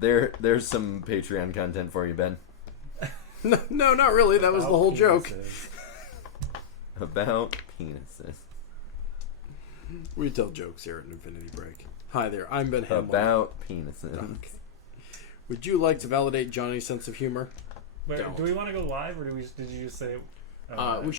There's some Patreon content for you, Ben. No, not really. That was the whole joke. About penises. We tell jokes here at Infinity Break. Hi there, I'm Ben Hamlin. About penises. Okay. Would you like to validate Johnny's sense of humor? Wait, do we want to go live, or did you just say? We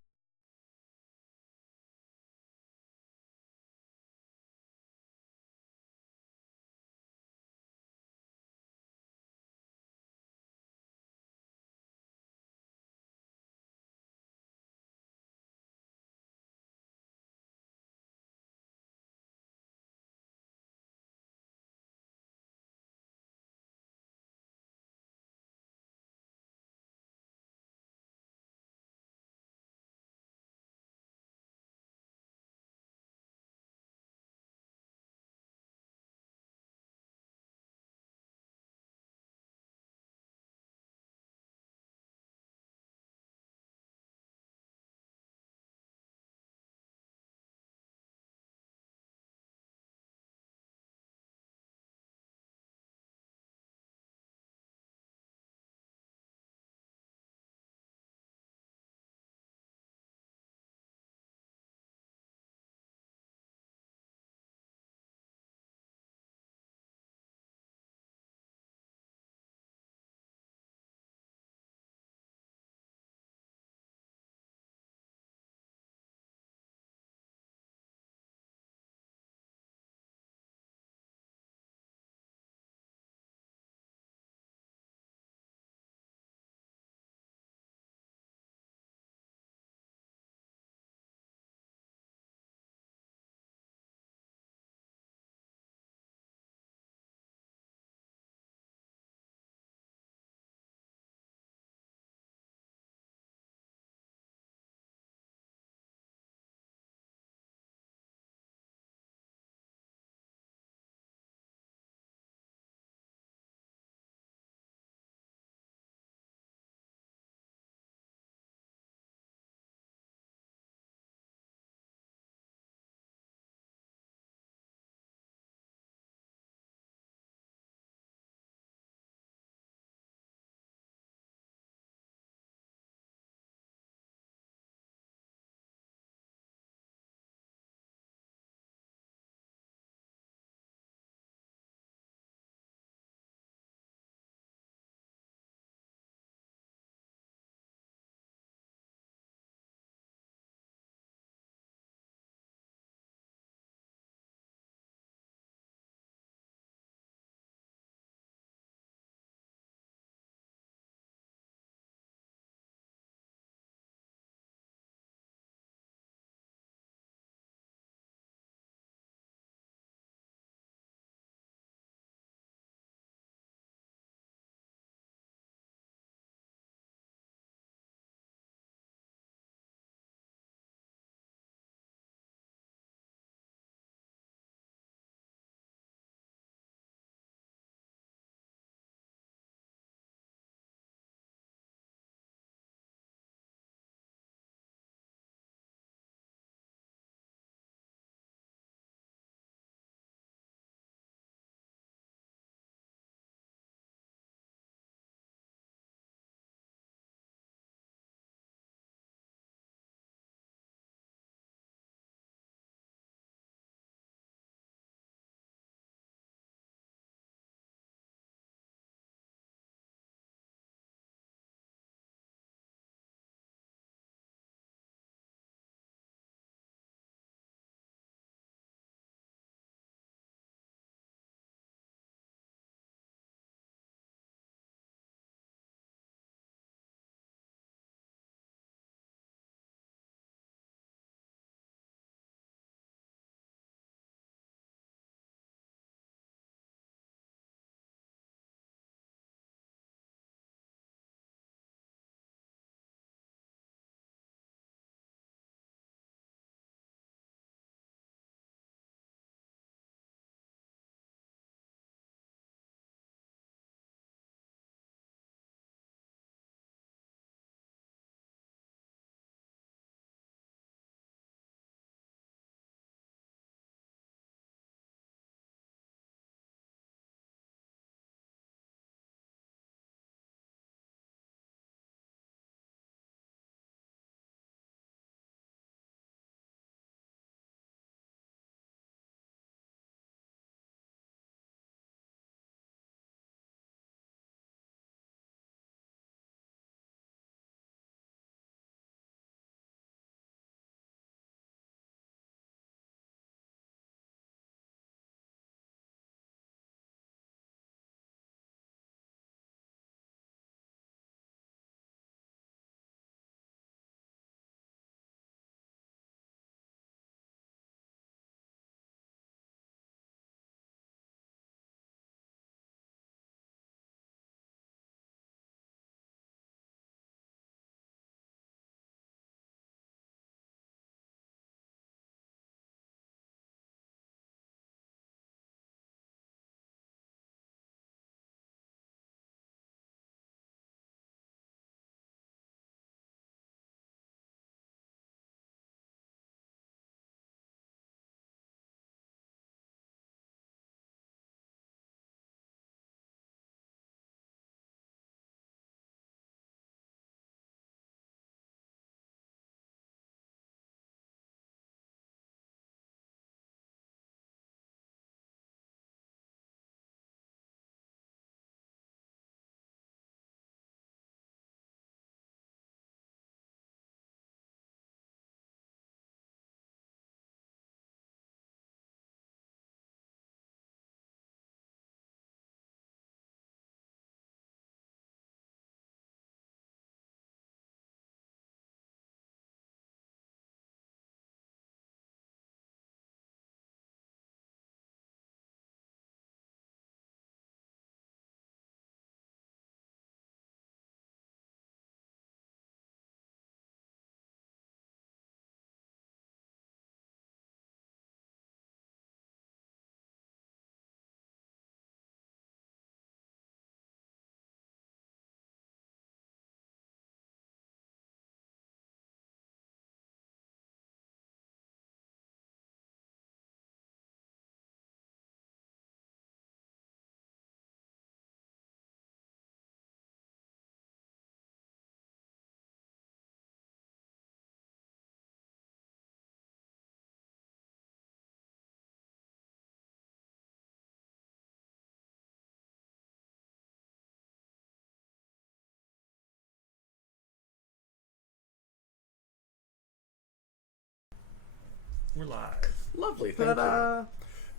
We're live. Lovely, thank you. Ta-da!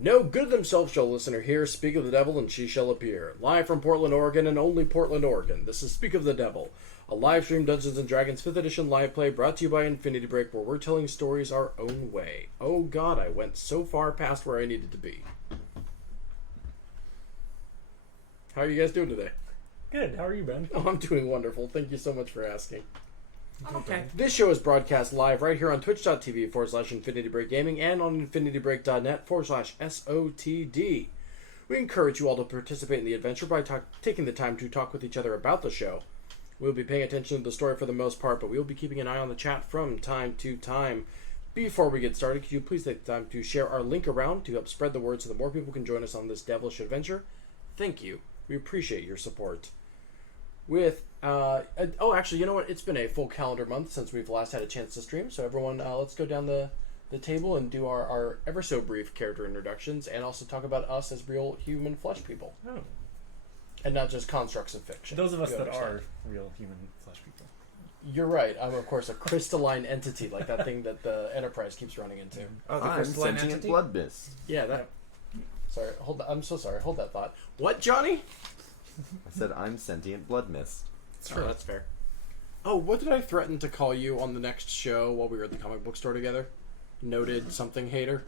No good themselves shall listener here speak of the devil, and she shall appear. Live from Portland, Oregon, and only Portland, Oregon. This is Speak of the Devil, a live stream Dungeons & Dragons 5th edition live play brought to you by Infinity Break, where we're telling stories our own way. Oh god, I went so far past where I needed to be. How are you guys doing today? Good. How are you, Ben? Oh, I'm doing wonderful. Thank you so much for asking. Okay. This show is broadcast live right here on twitch.tv/Infinity Break Gaming and on infinitybreak.net/SOTD. We encourage you all to participate in the adventure by taking the time to talk with each other about the show. We'll be paying attention to the story for the most part, but we'll be keeping an eye on the chat from time to time. Before we get started, could you please take the time to share our link around to help spread the word so that more people can join us on this devilish adventure? Thank you. We appreciate your support. Actually, you know what? It's been a full calendar month since we've last had a chance to stream. So everyone, let's go down the table and do our ever so brief character introductions, and also talk about us as real human flesh people, Oh. and not just constructs of fiction. Those of us You that understand? are real human flesh people. You're right. I'm of course a crystalline entity, like that thing that the Enterprise keeps running into. Oh, the I'm crystalline sentient entity? blood mist. Yeah, that. Sorry, hold that. I'm so sorry. Hold that thought. What, Johnny? I said I'm sentient blood mist. Oh, that's fair. Oh, what did I threaten to call you on the next show while we were at the comic book store together? Noted something hater?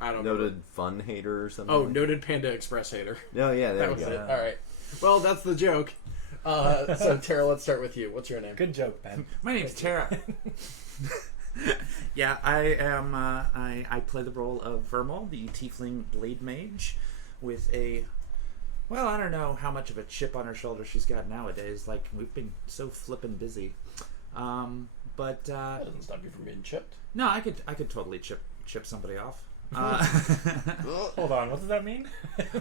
I don't know. Noted fun hater or something. Oh, noted Panda Express hater. No, yeah, there That we was go. it. All right. Well, that's the joke. So, Tara, let's start with you. What's your name? Good joke, Ben. My name's Tara. Yeah, I am. I play the role of Vermal, the Tiefling Blade Mage, with a. Well, I don't know how much of a chip on her shoulder she's got nowadays. Like, we've been so flippin' busy. But That doesn't stop you from being chipped. no, I could totally chip somebody off. Hold on. What does that mean?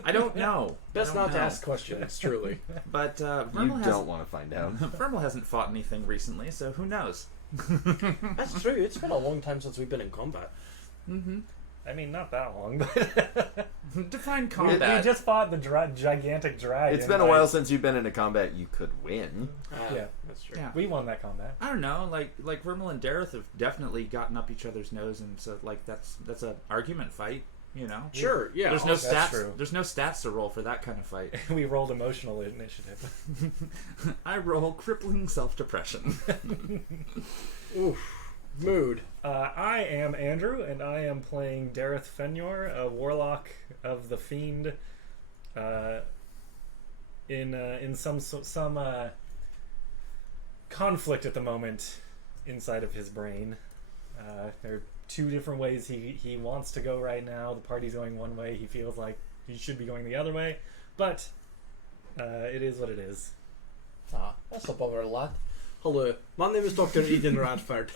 I don't know. Best I don't not to know. ask questions, truly. But You Vermal don't want to find out. Vermal hasn't fought anything recently, so who knows? That's true. It's been a long time since we've been in combat. Mm-hmm. I mean, not that long, but Define we combat. just fought the gigantic dragon. It's been a like- while since you've been in a combat you could win. Yeah. That's true. Yeah. We won that combat. I don't know, like Vermal and Dareth have definitely gotten up each other's nose, and so like that's an argument fight, you know. Sure, yeah. There's no that's stats. true. There's no stats to roll for that kind of fight. We rolled emotional initiative. I roll crippling self-depression. Oof. Mood. I am Andrew, and I am playing Dareth Fenyor, a warlock of the Fiend, in some conflict at the moment inside of his brain. There are two different ways he wants to go right now. The party's going one way. He feels like he should be going the other way, but it is what it is. That's not bother a lot. Hello, my name is Dr. Eden Radford.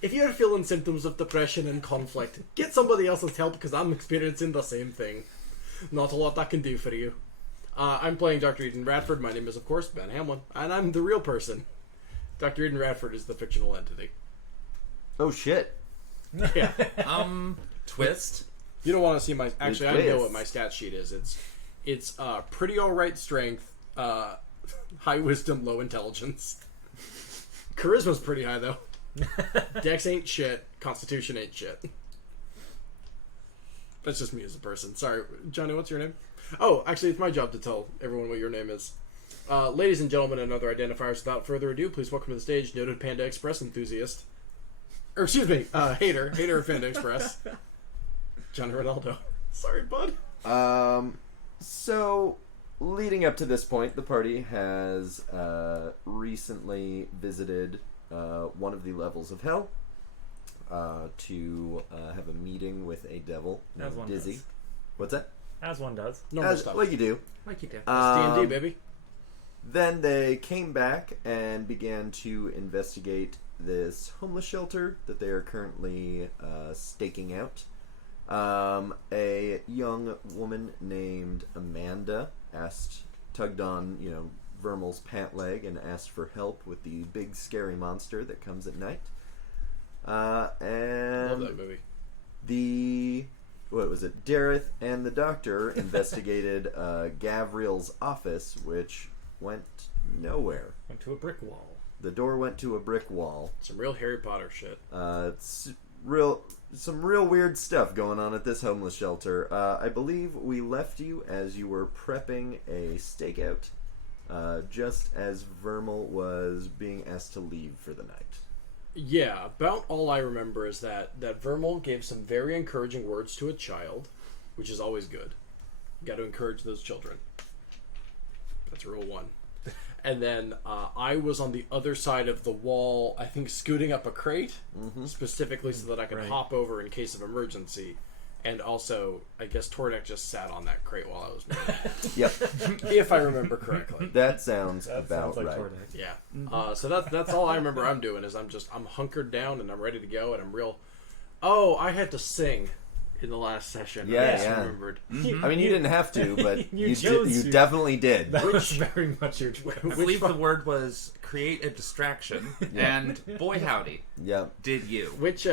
If you're feeling symptoms of depression and conflict, get somebody else's help because I'm experiencing the same thing. Not a lot I can do for you. I'm playing Dr. Eden Radford. My name is, of course, Ben Hamlin, and I'm the real person. Dr. Eden Radford is the fictional entity. Oh shit. Yeah. Twist. You don't want to see my... Actually, I know twist. what my stat sheet is. It's pretty alright strength, high wisdom, low intelligence. Charisma's pretty high, though. Dex ain't shit. Constitution ain't shit. That's just me as a person. Sorry. Johnny, what's your name? Oh, actually, it's my job to tell everyone what your name is. Ladies and gentlemen and other identifiers, without further ado, please welcome to the stage noted Panda Express enthusiast. Or, excuse me, hater of Panda Express. Johnny Ronaldo. Sorry, bud. So, leading up to this point, the party has recently visited one of the levels of hell to have a meeting with a devil As named one Dizzy. does. What's that? As one does. Normal stuff. Like you do. Like you do. It's D&D, baby. Then they came back and began to investigate this homeless shelter that they are currently staking out. A young woman named Amanda tugged on, Vermal's pant leg and asked for help with the big scary monster that comes at night. Love And that movie. what was it? Dareth and the doctor investigated Gavriel's office, which went nowhere. Went to a brick wall. The door went to a brick wall. Some real Harry Potter shit. It's some real weird stuff going on at this homeless shelter. I believe we left you as you were prepping a stakeout, just as Vermal was being asked to leave for the night. Yeah, about all I remember is that Vermal gave some very encouraging words to a child, which is always good. You got to encourage those children. That's rule one. And then I was on the other side of the wall, I think scooting up a crate, specifically so that I could hop over in case of emergency. And also, I guess Tordek just sat on that crate while I was moving. Yep, If I remember correctly. that sounds That about sounds like right. Tordek. Yeah. So that's all I remember I'm doing is I'm hunkered down and I'm ready to go and I'm real. Oh, I had to sing in the last session. Yeah, I just yeah. remembered. I mean, you didn't have to, but You chose you to. definitely did. That was very much your choice. I believe the word was create a distraction, and boy howdy, Yep, did you. Which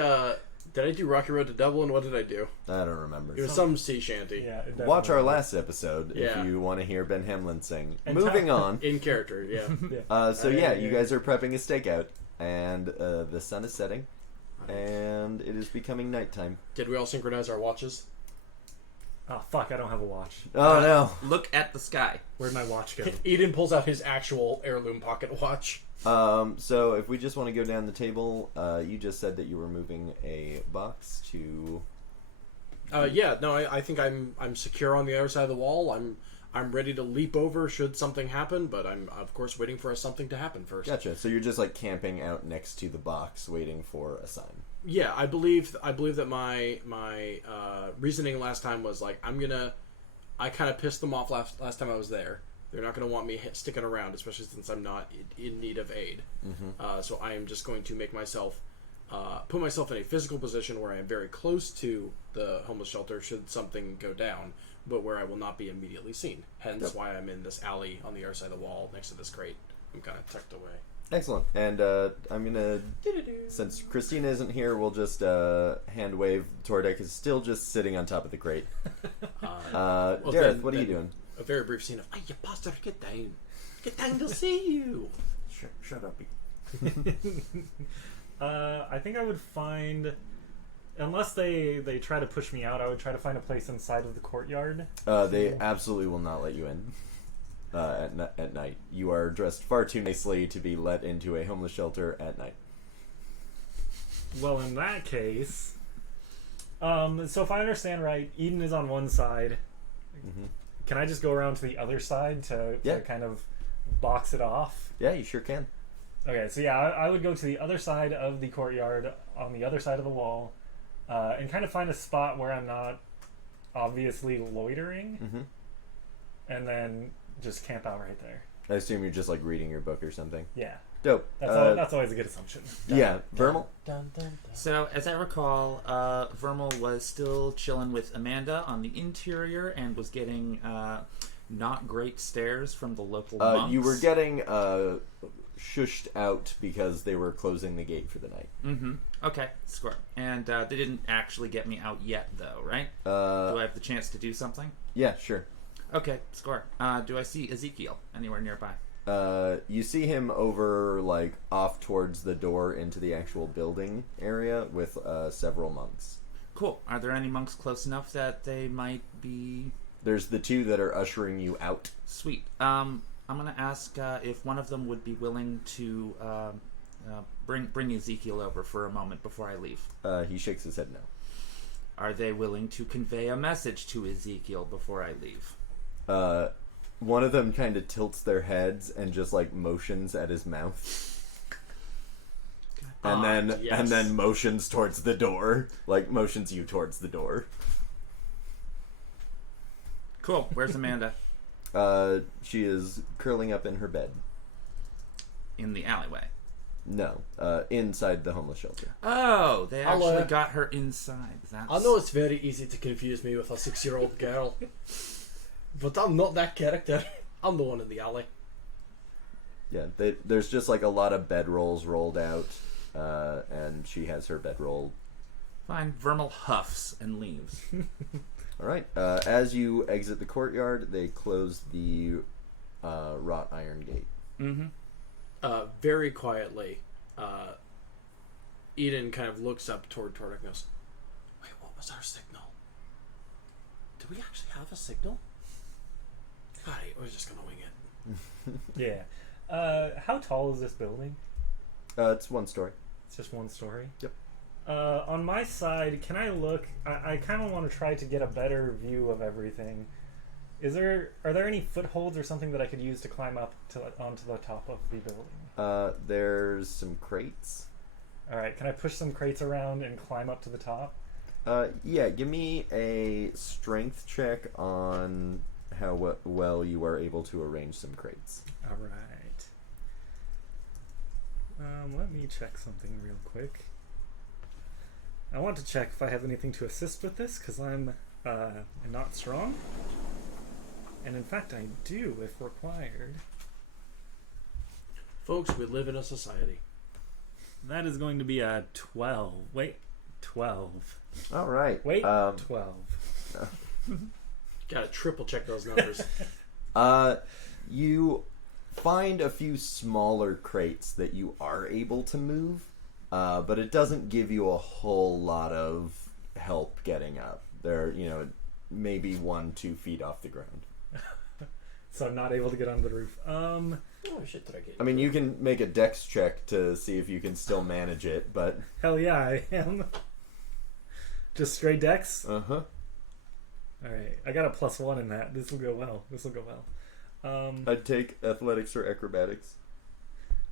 did I do Rocky Road to Dublin? What did I do? I don't remember. It was some sea shanty. Yeah, it Watch our definitely- last episode Yeah. if you want to hear Ben Hamlin sing. And Moving tell- on. In character, yeah. So yeah, you guys are prepping a stakeout, and the sun is setting, and it is becoming nighttime. Did we all synchronize our watches? Oh fuck! I don't have a watch. Oh no. Look at the sky. Where'd my watch go? Eden pulls out his actual heirloom pocket watch. So if we just want to go down the table, you just said that you were moving a box to. Yeah, no, I think I'm secure on the other side of the wall. I'm ready to leap over should something happen, but I'm of course waiting for something to happen first. Gotcha. So you're just like camping out next to the box, waiting for a sign. Yeah, I believe that my reasoning last time was like I kind of pissed them off last time I was there. They're not gonna want me sticking around, especially since I'm not in need of aid. So I am just going to make myself put myself in a physical position where I am very close to the homeless shelter should something go down, but where I will not be immediately seen. Hence why I'm in this alley on the other side of the wall next to this crate. I'm kind of tucked away. Excellent. And I'm gonna, since Christina isn't here, we'll just hand wave. Tordek is still just sitting on top of the crate. Dareth, then- what are you then- doing? A very brief scene of, "Hey, you bastard, get down to see you." Shut up. I think I would find, unless they try to push me out, I would try to find a place inside of the courtyard. They absolutely will not let you in at night. You are dressed far too nicely to be let into a homeless shelter at night. Well, in that case, so if I understand right, Eden is on one side. Mhm. Can I just go around to the other side to Yeah. kind of box it off? Yeah, you sure can. Okay, so yeah, I would go to the other side of the courtyard, on the other side of the wall, and kind of find a spot where I'm not obviously loitering, Mm-hmm. and then just camp out right there. I assume you're just like reading your book or something. Yeah, Dope. that's always a good assumption. Yeah, Vermal. So, as I recall, Vermal was still chilling with Amanda on the interior and was getting not great stares from the local monks. You were getting shushed out because they were closing the gate for the night. Mm-hmm. Okay, score. And they didn't actually get me out yet, though, right? Do I have the chance to do something? Yeah, sure. Okay, score. Do I see Ezekiel anywhere nearby? You see him over, like, off towards the door into the actual building area with several monks. Cool. Are there any monks close enough that they might be... There's the two that are ushering you out. Sweet. I'm gonna ask if one of them would be willing to bring Ezekiel over for a moment before I leave. He shakes his head no. Are they willing to convey a message to Ezekiel before I leave? One of them kind of tilts their heads and just, like, motions at his mouth. And yes. then motions towards the door. Like, motions you towards the door. Cool. Where's Amanda? She is curling up in her bed. In the alleyway. No, inside the homeless shelter. Oh, they I'll, actually got her inside. That's... I know it's very easy to confuse me with a 6-year-old girl, but I'm not that character. I'm the one in the alley. Yeah, there's just like a lot of bedrolls rolled out, and she has her bedroll. Fine. Vermal huffs and leaves. All right. As you exit the courtyard, they close the wrought iron gate. Mm-hmm. Very quietly, Eden kind of looks up toward Tordak and goes, "Wait, what was our signal? Do we actually have a signal? God, we're just gonna wing it." Yeah. How tall is this building? It's one story. It's just one story? Yep. On my side, can I look? I kind of want to try to get a better view of everything. Are there any footholds or something that I could use to climb up onto the top of the building? There's some crates. All right, can I push some crates around and climb up to the top? Yeah, give me a strength check on how well you are able to arrange some crates. All right. Let me check something real quick. I want to check if I have anything to assist with this, because I'm not strong. And in fact, I do, if required. Folks, we live in a society. That is going to be a 12. Wait, 12. All right. Wait, 12. Gotta triple check those numbers. You find a few smaller crates that you are able to move, but it doesn't give you a whole lot of help getting up. They're, maybe 1-2 feet off the ground. So I'm not able to get onto the roof. Oh shit! Did I get? I mean, you can make a dex check to see if you can still manage it, but Hell yeah, I am. Just straight dex? uh-huh. Alright, I got a +1 in that. This will go well. I'd take athletics or acrobatics.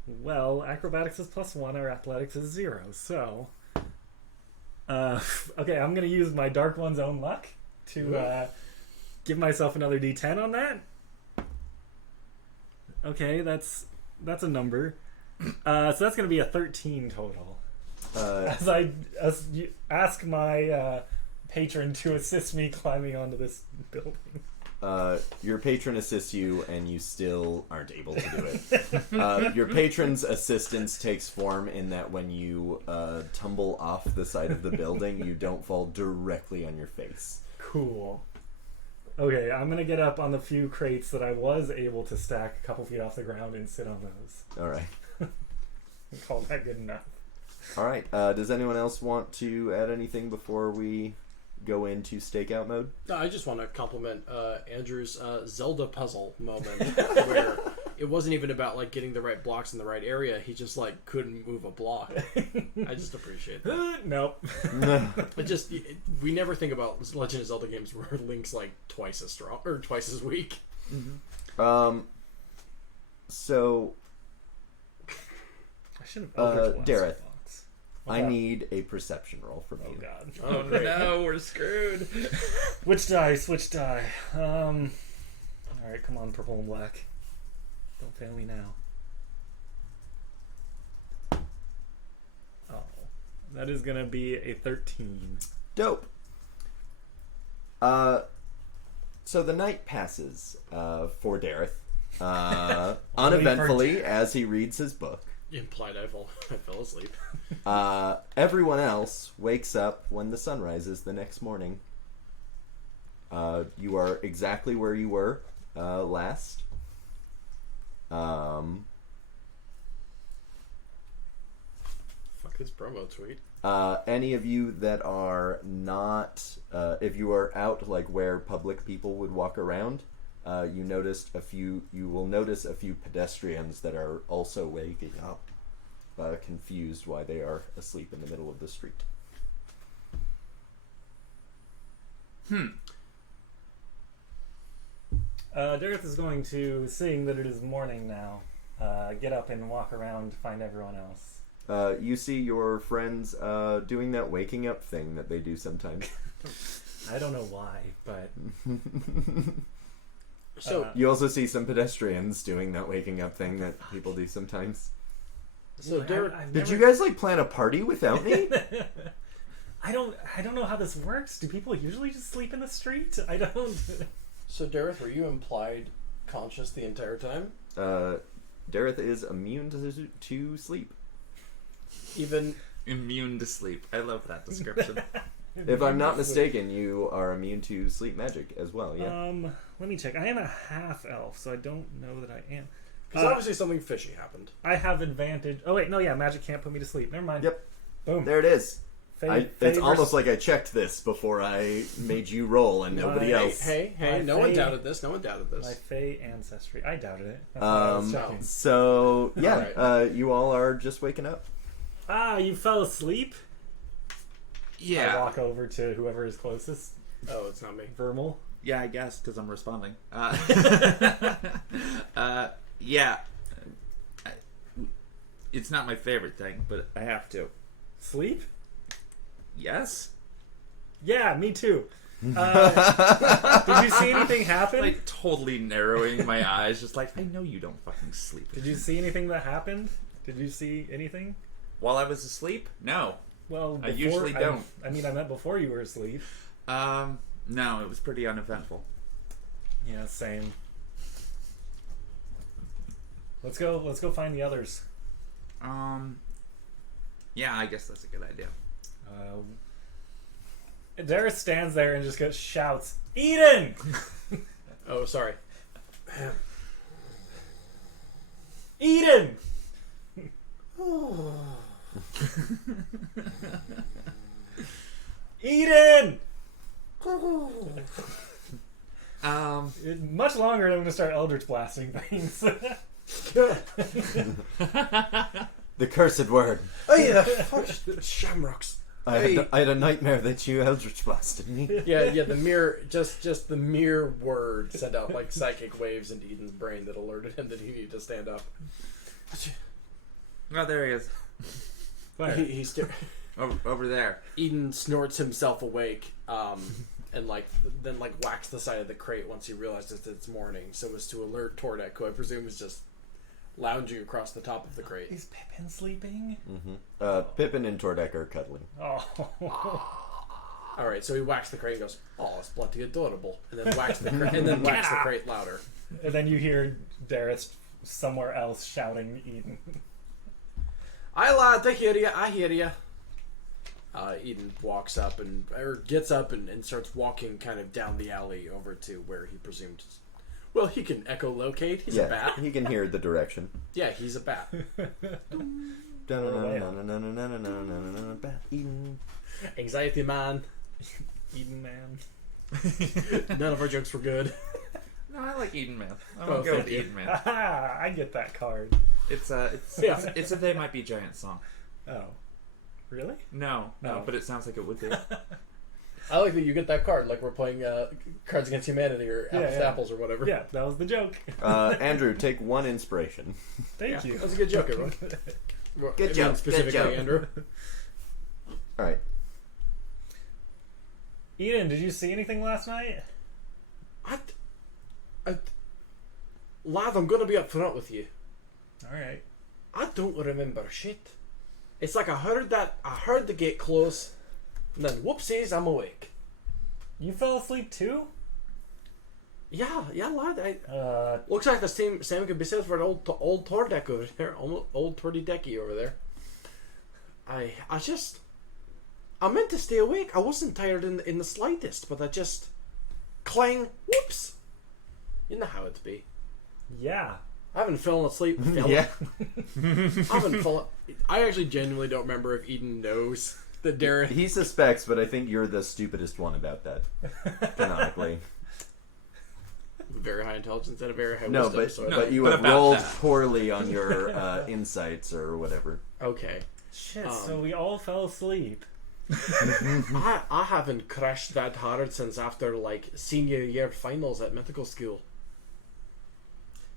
Well, acrobatics is +1, or athletics is 0, so... okay, I'm going to use my Dark One's own luck to give myself another d10 on that. Okay, that's a number. So that's going to be a 13 total. As you ask my patron to assist me climbing onto this building. Your patron assists you, and you still aren't able to do it. Your patron's assistance takes form in that when you tumble off the side of the building, you don't fall directly on your face. Cool. Okay, I'm going to get up on the few crates that I was able to stack a couple feet off the ground and sit on those. All right. Call that good enough. All right. Does anyone else want to add anything before we go into stakeout mode? No, I just want to compliment Andrew's Zelda puzzle moment where it wasn't even about like getting the right blocks in the right area. He just like couldn't move a block. I just appreciate that. Nope. We never think about Legend of Zelda games where Link's like twice as strong or twice as weak. Mm-hmm. So, I should have Dareth, blocks. I need a perception roll from Oh you. god. Oh, great. No, we're screwed. Which die? Alright, come on, purple and black. Don't fail me now. Oh. That is gonna be a 13. Dope. So the night passes for Dareth uneventfully as he reads his book. Implied I fell asleep. Everyone else wakes up when the sun rises the next morning. You are exactly where you were last. Fuck this promo tweet. Any of you that are not, if you are out like where public people would walk around, you will notice a few pedestrians that are also waking up, confused why they are asleep in the middle of the street. Dareth is going to, seeing that it is morning now, get up and walk around to find everyone else. You see your friends doing that waking up thing that they do sometimes. I don't know why, but... So You also see some pedestrians doing that waking up thing that people do sometimes. So Derek, Did you guys like plan a party without me? I don't know how this works. Do people usually just sleep in the street? I don't... So Dareth, were you implied conscious the entire time? Dareth is immune to sleep. Even Immune to sleep. I love that description. If I'm not mistaken, you are immune to sleep magic as well, yeah? Let me check. I am a half elf, so I don't know that I am. because obviously something fishy happened. I have advantage. Oh wait, no, yeah, magic can't put me to sleep. Never mind. Yep. Boom. There it is. Faye It's versus- almost like I checked this before I made you roll and nobody else. Hey, My no one Fae- doubted this. No one doubted my this. Fae ancestry. I doubted it. That's why I was checking. So yeah, Alright. you all are just waking up. Ah, you fell asleep? I Yeah. walk over to whoever is closest. Oh, it's not me. Vermal. Yeah, I guess, because I'm responding. Yeah. It's not my favorite thing, but I have to. Sleep? Yes? Yeah, me too. Did you see anything happen? Like, totally narrowing my eyes, just like, I know you don't fucking sleep. Did you see anything that happened? Did you see anything? While I was asleep? No. Well, I usually don't. I mean, I meant before you were asleep. No, it was pretty uneventful. Yeah, same. Let's go find the others. Yeah, I guess that's a good idea. Darius stands there and just shouts, "Eden!" Oh, sorry. Eden! Eden! Much longer, and I'm gonna start Eldritch blasting things. The cursed word. Oh yeah, fuck shamrocks. I had a nightmare that you Eldritch blasted me. Yeah. The mere, just the mere word sent out like psychic waves into Eden's brain that alerted him that he needed to stand up. Oh, there he is. Where? He Over there. Eden snorts himself awake, and then whacks the side of the crate once he realizes it's morning, so as to alert Tordek, who I presume is just lounging across the top of the crate. Is Pippin sleeping? Pippin and Tordek are cuddling. Oh. All right, so he whacks the crate and goes, "Oh, it's bloody adorable," and then whacks the crate, whacks the crate louder. And then you hear Darius somewhere else shouting Eden. "Aye, lad, I hear ya. I hear ya." Eden gets up and starts walking kind of down the alley over to where he presumed. Well, he can echolocate. He's a bat. he can hear the direction. Yeah, he's a bat. Bat Eden. Anxiety man. Eden man. None of our jokes were good. No, I like Eden Man. I'm Oh, gonna go thank with you. Eden Man. Aha! I get that card. It's Yeah. a They Might Be Giants song. Oh. Really? No, No. but it sounds like it would be. I like that you get that card, like we're playing Cards Against Humanity or Apples to yeah. Apples or whatever. Yeah, that was the joke. Andrew, take one inspiration. Thank Yeah, you. that was a good joke, everyone. Good joke, Specifically, good joke. Andrew. All right. Eden, did you see anything last night? Lad, I'm going to be up front with you. Alright. I don't remember shit. It's like I heard the gate close, and then whoopsies, I'm awake. You fell asleep too? Yeah, lad. Uh, Looks like the same could be said for old Tordek over there, old Tordy Decky over there. I meant to stay awake. I wasn't tired in the slightest, but I just clang. Whoops. You know how it be. yeah. I haven't fallen asleep. Yeah. I haven't fallen. I actually genuinely don't remember if Eden knows that Darren. He suspects, but I think you're the stupidest one about that. Canonically. Very high intelligence and a very high No, wisdom. but you but have about rolled that. poorly on your insights or whatever. Okay. Shit, so we all fell asleep. I haven't crashed that hard since after like senior year finals at medical school.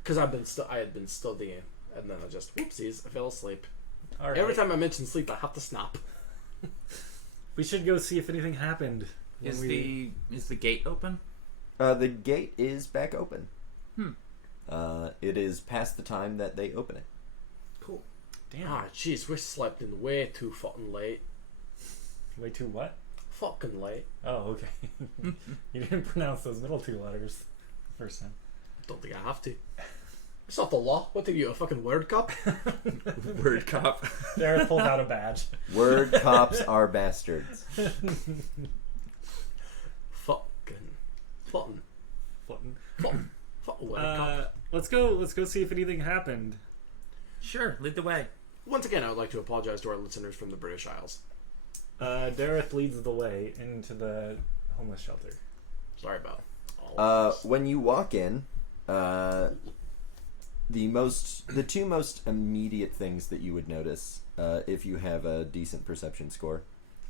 Because I had been studying, and then I just whoopsies, I fell asleep. Alright. Every time I mention sleep, I have to snap. We should go see if anything happened. when Is we- the gate open? The gate is back open. It is past the time that they open it. Cool. Damn. Ah, jeez, we slept in way too fucking late. Way too what? Fucking late. Oh, okay. You didn't pronounce those middle two letters the first time. Don't think I have to. It's not the law. What are you, a fucking word cop? Word cop. Dareth pulled out a badge. Word cops are bastards. Fucking word cop. Let's go see if anything happened. Sure, lead the way. Once again, I would like to apologize to our listeners from the British Isles. Dareth leads the way into the homeless shelter. Sorry about all of this. When you walk in, the two most immediate things that you would notice, if you have a decent perception score,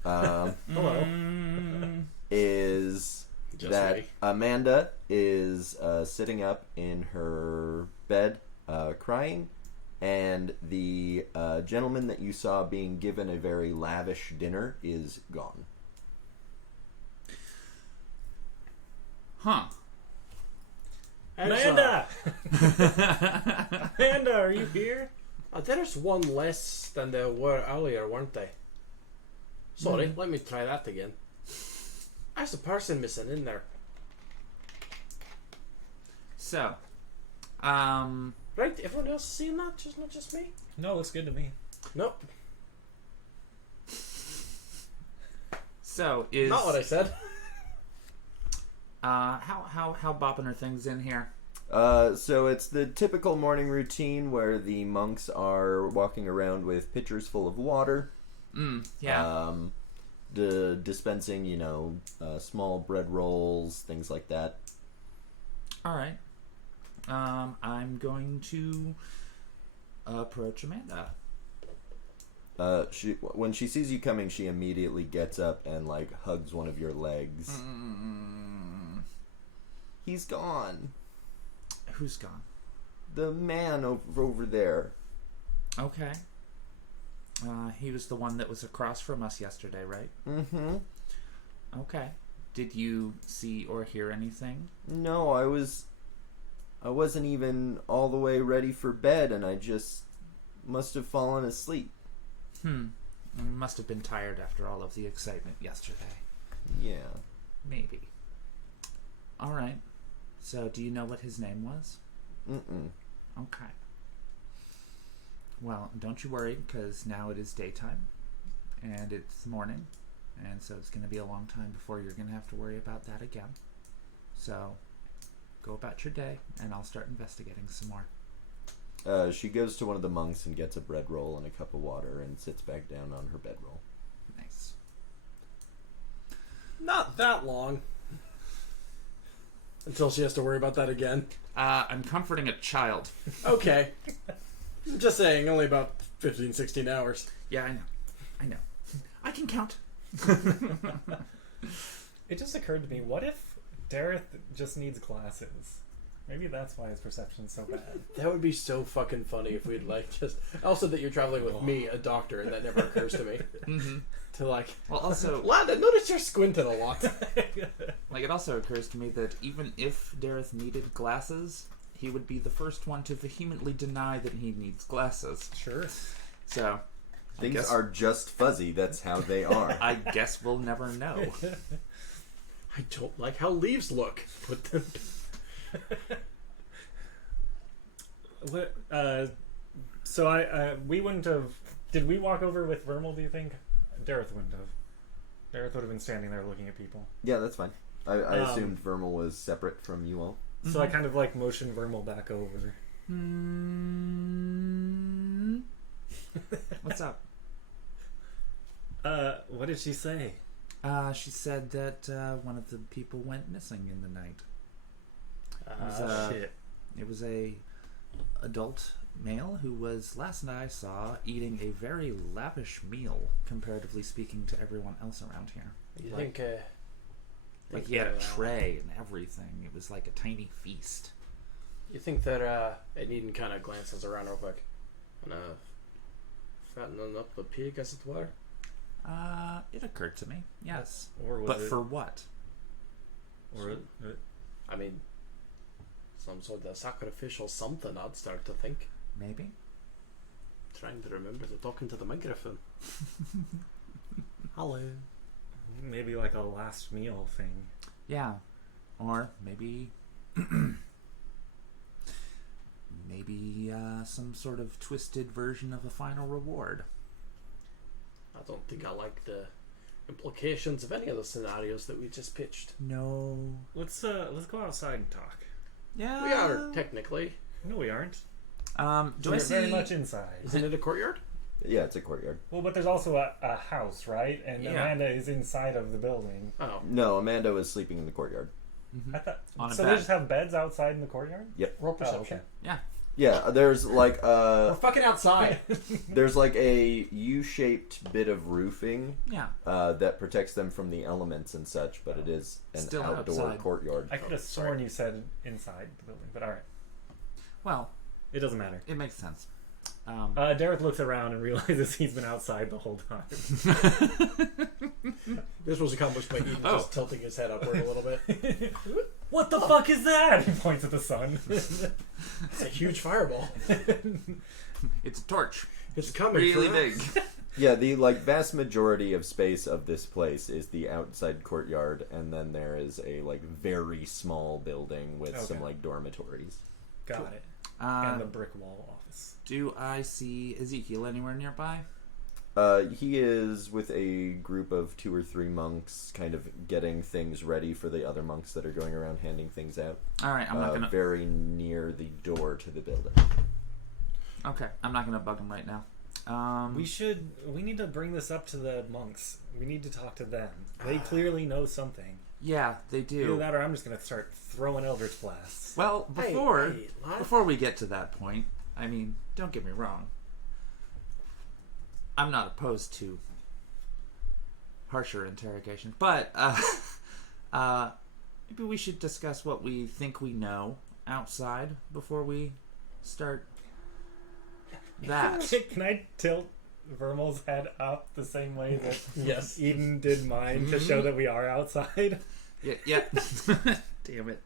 Hello. is Just that me. Amanda is sitting up in her bed, crying, and the gentleman that you saw being given a very lavish dinner is gone. Huh. Amanda! Amanda, are you here? There's one less than there were earlier, weren't they? Sorry, let me try that again. There's a person missing in there. So, Right? Everyone else seeing that? Just not just me? No, looks good to me. Nope. so is Not what I said. how bopping are things in here? So it's the typical morning routine where the monks are walking around with pitchers full of water, Yeah. dispensing, small bread rolls, things like that. All right. I'm going to approach Amanda. When she sees you coming, she immediately gets up and hugs one of your legs. He's gone. Who's gone? The man over there. Okay. He was the one that was across from us yesterday, right? Mm-hmm. Okay. Did you see or hear anything? No, I wasn't even all the way ready for bed, and I just must have fallen asleep. You must have been tired after all of the excitement yesterday. Yeah. Maybe. All right. So, do you know what his name was? Mm-mm. Okay. Well, don't you worry, because now it is daytime, and it's morning, and so it's going to be a long time before you're going to have to worry about that again. So, go about your day, and I'll start investigating some more. She goes to one of the monks and gets a bread roll and a cup of water and sits back down on her bedroll. Nice. Not that long. Until she has to worry about that again. I'm comforting a child. Okay. Just saying, only about 15, 16 hours. Yeah, I know. I can count. It just occurred to me, what if Dareth just needs glasses? Maybe that's why his perception's so bad. That would be so fucking funny if we'd just... Also that you're traveling with me, a doctor, and that never occurs to me. Mm-hmm. To Well, also, Landa, notice you're squinting a lot. it also occurs to me that even if Dareth needed glasses, he would be the first one to vehemently deny that he needs glasses. Sure. So, Things are just fuzzy. That's how they are. I guess we'll never know. I don't like how leaves look. Put them... What, so we wouldn't have... Did we walk over with Vermal, do you think? Dareth wouldn't have. Dareth would have been standing there looking at people. Yeah, that's fine. I assumed Vermal was separate from you all. So I kind of motioned Vermal back over. What's up? What did she say? She said that one of the people went missing in the night. Shit. It was a adult male who was, last night I saw, eating a very lavish meal, comparatively speaking to everyone else around here. You Like- think... Like he had a tray and everything. It was like a tiny feast. You think that Eden kind of glances around real quick and fattening up the pig, as it were? It occurred to me, yes. Or was But it... for what? Or, I mean, some sort of sacrificial something, I'd start to think. Maybe? Trying to remember to talk into the microphone. Hello. maybe like a last meal thing. Yeah. Or maybe... maybe some sort of twisted version of a final reward. I don't think I like the implications of any of the scenarios that we just pitched. No. Let's go outside and talk. Yeah. We are, technically. No, we aren't. Do I We're see... very much inside. Isn't it a courtyard? Yeah, it's a courtyard. Well, but there's also a house, right? And Yeah. Amanda is inside of the building. Oh, No, Amanda was sleeping in the courtyard. I thought, On a so bed. they just have beds outside in the courtyard? roll Oh, perception. okay. Yeah. Yeah, there's like We're fucking outside. there's like a U-shaped bit of roofing Yeah. that protects them from the elements and such, but it is an Still outdoor outside. courtyard. I could have sworn you said inside the building, but alright. Well, It doesn't matter. it makes sense. Derek looks around and realizes he's been outside the whole time. This was accomplished by Eden Oh. just tilting his head upward a little bit. What the fuck is that? He points at the sun. It's a huge fireball. It's a torch. It's coming. Really for big. us. Yeah, the like vast majority of space of this place is the outside courtyard, and then there is a like very small building with some Okay. like dormitories. Got it. And the Uh, brick wall office. do I see Ezekiel anywhere nearby? He is with a group of 2 or 3 monks, kind of getting things ready for the other monks that are going around handing things out. All right, I'm not gonna. Very near the door to the building. Okay, I'm not gonna bug him right now. We need to bring this up to the monks. We need to talk to them. They clearly know something. Yeah, they Either do. that or I'm just going to start throwing Eldritch Blasts. Well, Hey, lad. before we get to that point, I mean, don't get me wrong. I'm not opposed to harsher interrogation, but maybe we should discuss what we think we know outside before we start that. Can I tilt Vermal's head up the same way that Yes. Eden did mine to show that we are outside? Yeah. Damn it.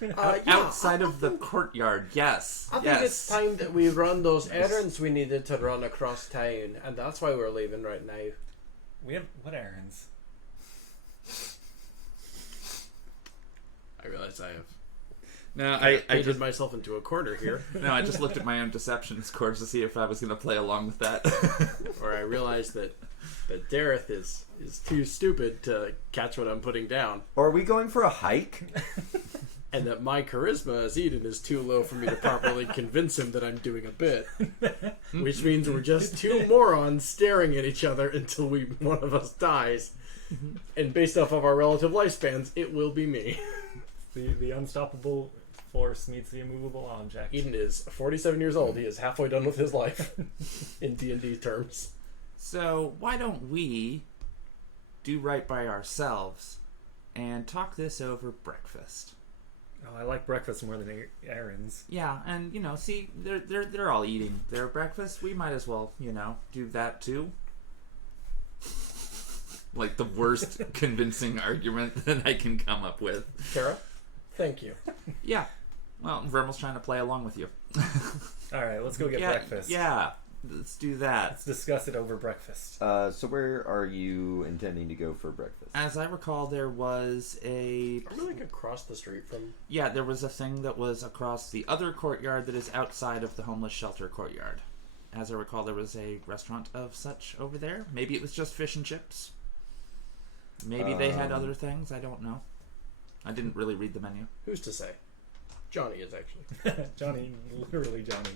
Yeah, Outside of the courtyard, yes. I think yes. it's time that we run those errands we needed to run across town, and that's why we're leaving right now. We have what errands? I realize I have No, I I painted just myself into a corner here, no, I just looked at my own deception scores to see if I was going to play along with that. or I realized that Dareth is too stupid to catch what I'm putting down, Or are we going for a hike? and that my charisma as Eden is too low for me to properly convince him that I'm doing a bit. Which means we're just two morons staring at each other until one of us dies. And based off of our relative lifespans, it will be me. The unstoppable force meets the immovable object. Eden is 47 years old. He is halfway done with his life in D&D terms. So why don't we do right by ourselves and talk this over breakfast? Oh, I like breakfast more than errands. Yeah, and see, they're all eating their breakfast. We might as well, do that too. Like the worst convincing argument that I can come up with. Kara, thank you. Yeah. Well, Vermal's trying to play along with you. All right, let's go get breakfast. Yeah, let's do that. Let's discuss it over breakfast. So where are you intending to go for breakfast? As I recall, there was a I'm really across the street from... there was a thing that was across the other courtyard that is outside of the homeless shelter courtyard. As I recall, there was a restaurant of such over there. Maybe it was just fish and chips. Maybe they had other things. I don't know. I didn't really read the menu. Who's to say? Johnny is actually. Johnny, literally Johnny.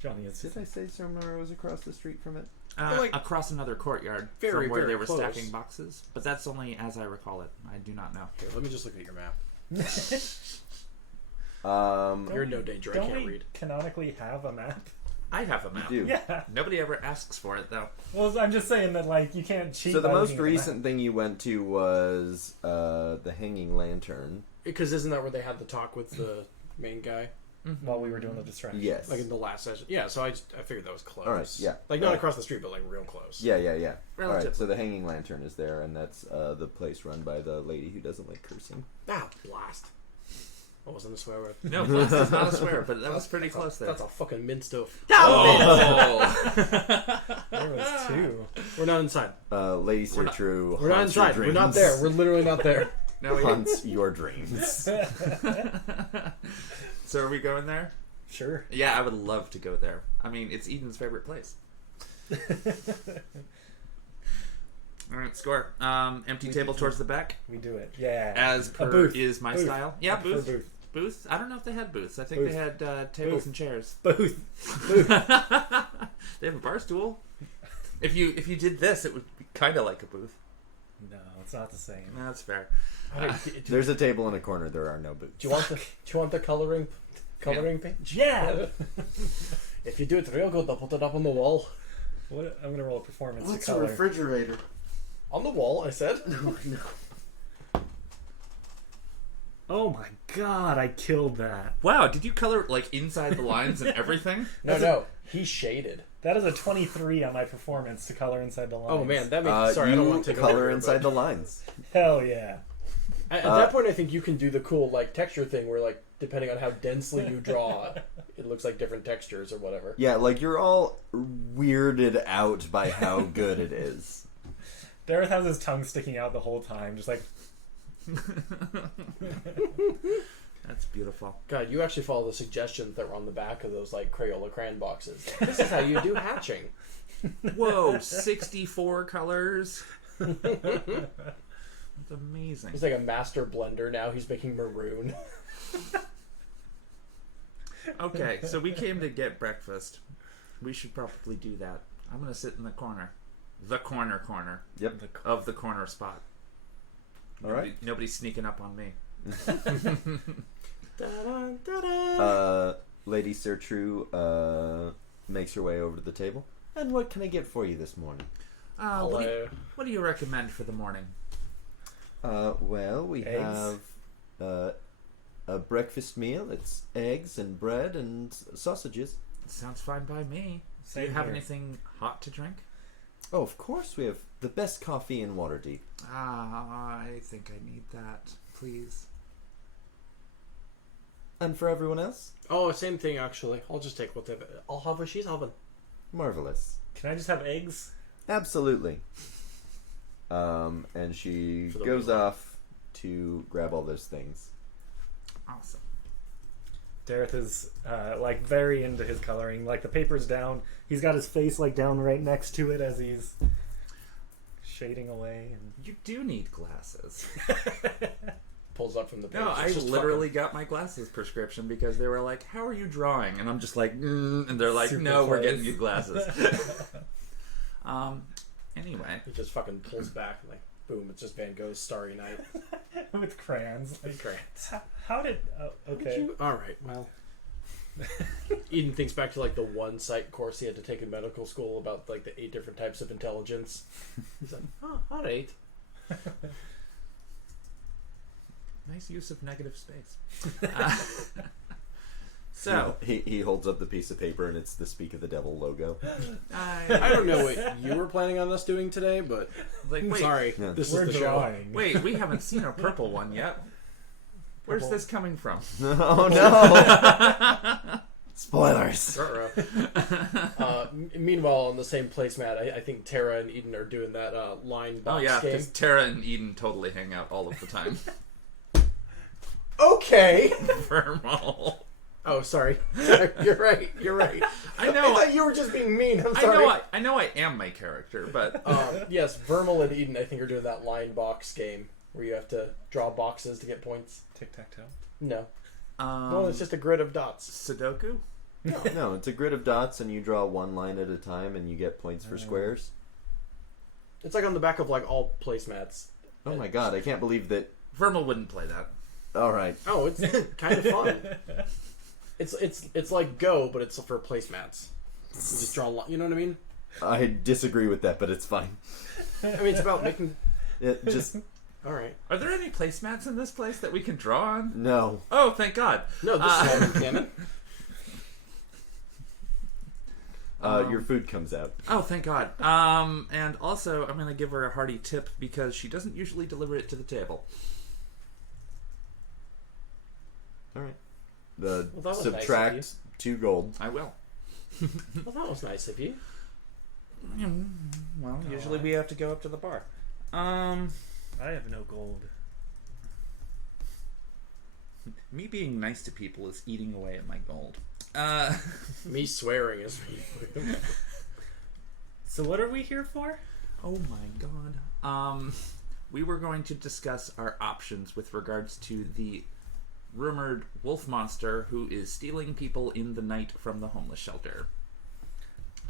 Johnny is. Did I say somewhere was across the street from it? Like- Across another courtyard Very, from where very they were close. stacking boxes. But that's only as I recall it. I do not know. Here, let me just look at your map. You're in no danger. I Don't can't we read. canonically have a map? I have a map. do. Yeah. Nobody ever asks for it, though. Well, I'm just saying that, like, you can't cheat. So the by most looking at the recent thing you went to was the Hanging Lantern. Because isn't that where they had the talk with the main guy? map while we were doing the distraction. Yes. Like in the last session? Yeah, so I figured that was close. All right, yeah. Like not All right. across the street, but like real close. Yeah. All right. Relatively. So the Hanging Lantern is there, and that's the place run by the lady who doesn't like cursing. Ah, blast. What wasn't a swear word? No, blast is not a swear, but that was pretty close there. That's a fucking mint stuff. Oh! There was two. We're not inside. Lady Sir True. We're not haunts your inside. We're not dreams. there. We're literally not there. No, we Haunts your dreams. So are we going there? Sure. Yeah, I would love to go there. I mean, it's Eden's favorite place. All right, score. Empty table towards the back, We do it. Yeah. as A per booth. is my Booth. style. Yeah, For booth. Booth. I don't know if they had booths. I think Booth. they had tables Booth. and chairs. Booth. They have a bar stool. If you did this, it would be kind of like a booth. No, it's not the same. That's fair. Okay, There's a table in a corner. There are no boots. do you want the coloring page? Yeah. If you do it real good, I'll put it up on the wall. What? I'm gonna roll a performance What's to a color. refrigerator? On the wall, I said. Oh my god! I killed that. Wow, did you color like inside the lines and everything? No, he shaded. That is a 23 on my performance to color inside the lines. Oh man, that makes sorry. I don't You want to take color over, inside but the lines. Hell yeah! At that point, I think you can do the cool like texture thing where like depending on how densely you draw, it looks like different textures or whatever. Yeah, like you're all weirded out by how good it is. Dareth has his tongue sticking out the whole time, just like. That's beautiful. God, you actually follow the suggestions that were on the back of those like Crayola crayon boxes. This is how you do hatching. Whoa, 64 colors. That's amazing. He's like a master blender now. He's making maroon. Okay, so we came to get breakfast. We should probably do that. I'm gonna sit in the corner. The corner Yep. of the corner spot. All right. Nobody's sneaking up on me. Lady Sir True makes her way over to the table. And what can I get for you this morning? What do you recommend for the morning? Well, we Eggs? have a breakfast meal. It's eggs and bread and sausages. Sounds fine by me. Do Same you have here. anything hot to drink? Oh, of course, we have the best coffee in Waterdeep. I think I need that, please. And for everyone else, Oh, same thing actually. I'll just take whatever. I'll have what she's having. marvelous. Can I just have eggs? Absolutely. And she For the goes meal. off to grab all those things. Awesome. Dareth is like very into his coloring. Like the paper's down. He's got his face like down right next to it as he's shading away. And You do need glasses. Pulls up from the page. No, It's I just literally got my glasses prescription because they were like, "How are you drawing?" And I'm just like, and they're like, Super "No, we're close. getting you glasses." Anyway, He just fucking pulls back and like, boom! It's just Van Gogh's Starry Night. with crayons. Like, Great. how did? Okay. All right. Well, Eden thinks back to like the one site course he had to take in medical school about like the 8 different types of intelligence. He's like, oh, all right. nice use of negative space. So He holds up the piece of paper and it's the Speak of the Devil logo. I don't know what you were planning on us doing today, but like, wait, sorry, Yeah. this We're is the show. drawing. wait, we haven't seen a purple one yet. Where's Purple. this coming from? Oh no! Spoilers. Meanwhile, on the same placemat, I think Tara and Eden are doing that line box Oh yeah, game. because Tara and Eden totally hang out all of the time. Okay. Vermal. Oh, sorry. You're right. You're right. I know. I thought you were just being mean. I'm sorry. I know. I am my character, but Yes, Vermal and Eden, I think, are doing that line box game where you have to draw boxes to get points. Tic-tac-toe. No. No, it's just a grid of dots. Sudoku. No, it's a grid of dots and you draw one line at a time and you get points for squares. It's like on the back of like all placemats. Oh my god, I can't believe that. Vermal wouldn't play that. Alright. Oh, it's kind of fun. It's like Go, but it's for placemats. You just draw a line. You know what I mean? I disagree with that, but it's fine. I mean, it's about making. Just, All right. Are there any placemats in this place that we can draw on? no. Oh, thank God. No, this is all canon. Your food comes out. Oh, thank God. And also, I'm going to give her a hearty tip because she doesn't usually deliver it to the table. Alright. Well, that was nice of Subtract 2 gold. I will. Well, that was nice of you. Well, usually we have to go up to the bar. I have no gold. Me being nice to people is eating away at my gold. Me swearing is. So what are we here for? Oh my God. We were going to discuss our options with regards to the rumored wolf monster who is stealing people in the night from the homeless shelter.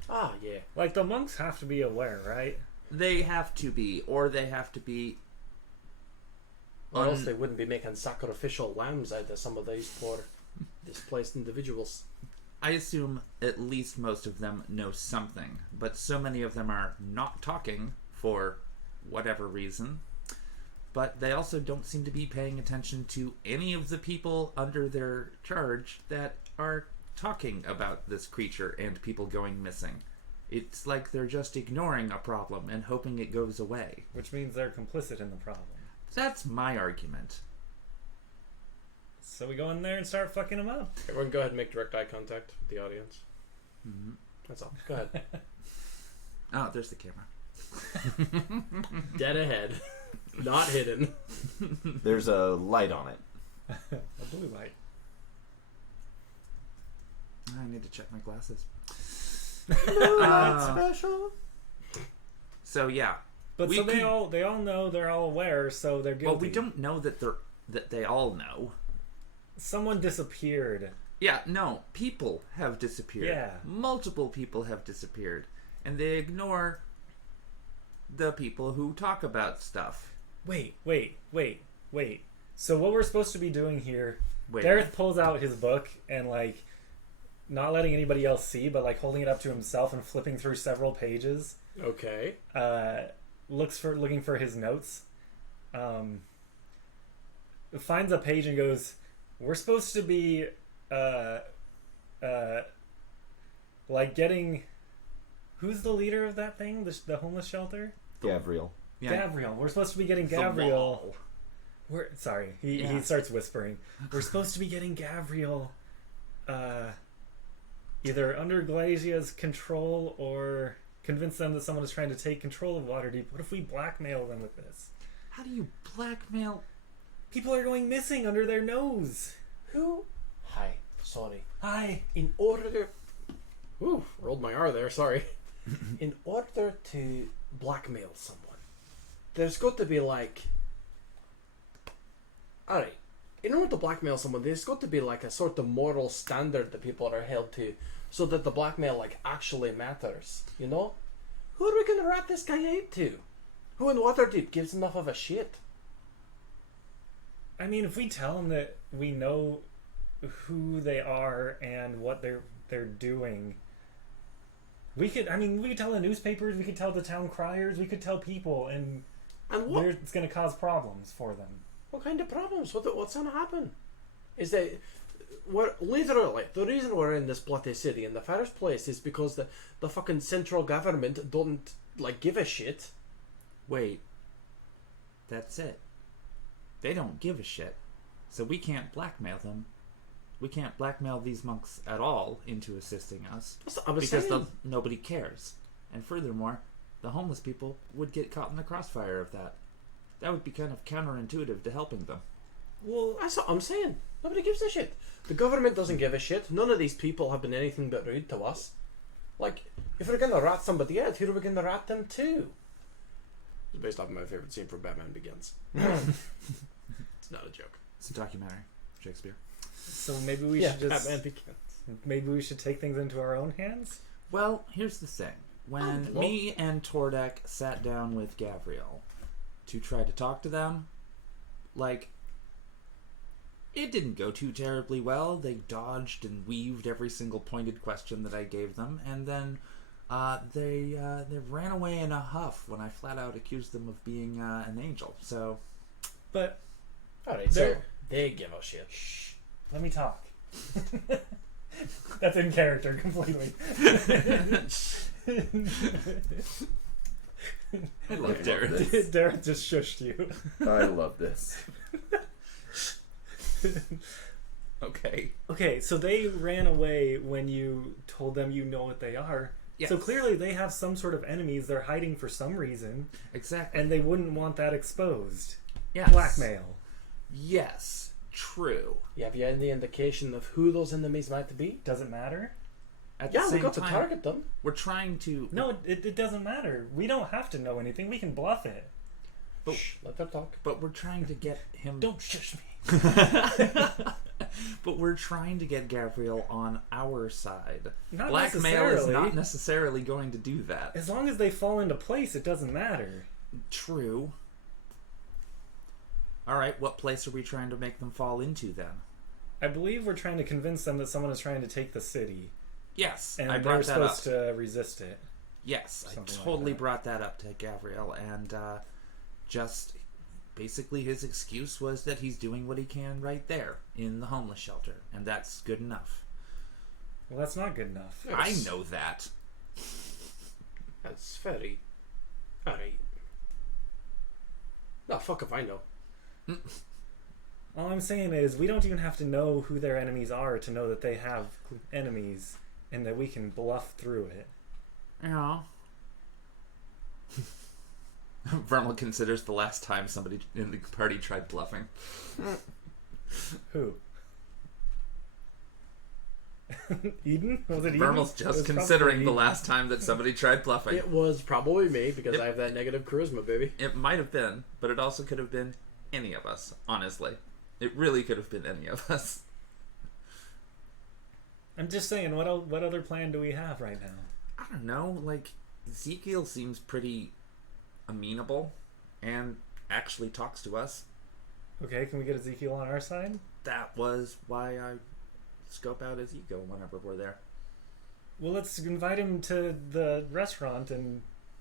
Ah, yeah. Like, the monks have to be aware, right? They have to be, or they have to be. Or else they wouldn't be making sacrificial lambs out of some of these poor displaced individuals. I assume at least most of them know something, but so many of them are not talking for whatever reason. But they also don't seem to be paying attention to any of the people under their charge that are talking about this creature and people going missing. It's like they're just ignoring a problem and hoping it goes away. Which means they're complicit in the problem. That's my argument. So we go in there and start fucking them up. Everyone go ahead and make direct eye contact with the audience. Mm-hmm. That's all. Go ahead. Oh, there's the camera. Dead ahead. Not hidden. There's a light on it. A blue light. I need to check my glasses. Special. So yeah. But We so they could- all know, they're all aware, so they're guilty. Well, we don't know that they all know. Someone disappeared. Yeah, no, people have disappeared. Yeah. Multiple people have disappeared. And they ignore the people who talk about stuff. Wait. So what we're supposed to be doing here, Wait. Dareth pulls out his book and, like, not letting anybody else see, but, like, holding it up to himself and flipping through several pages. Okay. Looking for his notes. Finds a page and goes, we're supposed to be like getting, who's the leader of that thing, the homeless shelter? Gabriel. Yeah. Gabriel. We're supposed to be getting The Gabriel. wall. He Yeah. starts whispering, we're supposed to be getting Gabriel either under Glacia's control or convince them that someone is trying to take control of Waterdeep. What if we blackmail them with this? How do you blackmail? People are going missing under their nose. Who? Hi. Sorry. Hi. In order... Ooh, rolled my R there, sorry. In order to blackmail someone, there's got to be like... Alright. In order to blackmail someone, there's got to be like a sort of moral standard that people are held to, so that the blackmail like actually matters, you know? Who are we going to rat this guy out to? Who in Waterdeep gives enough of a shit? I mean, if we tell them that we know who they are and what they're doing, we could tell the newspapers, we could tell the town criers, we could tell people, and And what? it's going to cause problems for them. What kind of problems? What's going to happen? Is that we're literally the reason we're in this bloody city in the first place is because the fucking central government don't like give a shit. Wait. That's it. They don't give a shit. So we can't blackmail them. We can't blackmail these monks at all into assisting us. That's what I was Because saying. nobody cares. And furthermore, the homeless people would get caught in the crossfire of that. That would be kind of counterintuitive to helping them. Well, That's what I'm saying. Nobody gives a shit. The government doesn't give a shit. None of these people have been anything but rude to us. Like, if we're gonna rat somebody out, who are we gonna rat them to? It's based off my favorite scene from Batman Begins. It's not a joke. It's a documentary. Shakespeare. so maybe we Yeah, should just Batman Begins. maybe we should take things into our own hands. Well, here's the thing. When well- me and Tordek sat down with Gabriel to try to talk to them, like, it didn't go too terribly well. They dodged and weaved every single pointed question that I gave them, and then they ran away in a huff when I flat out accused them of being an angel. So, But Alright, so They're- they give a shit. let me talk. That's in character completely. I love Darren. Darren. Dareth just shushed you. I love this. Okay. Okay, so they ran away when you told them you know what they are. Yes. So clearly they have some sort of enemies they're hiding for some reason, Exactly. and they wouldn't want that exposed. Yes. Blackmail. Yes. True. Have you any indication of who those enemies might be? Does it matter? At the Yeah, we same got to time, target them. we're trying to. No, it doesn't matter. We don't have to know anything. We can bluff it. But- Shh, let them talk. But we're trying to get him. Don't shush me. But we're trying to get Gabriel on our side. Not Blackmail is necessarily. not necessarily going to do that. As long as they fall into place, it doesn't matter. True. Alright, what place are we trying to make them fall into then? I believe we're trying to convince them that someone is trying to take the city, Yes, and I they're brought that up. supposed to resist it. Yes, I Something like totally that. brought that up to Gabriel, and just basically his excuse was that he's doing what he can right there in the homeless shelter, and that's good enough. Well, that's not good enough. I know that. That's very... Alright. No, fuck if I know. All I'm saying is we don't even have to know who their enemies are to know that they have enemies and that we can bluff through it. Yeah. Vermal considers the last time somebody in the party tried bluffing. Who? Eden? Was it Eden? Vermal's It just was considering probably the Eden. last time that somebody tried bluffing. It was probably me because I have that negative charisma, baby. It might have been, but it also could have been any of us, honestly. It really could have been any of us. I'm just saying, what other plan do we have right now? I don't know, like, Ezekiel seems pretty amenable and actually talks to us. Okay, can we get Ezekiel on our side? That was why I scope out Ezekiel whenever we're there. Well, let's invite him to the restaurant and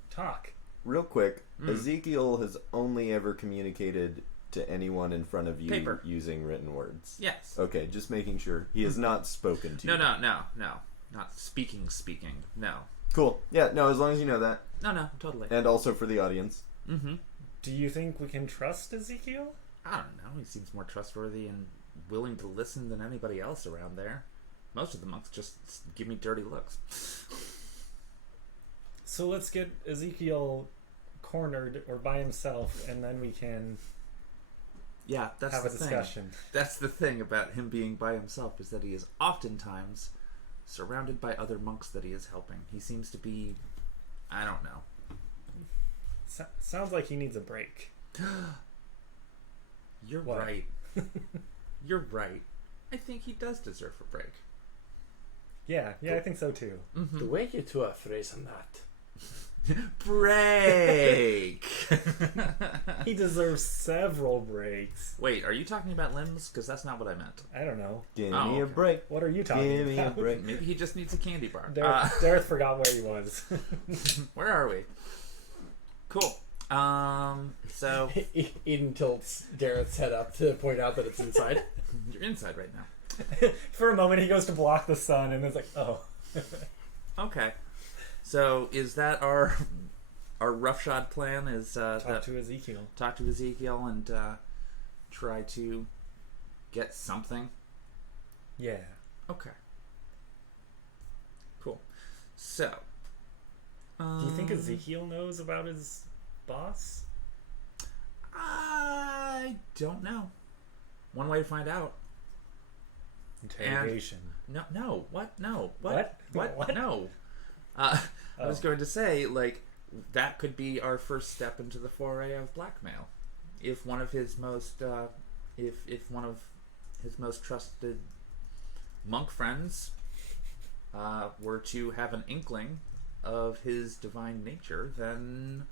talk. Real quick, Ezekiel has only ever communicated to anyone in front of you Paper. using written words. Yes. Okay, just making sure. He has not spoken to you. No. Not speaking. No. Cool. Yeah, no, as long as you know that. No, totally. And also for the audience. Mm-hmm. Do you think we can trust Ezekiel? I don't know. He seems more trustworthy and willing to listen than anybody else around there. Most of the monks just give me dirty looks. So let's get Ezekiel cornered or by himself, and then we can Yeah, that's have the a discussion. That's the thing about him being by himself, is that he is oftentimes surrounded by other monks that he is helping. He seems to be, I don't know. Sounds like he needs a break. You're What? right. You're right. I think he does deserve a break. Yeah, I think so too. Mm-hmm. The way you two are phrasing that. Break! He deserves several breaks. Wait, are you talking about limbs? Because that's not what I meant. I don't know. Give Oh, me a okay. break. What are you talking Give me a about? break. Maybe he just needs a candy bar. Dareth forgot where he was. Where are we? Cool. So Eden tilts Dareth's head up to point out that it's inside. you're inside right now. For a moment, he goes to block the sun, and it's like, oh. Okay. So is that our roughshod plan? Is Talk to Ezekiel. talk to Ezekiel and try to get something? Yeah. Okay. Cool. So. Do you think Ezekiel knows about his boss? I don't know. One way to find out. Interrogation. No. What? No. What? What? No. I was going to say, like, that could be our first step into the foray of blackmail. If one of his most, if one of his most trusted monk friends were to have an inkling of his divine nature, then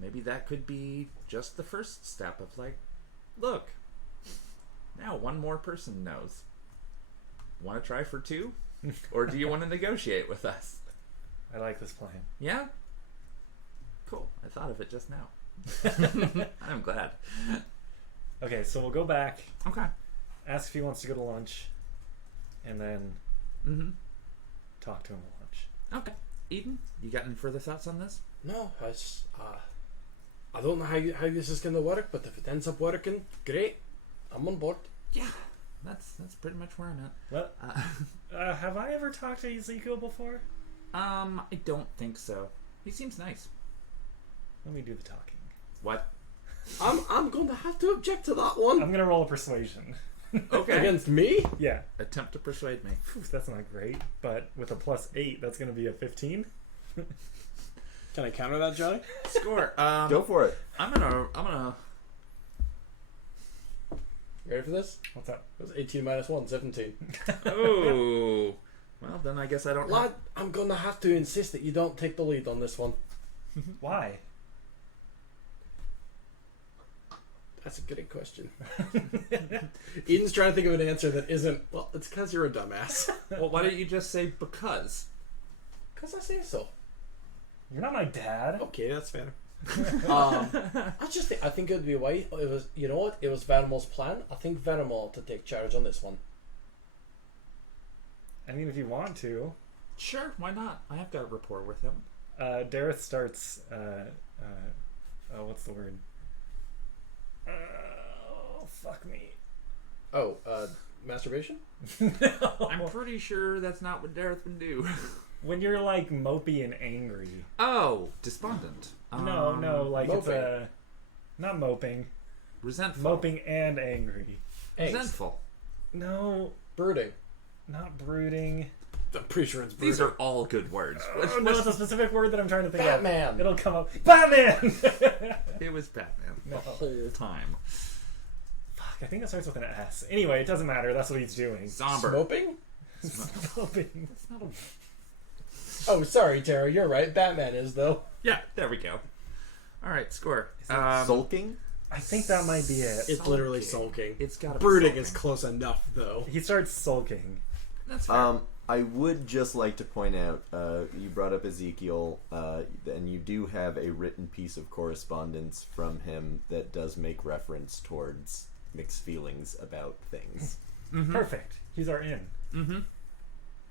maybe that could be just the first step of, like, look, now one more person knows. Want to try for two? Or do you want to negotiate with us? I like this plan. Yeah? Cool. I thought of it just now. I'm glad. Okay, so we'll go back, Okay. ask if he wants to go to lunch, and then Mm-hmm. talk to him at lunch. Okay. Eden, you got any further thoughts on this? No, I don't know how this is going to work, but if it ends up working, great. I'm on board. Yeah. That's pretty much where I'm at. Well, have I ever talked to Ezekiel before? I don't think so. He seems nice. Let me do the talking. What? I'm going to have to object to that one. I'm gonna roll a persuasion. Okay. Against me? Yeah. Attempt to persuade me. Phew, that's not great, but with a +8, that's gonna be a 15. Can I counter that, Johnny? Score. Go for it. I'm gonna You ready for this? What's up? It was 18 minus 1, 17. Oh. Well, then I guess I don't. Lad, I'm gonna have to insist that you don't take the lead on this one. Why? That's a good question. Eden's trying to think of an answer that isn't, well, it's because you're a dumbass. Well, why don't you just say because? Because I say so. You're not my dad. Okay, that's fair. I think it would be why it was. You know what? It was Venomal's plan. I think Venomal to take charge on this one. I mean, if you want to. Sure, why not? I have got a rapport with him. Dareth starts. What's the word? Fuck me. Oh, masturbation? No. I'm pretty sure that's not what Dareth would do. When you're like mopey and angry. Oh, despondent. No, like it's moping. a not moping, Resentful. moping and angry. Angst. Resentful. No, Brooding. not brooding. I'm pretty sure it's brooding. These are all good words. Oh, no, it's a specific word that I'm trying to think Batman. of. It'll come up. Batman. It was Batman No. the whole time. Fuck, I think it starts with an S. Anyway, it doesn't matter. That's what he's doing. Somber. Smoping? Moping. That's not a... Oh, sorry, Tara. You're right. Batman is, though. Yeah, there we go. All right, score. Sulking? I think that might be it. It's literally sulking. It's got to be Brooding sulking. is close enough, though. He starts sulking. That's fair. I would just like to point out, you brought up Ezekiel, and you do have a written piece of correspondence from him that does make reference towards mixed feelings about things. Perfect. He's our in. Mm-hmm.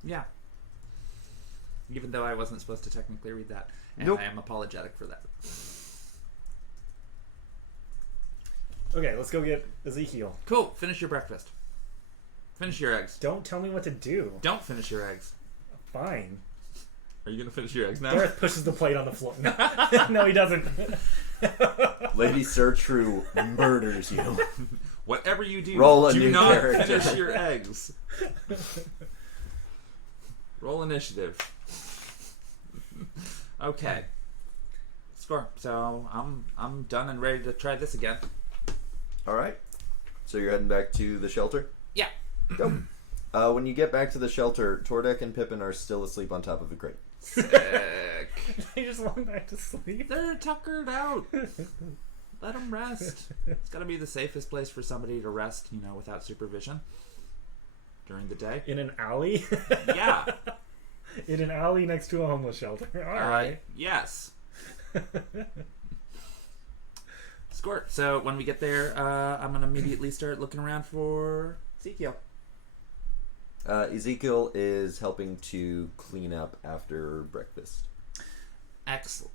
Yeah. Even though I wasn't supposed to technically read that. And Nope. I am apologetic for that. Okay, let's go get Ezekiel. Cool. Finish your breakfast. Finish your eggs. Don't tell me what to do. Don't finish your eggs. Fine. Are you going to finish your eggs now? Dareth pushes the plate on the floor. No, no he doesn't. Lady Sertru murders you. Whatever you do, Roll a do new not character. finish your eggs. Roll initiative. Okay. Score. So I'm done and ready to try this again. All right. So you're heading back to the shelter? Yeah. Go. When you get back to the shelter, Tordek and Pippin are still asleep on top of the crate. Sick. They just went back to sleep. They're tuckered out. Let them rest. It's got to be the safest place for somebody to rest, without supervision during the day. In an alley? Yeah. In an alley next to a homeless shelter. Alright. Yes. Score. So when we get there, I'm going to immediately start looking around for Ezekiel. Ezekiel is helping to clean up after breakfast. Excellent.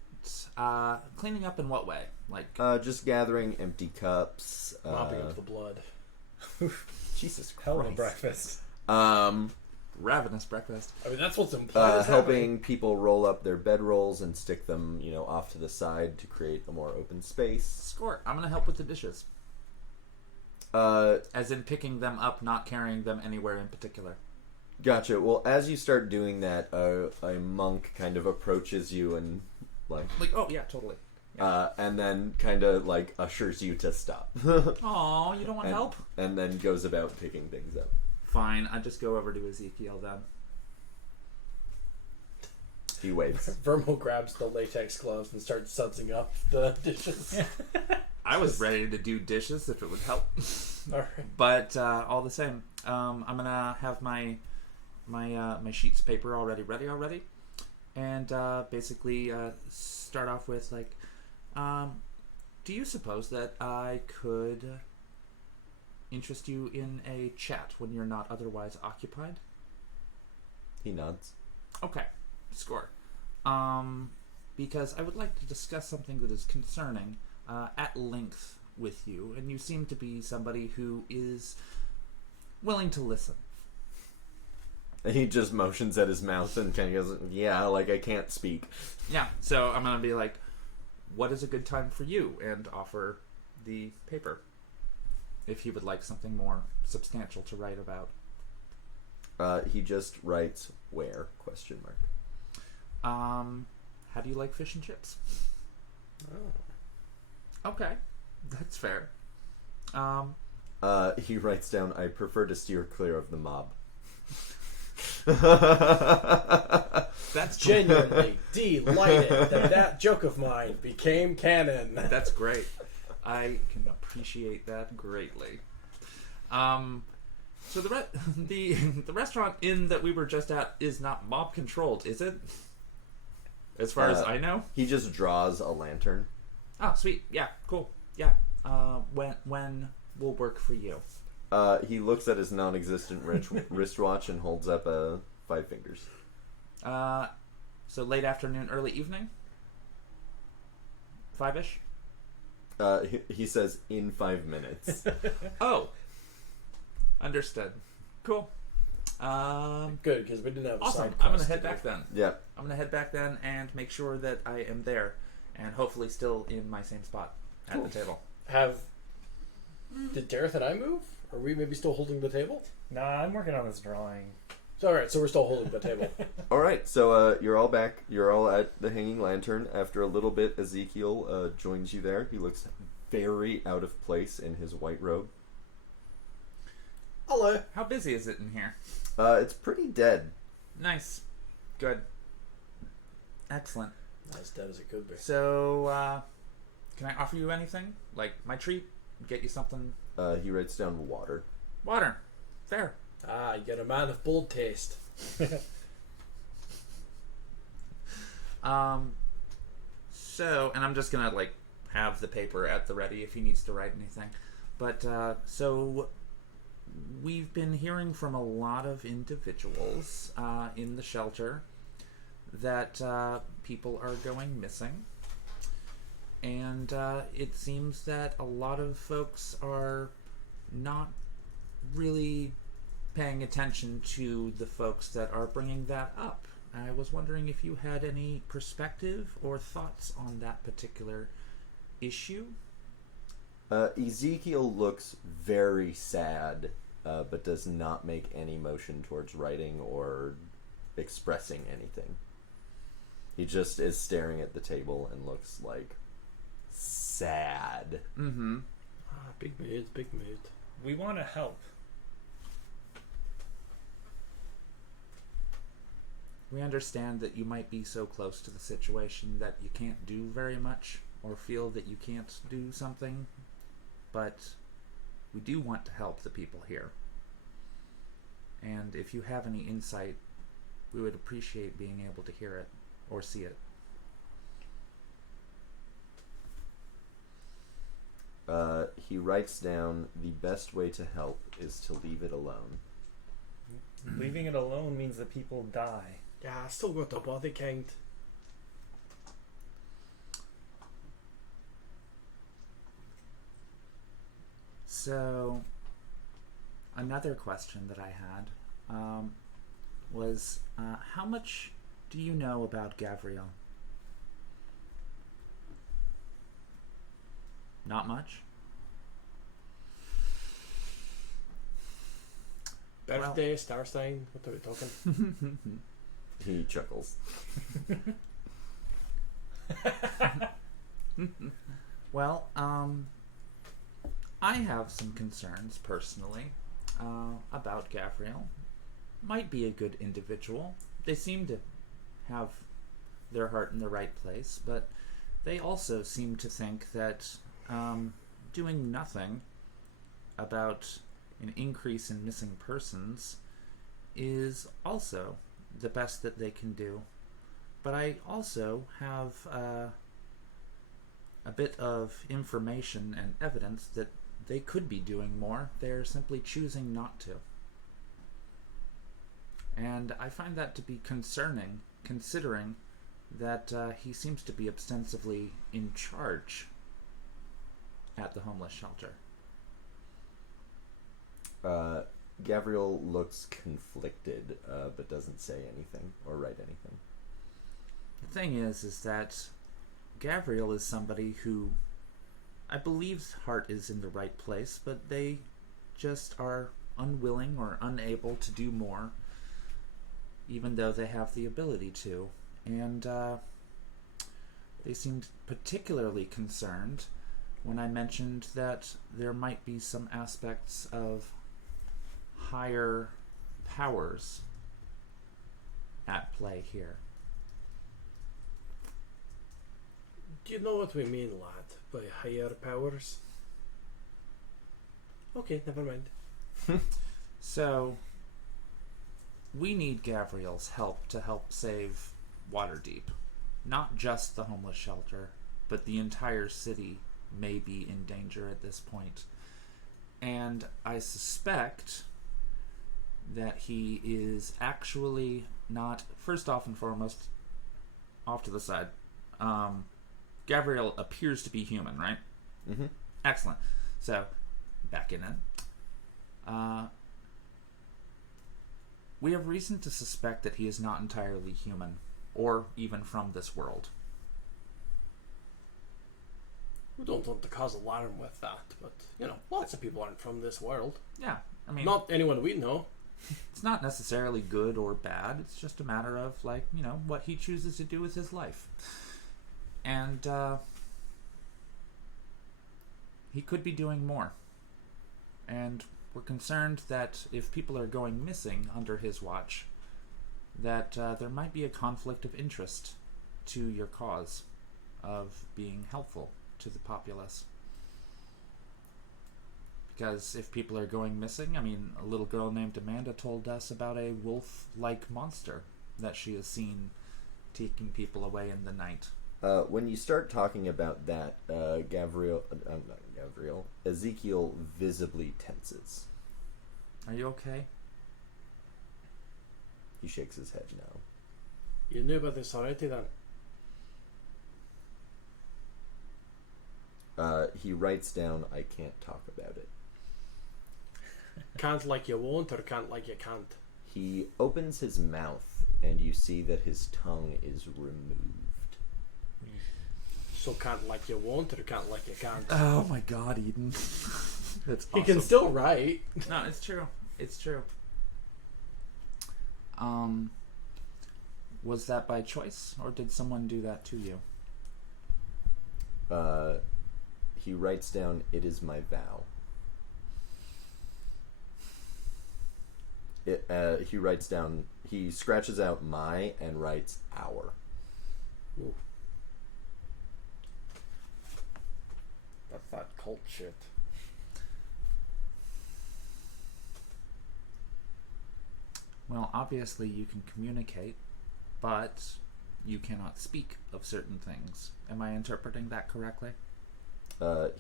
Cleaning up in what way? Like, Just gathering empty cups. Mopping up the blood. Jesus Christ. Hell of a breakfast. ravenous breakfast. I mean, that's what's implied. is happening. Helping people roll up their bedrolls and stick them, off to the side to create a more open space. Score. I'm going to help with the dishes. As in picking them up, not carrying them anywhere in particular. Gotcha. Well, as you start doing that, a monk kind of approaches you and like, Oh, yeah, totally. and then kind of like ushers you to stop. Aw, you don't want help? And then goes about picking things up. Fine, I just go over to Ezekiel then. He waits. Vermo grabs the latex gloves and starts sudsing up the dishes. I was ready to do dishes if it would help. Alright. But all the same, I'm gonna have my sheets of paper already ready, and basically start off with like, do you suppose that I could interest you in a chat when you're not otherwise occupied? He nods. Okay, score. Because I would like to discuss something that is concerning at length with you, and you seem to be somebody who is willing to listen. And he just motions at his mouth and kind of goes, "Yeah, like I can't speak." Yeah, so I'm gonna be like, what is a good time for you? And offer the paper. If you would like something more substantial to write about. He just writes, "Where?" ? How do you like fish and chips? Oh. Okay, that's fair. He writes down, I prefer to steer clear of the mob. That's Genuinely delighted that joke of mine became canon. That's great. I can appreciate that greatly. So the restaurant inn that we were just at is not mob controlled, is it? As far as I know. He just draws a lantern. Oh, sweet. Yeah, cool. Yeah. When will work for you? He looks at his non-existent wristwatch and holds up 5 fingers. So late afternoon, early evening? 5-ish? He says, in 5 minutes. Oh. Understood. Cool. Good, because we didn't have a Awesome. side I'm going quest to head do. back then. Yeah. I'm going to head back then and make sure that I am there. And hopefully still in my same spot at the table. Did Dareth and I move? Are we maybe still holding the table? Nah, I'm working on this drawing. So, alright, so we're still holding the table. Alright, so you're all back. You're all at the Hanging Lantern. After a little bit, Ezekiel joins you there. He looks very out of place in his white robe. Hello. How busy is it in here? It's pretty dead. Nice. Good. Excellent. Not as dead as it could be. So, can I offer you anything? Like my treat? Get you something? He writes down water. Water. Fair. Ah, you get a man of bold taste. So, and I'm just gonna like have the paper at the ready if he needs to write anything. But so we've been hearing from a lot of individuals in the shelter that people are going missing, and it seems that a lot of folks are not really paying attention to the folks that are bringing that up. I was wondering if you had any perspective or thoughts on that particular issue. Ezekiel looks very sad, but does not make any motion towards writing or expressing anything. He just is staring at the table and looks like sad. Mm-hmm. Ah, big mood, big mood. We want to help. We understand that you might be so close to the situation that you can't do very much or feel that you can't do something, but we do want to help the people here. And if you have any insight, we would appreciate being able to hear it or see it. He writes down, the best way to help is to leave it alone. Leaving it alone means that people die. Yeah, I still got the body count. So, another question that I had was, how much do you know about Gavriel? Not much? Birthday, star sign, what are we talking? He chuckles. Well, I have some concerns personally about Gavriel. Might be a good individual. They seem to have their heart in the right place, but they also seem to think that doing nothing about an increase in missing persons is also the best that they can do. But I also have a bit of information and evidence that they could be doing more. They're simply choosing not to. And I find that to be concerning, considering that he seems to be ostensibly in charge at the homeless shelter. Gavriel looks conflicted, but doesn't say anything or write anything. The thing is that Gavriel is somebody who I believe's heart is in the right place, but they just are unwilling or unable to do more, even though they have the ability to. And they seemed particularly concerned when I mentioned that there might be some aspects of higher powers at play here. Do you know what we mean, lad, by higher powers? Okay, never mind. So, we need Gavriel's help to help save Waterdeep. Not just the homeless shelter, but the entire city may be in danger at this point. And I suspect that he is actually not, first off and foremost, off to the side. Gavriel appears to be human, right? Mm-hmm. Excellent. So, back in it. We have reason to suspect that he is not entirely human, or even from this world. We don't want to cause alarm with that, but, lots of people aren't from this world. Yeah, I mean, Not anyone we know. it's not necessarily good or bad. It's just a matter of, what he chooses to do with his life. And, he could be doing more. And we're concerned that if people are going missing under his watch, that there might be a conflict of interest to your cause of being helpful to the populace. Because if people are going missing, a little girl named Amanda told us about a wolf-like monster that she has seen taking people away in the night. When you start talking about that, Ezekiel visibly tenses. Are you okay? He shakes his head no. You knew about this already then? He writes down, I can't talk about it. Can't like you won't, or can't like you can't? He opens his mouth, and you see that his tongue is removed. So can't like you won't, or can't like you can't? Oh my god, Eden. That's He awesome. can still write. No, it's true. It's true. Was that by choice, or did someone do that to you? He writes down, it is my vow. He writes down, he scratches out my and writes our. Ooh. That's that cult shit. Well, obviously you can communicate, but you cannot speak of certain things. Am I interpreting that correctly?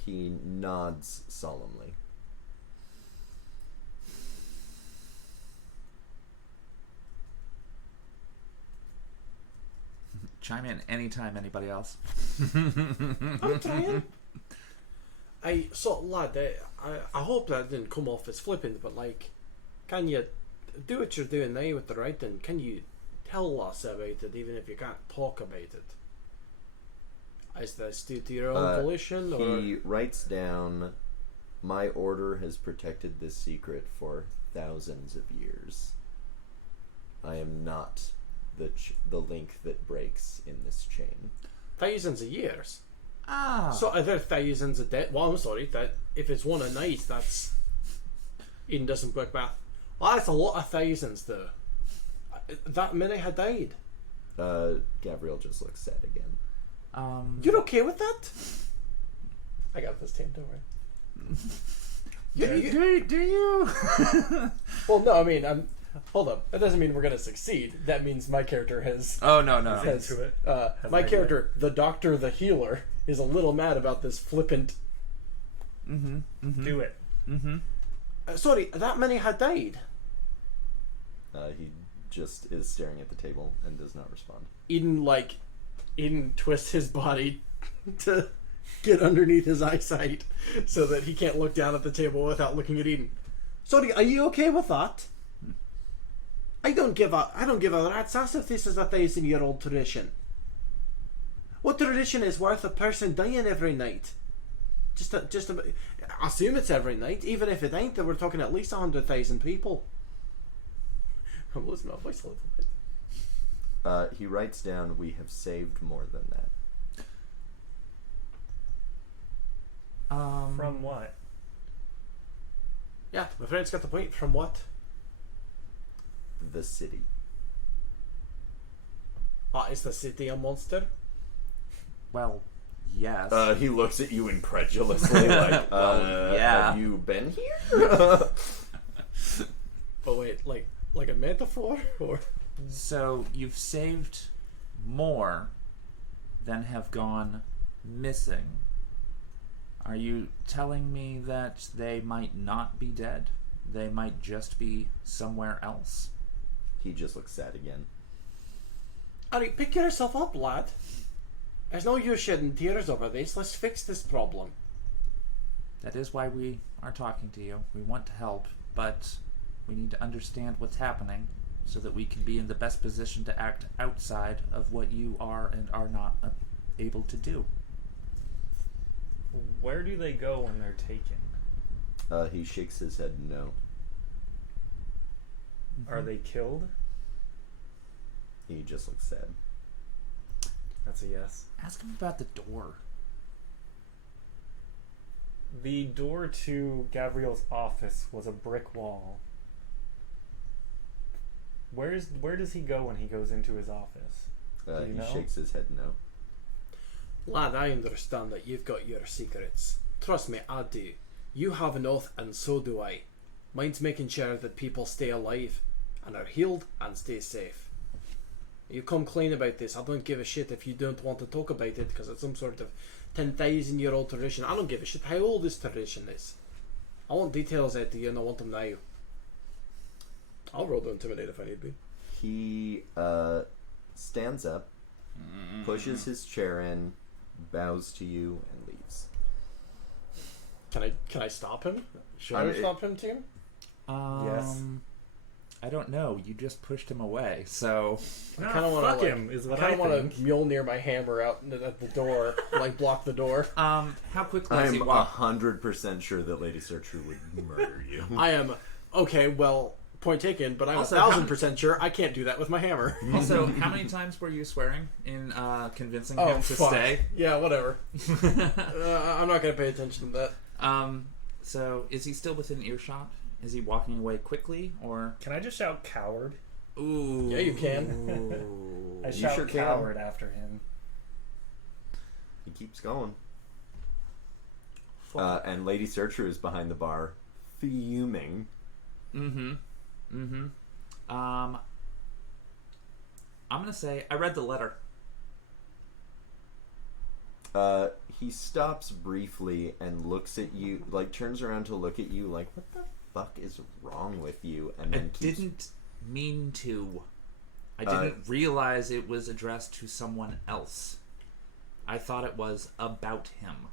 He nods solemnly. Chime in anytime, anybody else. I'm trying. Lad, I hope that didn't come off as flippant, but can you do what you're doing now with the writing? Can you tell us about it, even if you can't talk about it? Is this due to your own volition? Or? He writes down, my order has protected this secret for thousands of years. I am not the link that breaks in this chain. Thousands of years? Ah. So are there thousands of dead? Well, I'm sorry, that if it's one a night, that's... Eden doesn't quick math. Well, that's a lot of thousands, though. That many had died. Gabriel just looks sad again. You're okay with that? I got this team, don't worry. Do you? Well, no, hold up. That doesn't mean we're gonna succeed. That means my character has... Oh, no. has Into it. my character, the Doctor, the Healer, is a little mad about this flippant... Do it. sorry, that many had died? He just is staring at the table and does not respond. Eden twists his body to get underneath his eyesight so that he can't look down at the table without looking at Eden. Sorry, are you okay with that? I don't give a rat's ass if this is a 1,000-year-old tradition. What tradition is worth a person dying every night? Assume it's every night. Even if it ain't, then we're talking at least 100,000 people. I'm losing my voice a little bit. He writes down, we have saved more than that. From what? Yeah, my friend's got the point. From what? The city. Is the city a monster? Well, yes. He looks at you incredulously, like, Well, yeah. have you been here? But wait, like a metaphor? Or So you've saved more than have gone missing. Are you telling me that they might not be dead? They might just be somewhere else? He just looks sad again. Alright, pick yourself up, lad. There's no use shedding tears over this. Let's fix this problem. That is why we are talking to you. We want to help, but we need to understand what's happening so that we can be in the best position to act outside of what you are and are not able to do. Where do they go when they're taken? He shakes his head no. Are they killed? He just looks sad. That's a yes. Ask him about the door. The door to Gavriel's office was a brick wall. Where does he go when he goes into his office? Do you He know? shakes his head no. Lad, I understand that you've got your secrets. Trust me, I do. You have an oath, and so do I. Mine's making sure that people stay alive, and are healed, and stay safe. You come clean about this. I don't give a shit if you don't want to talk about it, because it's some sort of 10,000-year-old tradition. I don't give a shit how old this tradition is. I want details out to you, and I want them now. I'll roll to intimidate if I need be. He stands up, pushes his chair in, bows to you, and leaves. Can I stop him? Should I stop him too? Yes. I don't know. You just pushed him away, so I kinda wanna, fuck like, him is what I I kind of want think. to Mjolnir my hammer out at the door, like block the door. how quickly does I'm he walk? 100% sure that Lady Sertru would murder you. I am okay. Well, point taken, but I'm Also, 1,000% sure I can't do that with my hammer. Also, how many times were you swearing in convincing Oh, him to fuck. stay? Yeah, whatever. I'm not gonna pay attention to that. So is he still within earshot? Is he walking away quickly, or? Can I just shout coward? Ooh. Yeah, you can. I You shout sure can. coward after him. He keeps going. And Lady Sertru is behind the bar, fuming. I'm gonna say I read the letter. He stops briefly and looks at you, like turns around to look at you, like, what the fuck is wrong with you? And I then keeps... didn't mean to. I didn't realize it was addressed to someone else. I thought it was about him.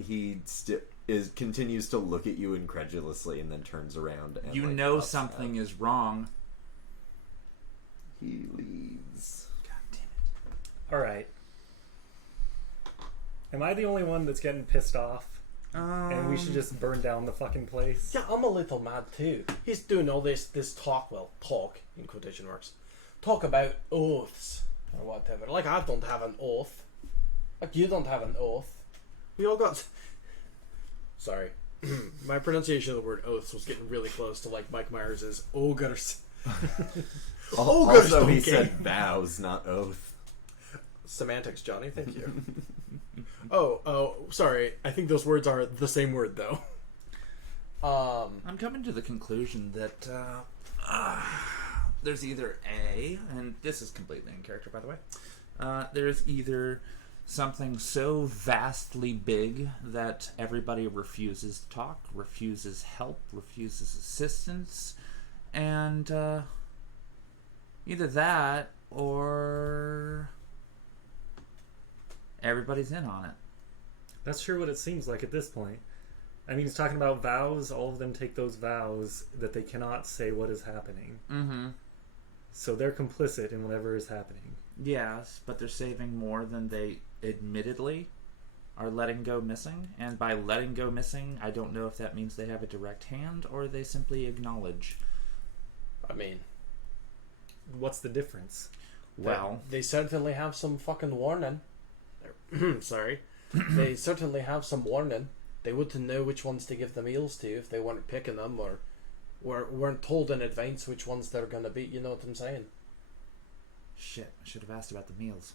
He continues to look at you incredulously and then turns around and You like, know pops something out. is wrong. He leaves. God damn it. Alright. Am I the only one that's getting pissed off? And we should just burn down the fucking place? Yeah, I'm a little mad too. He's doing all this talk, in quotation marks, talk about oaths or whatever. Like, I don't have an oath. Like, you don't have an oath. We all got... Sorry. My pronunciation of the word oaths was getting really close to, like, Mike Myers' ogres. Ogres Also, don't he care. said vows, not oath. Semantics, Johnny. Thank you. Oh, sorry. I think those words are the same word, though. I'm coming to the conclusion that there's either A, and this is completely in character, by the way. There's either something so vastly big that everybody refuses to talk, refuses help, refuses assistance, and either that or everybody's in on it. That's sure what it seems like at this point. I mean, he's talking about vows. All of them take those vows that they cannot say what is happening. Mm-hmm. So they're complicit in whatever is happening. Yes, but they're saving more than they admittedly are letting go missing. And by letting go missing, I don't know if that means they have a direct hand or they simply acknowledge. I mean, What's the difference? Well, they certainly have some fucking warning. Sorry. They certainly have some warning. They wouldn't know which ones to give the meals to if they weren't picking them or weren't told in advance which ones they're going to be. You know what I'm saying? Shit, I should have asked about the meals.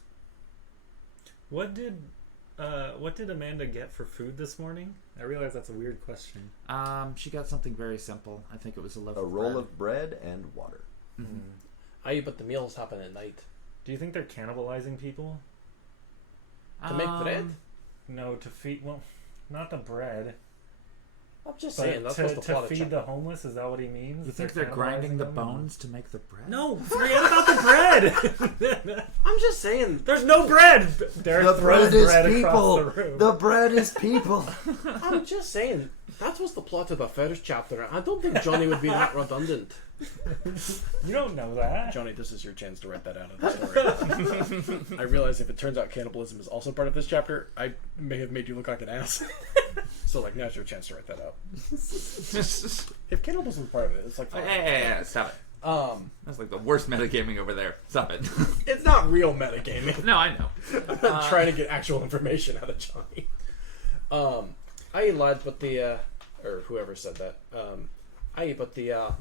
What did Amanda get for food this morning? I realize that's a weird question. She got something very simple. I think it was a loaf A of roll bread. of bread and water. Mhm. Aye, but the meals happen at night. Do you think they're cannibalizing people? To make bread? No, to feed. Well, not the bread. I'm just But saying, that's what's the to plot of feed chapter. the homeless. Is that what he means? You think they're grinding the bones to make the bread? No, forget about the bread. I'm just saying. There's no bread. Derek The throws bread is bread across people. the room. The bread is people. I'm just saying. That was the plot of the first chapter. I don't think Johnny would be that redundant. You don't know that. Johnny, this is your chance to write that out of the story. I realize if it turns out cannibalism is also part of this chapter, I may have made you look like an ass. So, like, now's your chance to write that out. If cannibalism is part of it, it's like fine. Hey, stop it. That's like the worst metagaming over there. Stop it. It's not real metagaming. No, I know. I'm trying to get actual information out of Johnny. Aye, lad, but the or whoever said that. Aye, but the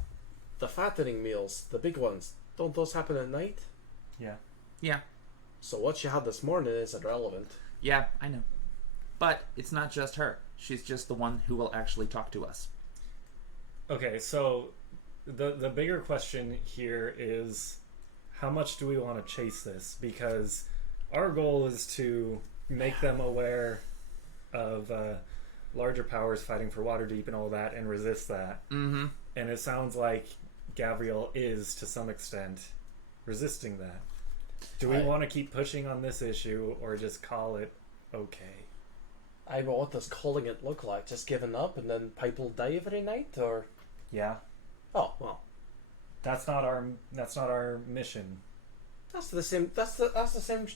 fattening meals, the big ones, don't those happen at night? Yeah. Yeah, So what you had this morning is irrelevant. yeah, I know. But it's not just her. She's just the one who will actually talk to us. Okay, so the bigger question here is how much do we want to chase this? Because our goal is to make them aware of larger powers fighting for Waterdeep and all that and resist that. Mm-hmm. And it sounds like Gavriel is, to some extent, resisting that. Do we want to keep pushing on this issue or just call it okay? Aye, but what does calling it look like? Just giving up and then people die every night, or Yeah. oh well, That's not our mission. that's the same. That's the same.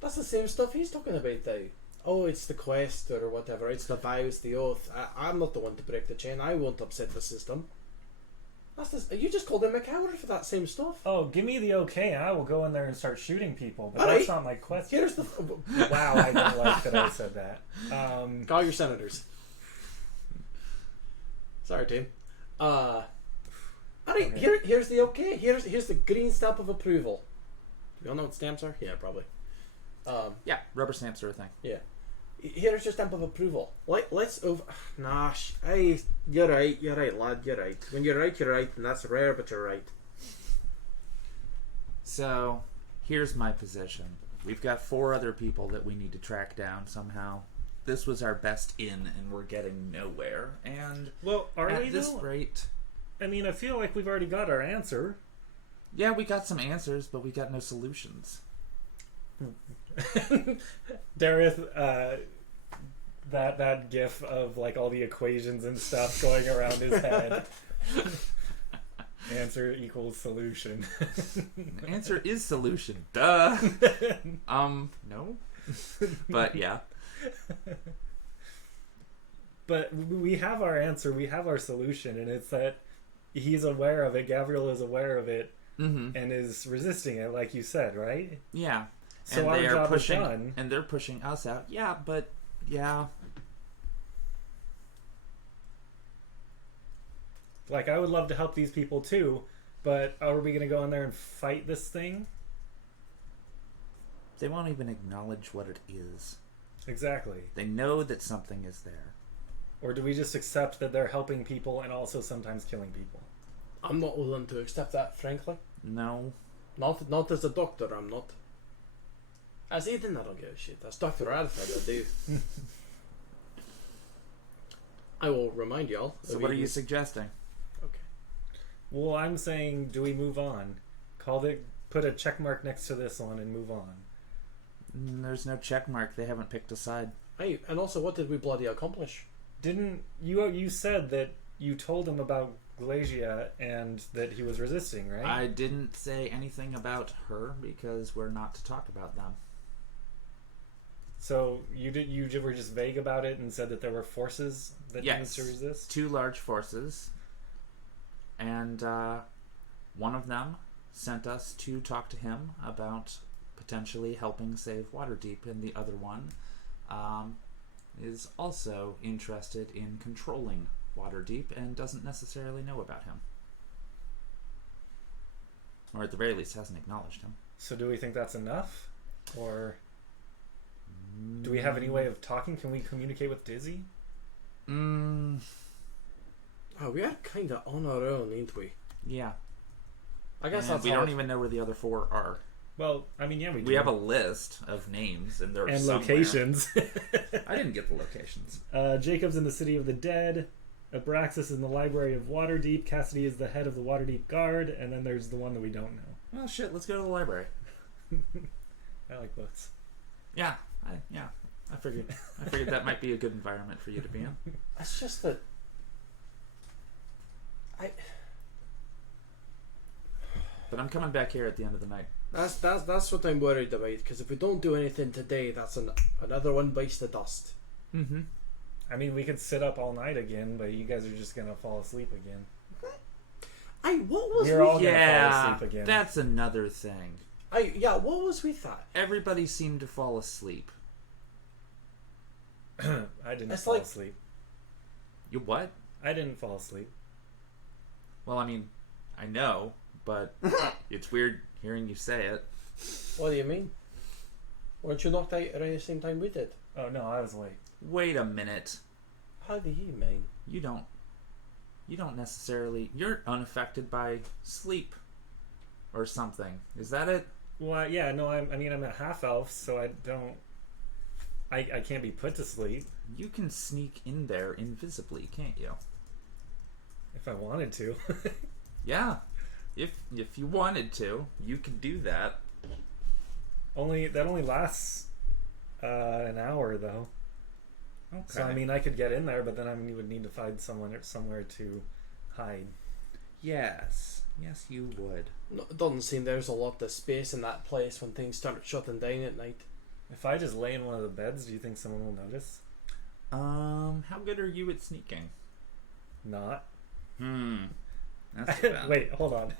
That's the same stuff he's talking about, though. Oh, it's the quest or whatever. It's the vows, the oath. I'm not the one to break the chain. I won't upset the system. That's this. You just called him a coward for that same stuff. Oh, give me the okay and I will go in there and start shooting people. But Alright. that's not my question. Here's the. Wow, I don't like that I said that. Call your senators. Sorry, team. Alright, Okay. here's the okay. Here's the green stamp of approval. Do you all know what stamps are? Yeah, probably. Yeah, rubber stamps are a thing. Yeah. Here's your stamp of approval. Let's over. Nah, hey, you're right, lad, you're right. When you're right, and that's rare, but you're right. So, here's my position. We've got 4 other people that we need to track down somehow. This was our best in, and we're getting nowhere. And Well, are at we this though? rate, I mean, I feel like we've already got our answer. yeah, we got some answers, but we got no solutions. Dareth, that gif of like all the equations and stuff going around his head. Answer equals solution. The answer is solution. Duh. No. But yeah. But we have our answer, we have our solution, and it's that he's aware of it, Gavriel is aware of it, Mm-hmm. and is resisting it, like you said, right? Yeah. So and our they are job pushing, is done. and they're pushing us out. Yeah, but yeah. Like, I would love to help these people too, but are we going to go in there and fight this thing? They won't even acknowledge what it is. Exactly. They know that something is there. Or do we just accept that they're helping people and also sometimes killing people? I'm not willing to accept that, frankly. No. Not as a doctor, I'm not. As Eden, I don't give a shit. As Dr. Alfred, I do. I will remind y'all. So what are you suggesting? Okay. Well, I'm saying, do we move on? Put a check mark next to this one and move on. There's no check mark. They haven't picked a side. Hey, and also, what did we bloody accomplish? Didn't you said that you told him about Glacia and that he was resisting, right? I didn't say anything about her because we're not to talk about them. So you were just vague about it and said that there were forces that Yes. needed to resist? 2 large forces. And one of them sent us to talk to him about potentially helping save Waterdeep, and the other one is also interested in controlling Waterdeep and doesn't necessarily know about him. Or at the very least hasn't acknowledged him. So do we think that's enough? Or do we have any way of talking? Can we communicate with Dizzy? Oh, we are kind of on our own, ain't we? Yeah. I guess And that's we how don't it- even know where the other 4 are. Well, I mean, yeah, we do. We have a list of names and they're and somewhere. locations. I didn't get the locations. Jacob's in the City of the Dead. Abraxas is in the Library of Waterdeep. Cassidy is the head of the Waterdeep Guard. And then there's the one that we don't know. Well, shit, let's go to the library. I like books. Yeah, I figured that might be a good environment for you to be in. It's just that But I'm coming back here at the end of the night. that's what I'm worried about. Because if we don't do anything today, that's another one bites the dust. Mm-hmm. I mean, we could sit up all night again, but you guys are just going to fall asleep again. What was We're all with gonna fall Yeah, asleep again. that's another thing. what was with that? Everybody seemed to fall asleep. I didn't It's fall like- asleep. You what? I didn't fall asleep. Well, I mean, I know, but it's weird hearing you say it. What do you mean? Weren't you knocked out around the same time we did? Oh, no, I was awake. Wait a minute. How do you mean? You don't necessarily. You're unaffected by sleep or something. Is that it? Well, yeah, no, I'm a half elf, so I don't. I can't be put to sleep You can sneak in there invisibly, can't you? if I wanted to. Yeah. If you wanted to, you could do that. That only lasts an hour, though. Okay. So I mean, I could get in there, but then you would need to find somewhere to hide. Yes, you would. No, it doesn't seem there's a lot of space in that place when things start shutting down at night. If I just lay in one of the beds, do you think someone will notice? How good are you at sneaking? Not. That's too bad. Wait, hold on.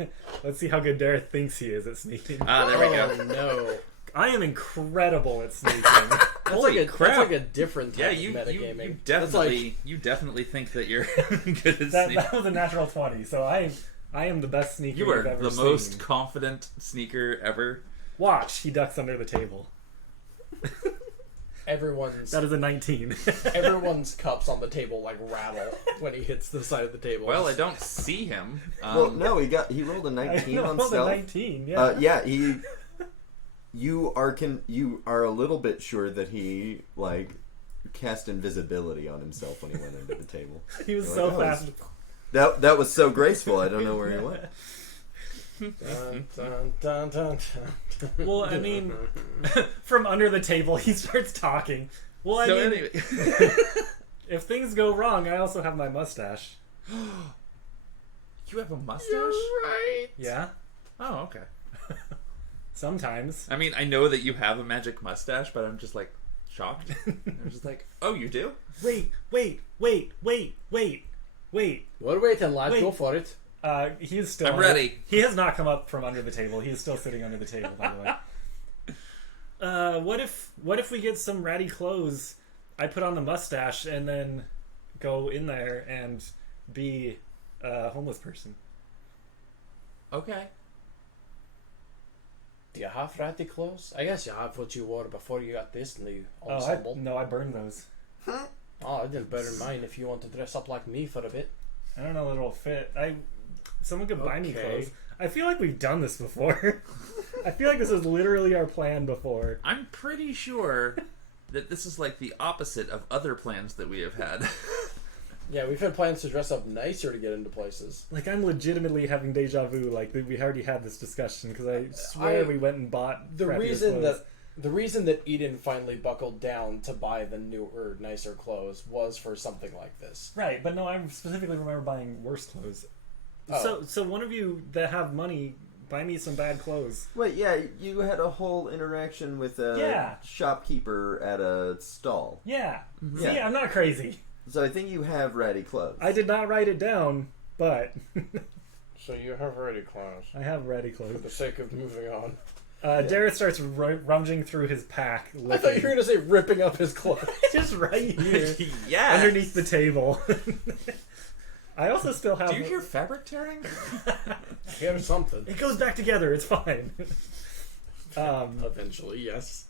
Let's see how good Dareth thinks he is at sneaking. There we go. Oh, no. I am incredible at sneaking. That's Holy like crap. That's like a different type Yeah, of you metagaming. definitely think that you're good at that sneaking. was a natural 20, so I am the best sneaker You are you've ever the most seen. confident sneaker ever. Watch, he ducks under the table. Everyone's That is a 19. everyone's cups on the table like rattle when he hits the side of the table. Well, I don't see him. Well, no, he rolled a 19 on a stealth. 19, yeah. You are a little bit sure that he cast invisibility on himself when he went under the table. He was You're so like, fast. That was so graceful. I don't know where he went. Dun, dun, dun, dun, dun. Well, I mean, from under the table, he starts talking. Well, I So mean, anyway, if things go wrong, I also have my mustache. you have a mustache? right. Yeah, Oh, okay. sometimes. I mean, I know that you have a magic mustache, but I'm just like shocked. I'm just like, oh, you do? Wait. We're waiting, lad. Wait. Go for it. He is still. I'm ready. He has not come up from under the table. He is still sitting under the table. By the way. What if we get some ratty clothes? I put on the mustache and then go in there and be a homeless person. Okay. Do you have ratty clothes? I guess you have what you wore before you got this new Oh, ensemble. I burned those. Oh, I didn't burn mine if you want to dress up like me for a bit. I don't know that it'll fit. Someone could buy me Okay. clothes. I feel like we've done this before. I feel like this was literally our plan before. I'm pretty sure that this is like the opposite of other plans that we have had. Yeah, we've had plans to dress up nicer to get into places. Like, I'm legitimately having deja vu. Like, we already had this discussion because I swear we went and bought The crappier reason clothes. that Eden finally buckled down to buy the newer, nicer clothes was for something like this. Right, but no, I specifically remember buying worse clothes. Oh. So one of you that have money, buy me some bad clothes. Wait, yeah, you had a whole interaction with a Yeah. shopkeeper at a stall. Yeah. Mhm. See, Yeah. I'm not crazy. So I think you have ratty clothes. I did not write it down, but So you have ready clothes I have ratty for clothes. the sake of moving on. Dareth starts rummaging through his pack. I thought you were going to say ripping up his clothes. just right here, Yes. underneath the table. I also still have. Do you hear fabric tearing? Hear something. It goes back together. It's fine. Eventually, yes.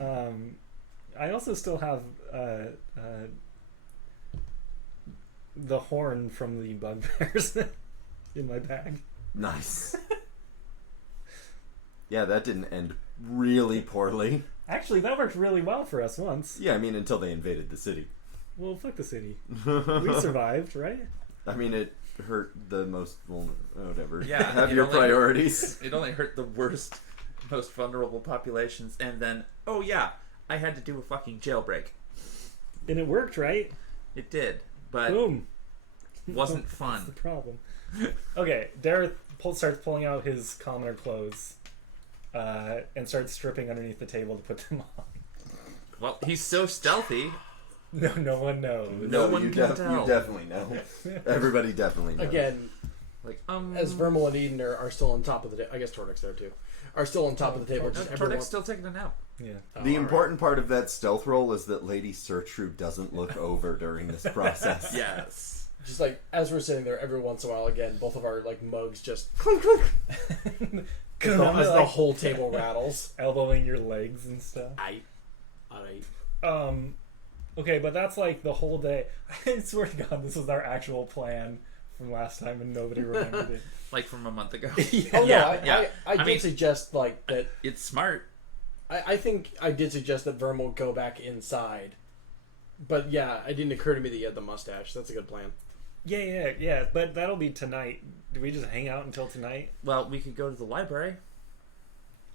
I also still have the horn from the bugbears in my bag. Nice. Yeah, that didn't end really poorly. Actually, that worked really well for us once. Yeah, I mean, until they invaded the city. Well, fuck the city. We survived, right? I mean, it hurt the most vulnerable. Whatever. Yeah, Have it your only- priorities. It only hurt the worst, most vulnerable populations, and then, oh yeah, I had to do a fucking jailbreak. And it worked, right? It did, but Boom. wasn't That's fun. the problem. Okay, Dareth starts pulling out his commoner clothes and starts stripping underneath the table to put them on. Well, he's so stealthy. No one knows. No one you, can tell. you definitely know. Everybody definitely knows. Again, Like, as Vermal and Eden are still on top of the table, I guess Tornix there too, are still on top of the table. no, Just everyone. Tordek's still taking a nap. Yeah. Oh, The all right. important part of that stealth roll is that Lady Sertrude doesn't look over during this process. Yes. Just like as we're sitting there, every once in a while, again, both of our like mugs just clunk clunk as the Like, whole table rattles. elbowing your legs and stuff. I Okay, but that's like the whole day. I swear to God, this was our actual plan from last time, and nobody remembered it. Like from a month ago. Oh Yeah, no, yeah. I did mean- suggest like that. It's smart. I think I did suggest that Vermal go back inside, but yeah, it didn't occur to me that you had the mustache. That's a good plan. Yeah. But that'll be tonight. Do we just hang out until tonight? Well, we could go to the library.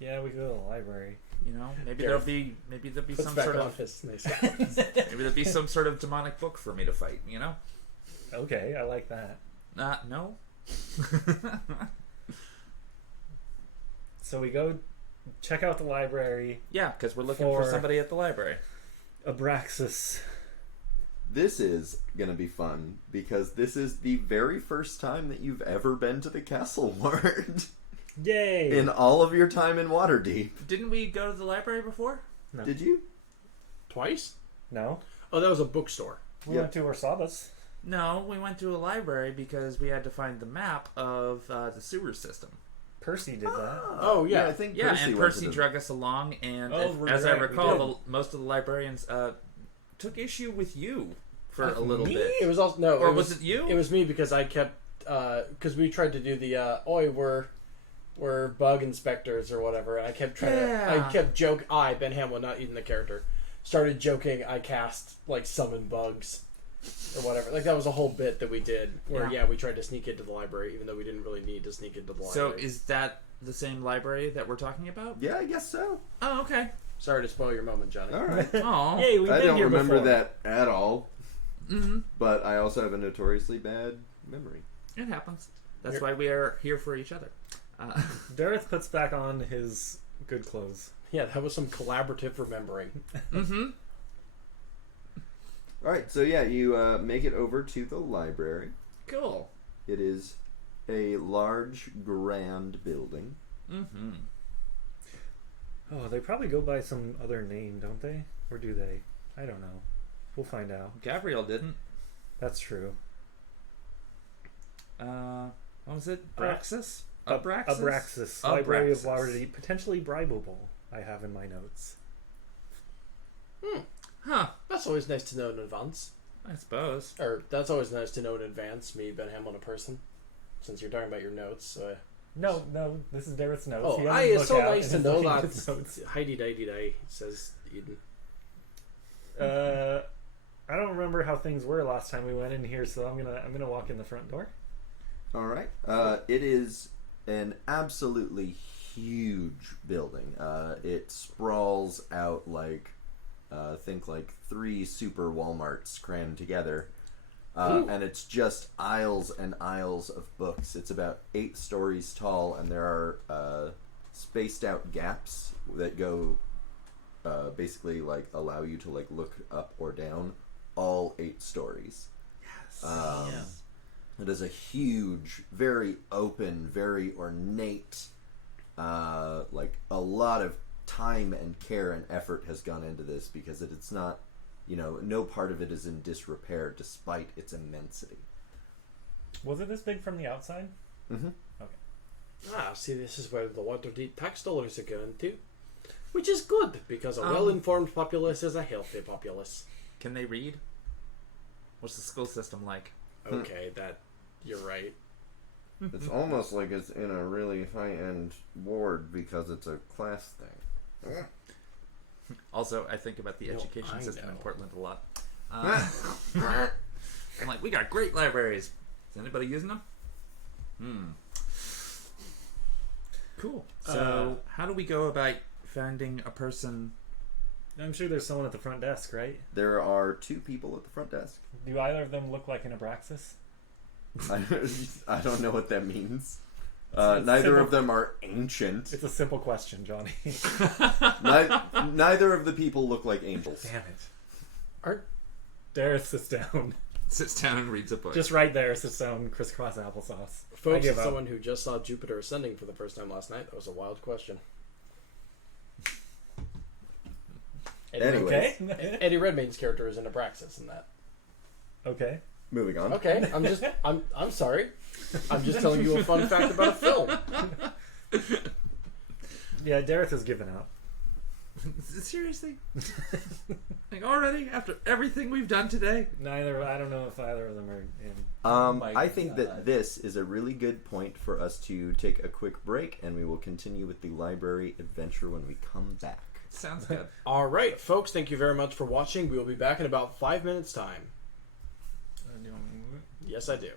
Yeah, we go to the library. You know, maybe Gareth there'll be Puts some back sort on of his nice. maybe there'll be some sort of demonic book for me to fight. You know? Okay, I like that. No. So we go check out the library. Yeah, because we're looking for For- somebody at the library. Abraxas. This is going to be fun because this is the very first time that you've ever been to the Castle Ward Yay! in all of your time in Waterdeep. Didn't we go to the library before? No. Did you? Twice? No, Oh, that was a bookstore. we Yep. went to Orsabas. No, we went to a library because we had to find the map of the sewer system. Percy did that. Oh, yeah. I think Yeah, Percy and went Percy to the- drug us along, and Oh, as I right, we recall, most of the librarians took issue with you for a little me? bit. It was also no. Or it was it you? It was me because I kept because we tried to do the oi we're bug inspectors or whatever, and I kept trying Yeah. I kept joke. Ben Hamlin, not even the character, started joking. I cast like summon bugs or whatever. Like that was a whole bit that we did where Yeah. we tried to sneak into the library even though we didn't really need to sneak into the So library. is that the same library that we're talking about? Yeah, I guess so. Oh, okay. Sorry to spoil your moment, Johnny. All right. Oh. Yay, we've I been don't here remember before. that at all, Mm-hmm. but I also have a notoriously bad memory. It happens. That's You're- why we are here for each other. Dareth puts back on his good clothes. Yeah, that was some collaborative remembering. Mm-hmm. All right, so yeah, you make it over to the library. Cool. It is a large, grand building. Mm-hmm. Oh, they probably go by some other name, don't they? Or do they? I don't know. We'll find out. Gabrielle didn't. That's true. What was it? Braxis? Abraxas? Abraxas. Library of Abraxas. Waterdeep. Potentially bribable, I have in my notes. Huh. That's always nice to know in advance. I suppose. Or that's always nice to know in advance. Me, Ben Hamlin, a person. Since you're talking about your notes, so. No, this is Dareth's notes. Oh, He has his it's book so out nice to and know is looking that. at his notes. Heidi day, says Eden. I don't remember how things were last time we went in here, so I'm gonna walk in the front door. All right. It is an absolutely huge building. It sprawls out like, think like 3 super Walmarts crammed together. And it's just aisles and aisles of books. It's about 8 stories tall, and there are spaced out gaps that go basically like allow you to like look up or down all 8 stories. It is a huge, very open, very ornate like a lot of time and care and effort has gone into this because it's not, no part of it is in disrepair despite its immensity. Was it this big from the outside? Mm-hmm. See, this is where the Waterdeep tax dollars are going to. Which is good, because a well-informed populace is a healthy populace. Can they read? What's the school system like? Okay, you're right. It's almost like it's in a really high-end ward because it's a class thing. Also, I think about the education I system in know. Portland a lot. I'm like, we got great libraries. Is anybody using them? Cool. So, how do we go about finding a person? I'm sure there's someone at the front desk, right? There are 2 people at the front desk. Do either of them look like an Abraxas? I don't know what that means. It's Neither simple. of them are ancient. It's a simple question, Johnny. Neither of the people look like angels. Damn it. Art? Dareth sits down. Sits down and reads a book. Just right there sits down crisscross applesauce. I Folks, give as up. someone who just saw Jupiter ascending for the first time last night, that was a wild question. Anyways. Okay. Eddie Redmayne's character is in Abraxas in that. Okay. Moving on. Okay, I'm sorry. I'm just telling you a fun fact about a film. Yeah, Dareth has given up. Seriously? Like, already? After everything we've done today? I don't know if either of them are in. my I think that God. this is a really good point for us to take a quick break, and we will continue with the library adventure when we come back. Sounds good. All right, folks, thank you very much for watching. We will be back in about 5 minutes' time. Do you want me to move it? Yes, I do.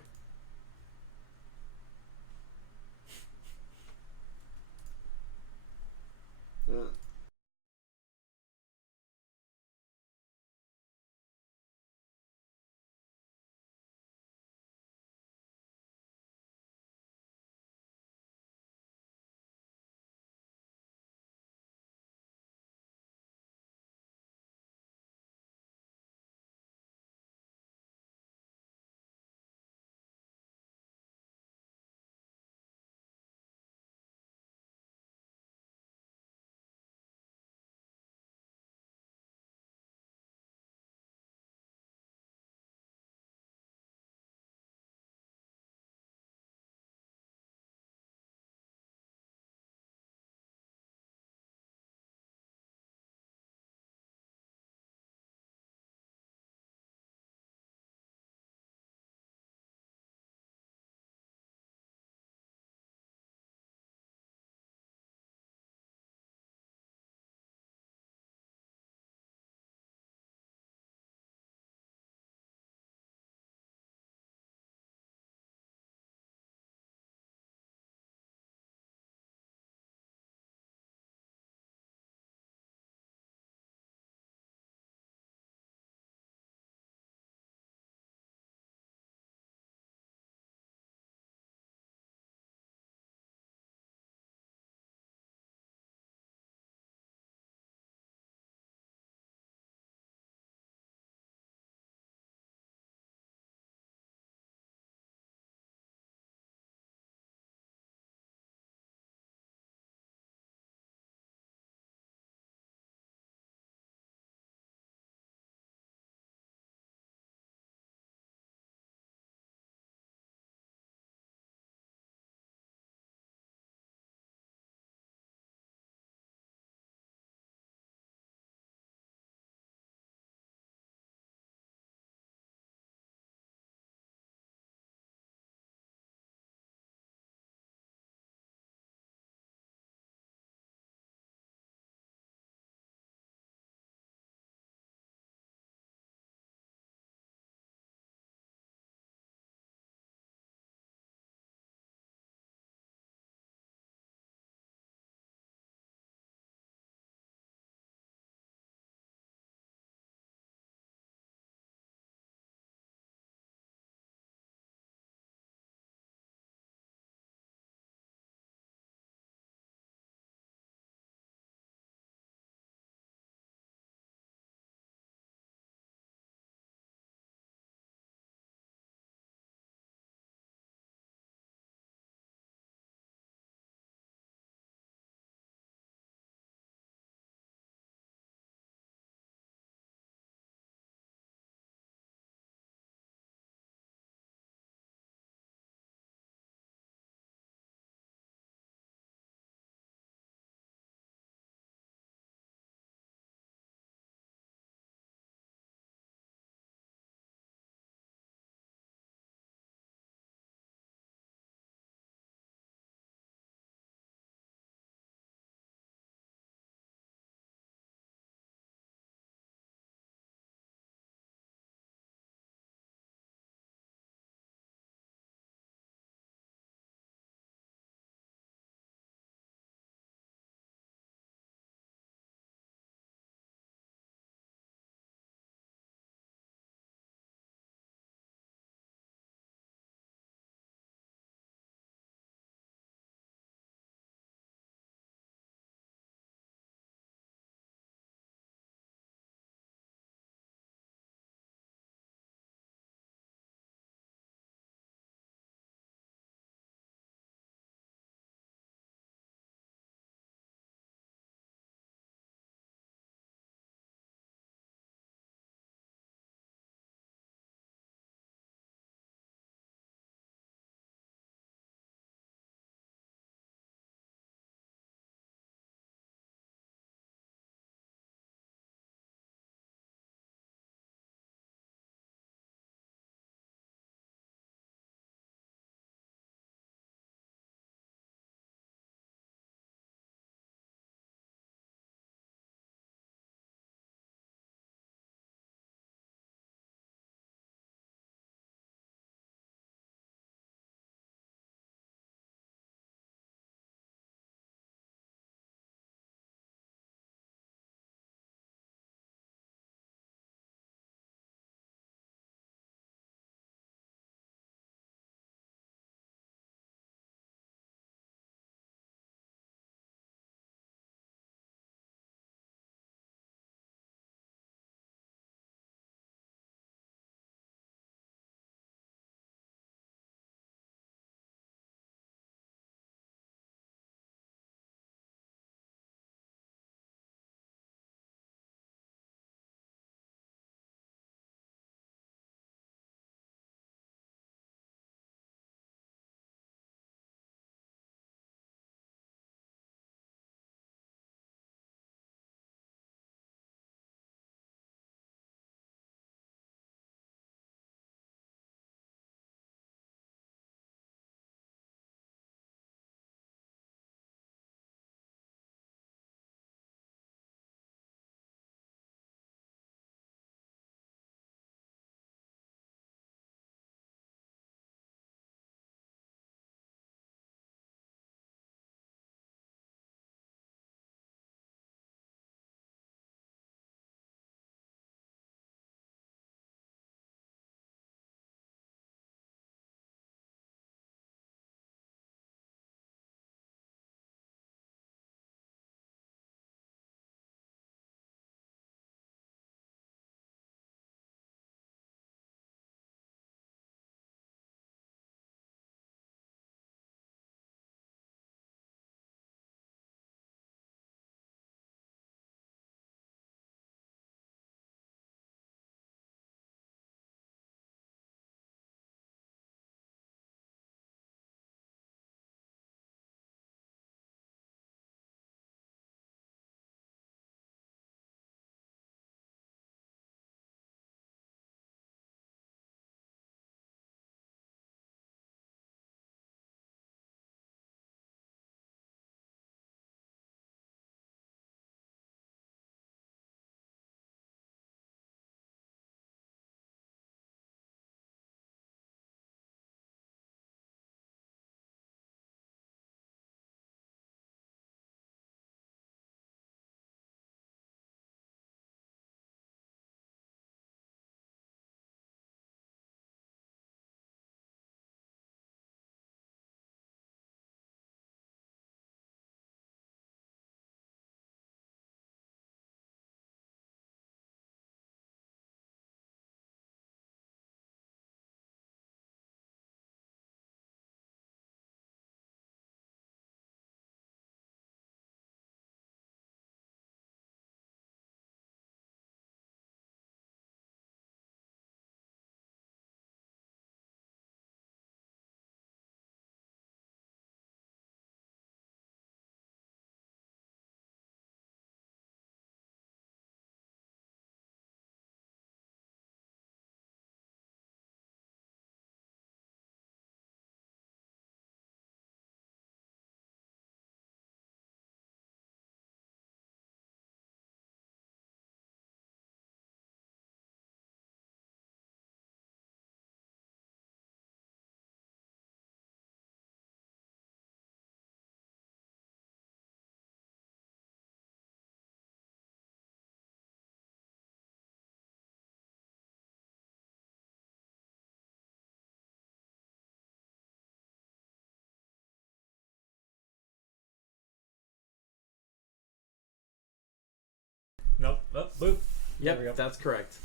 Nope. Oh, boop. There we go. Yep, that's correct.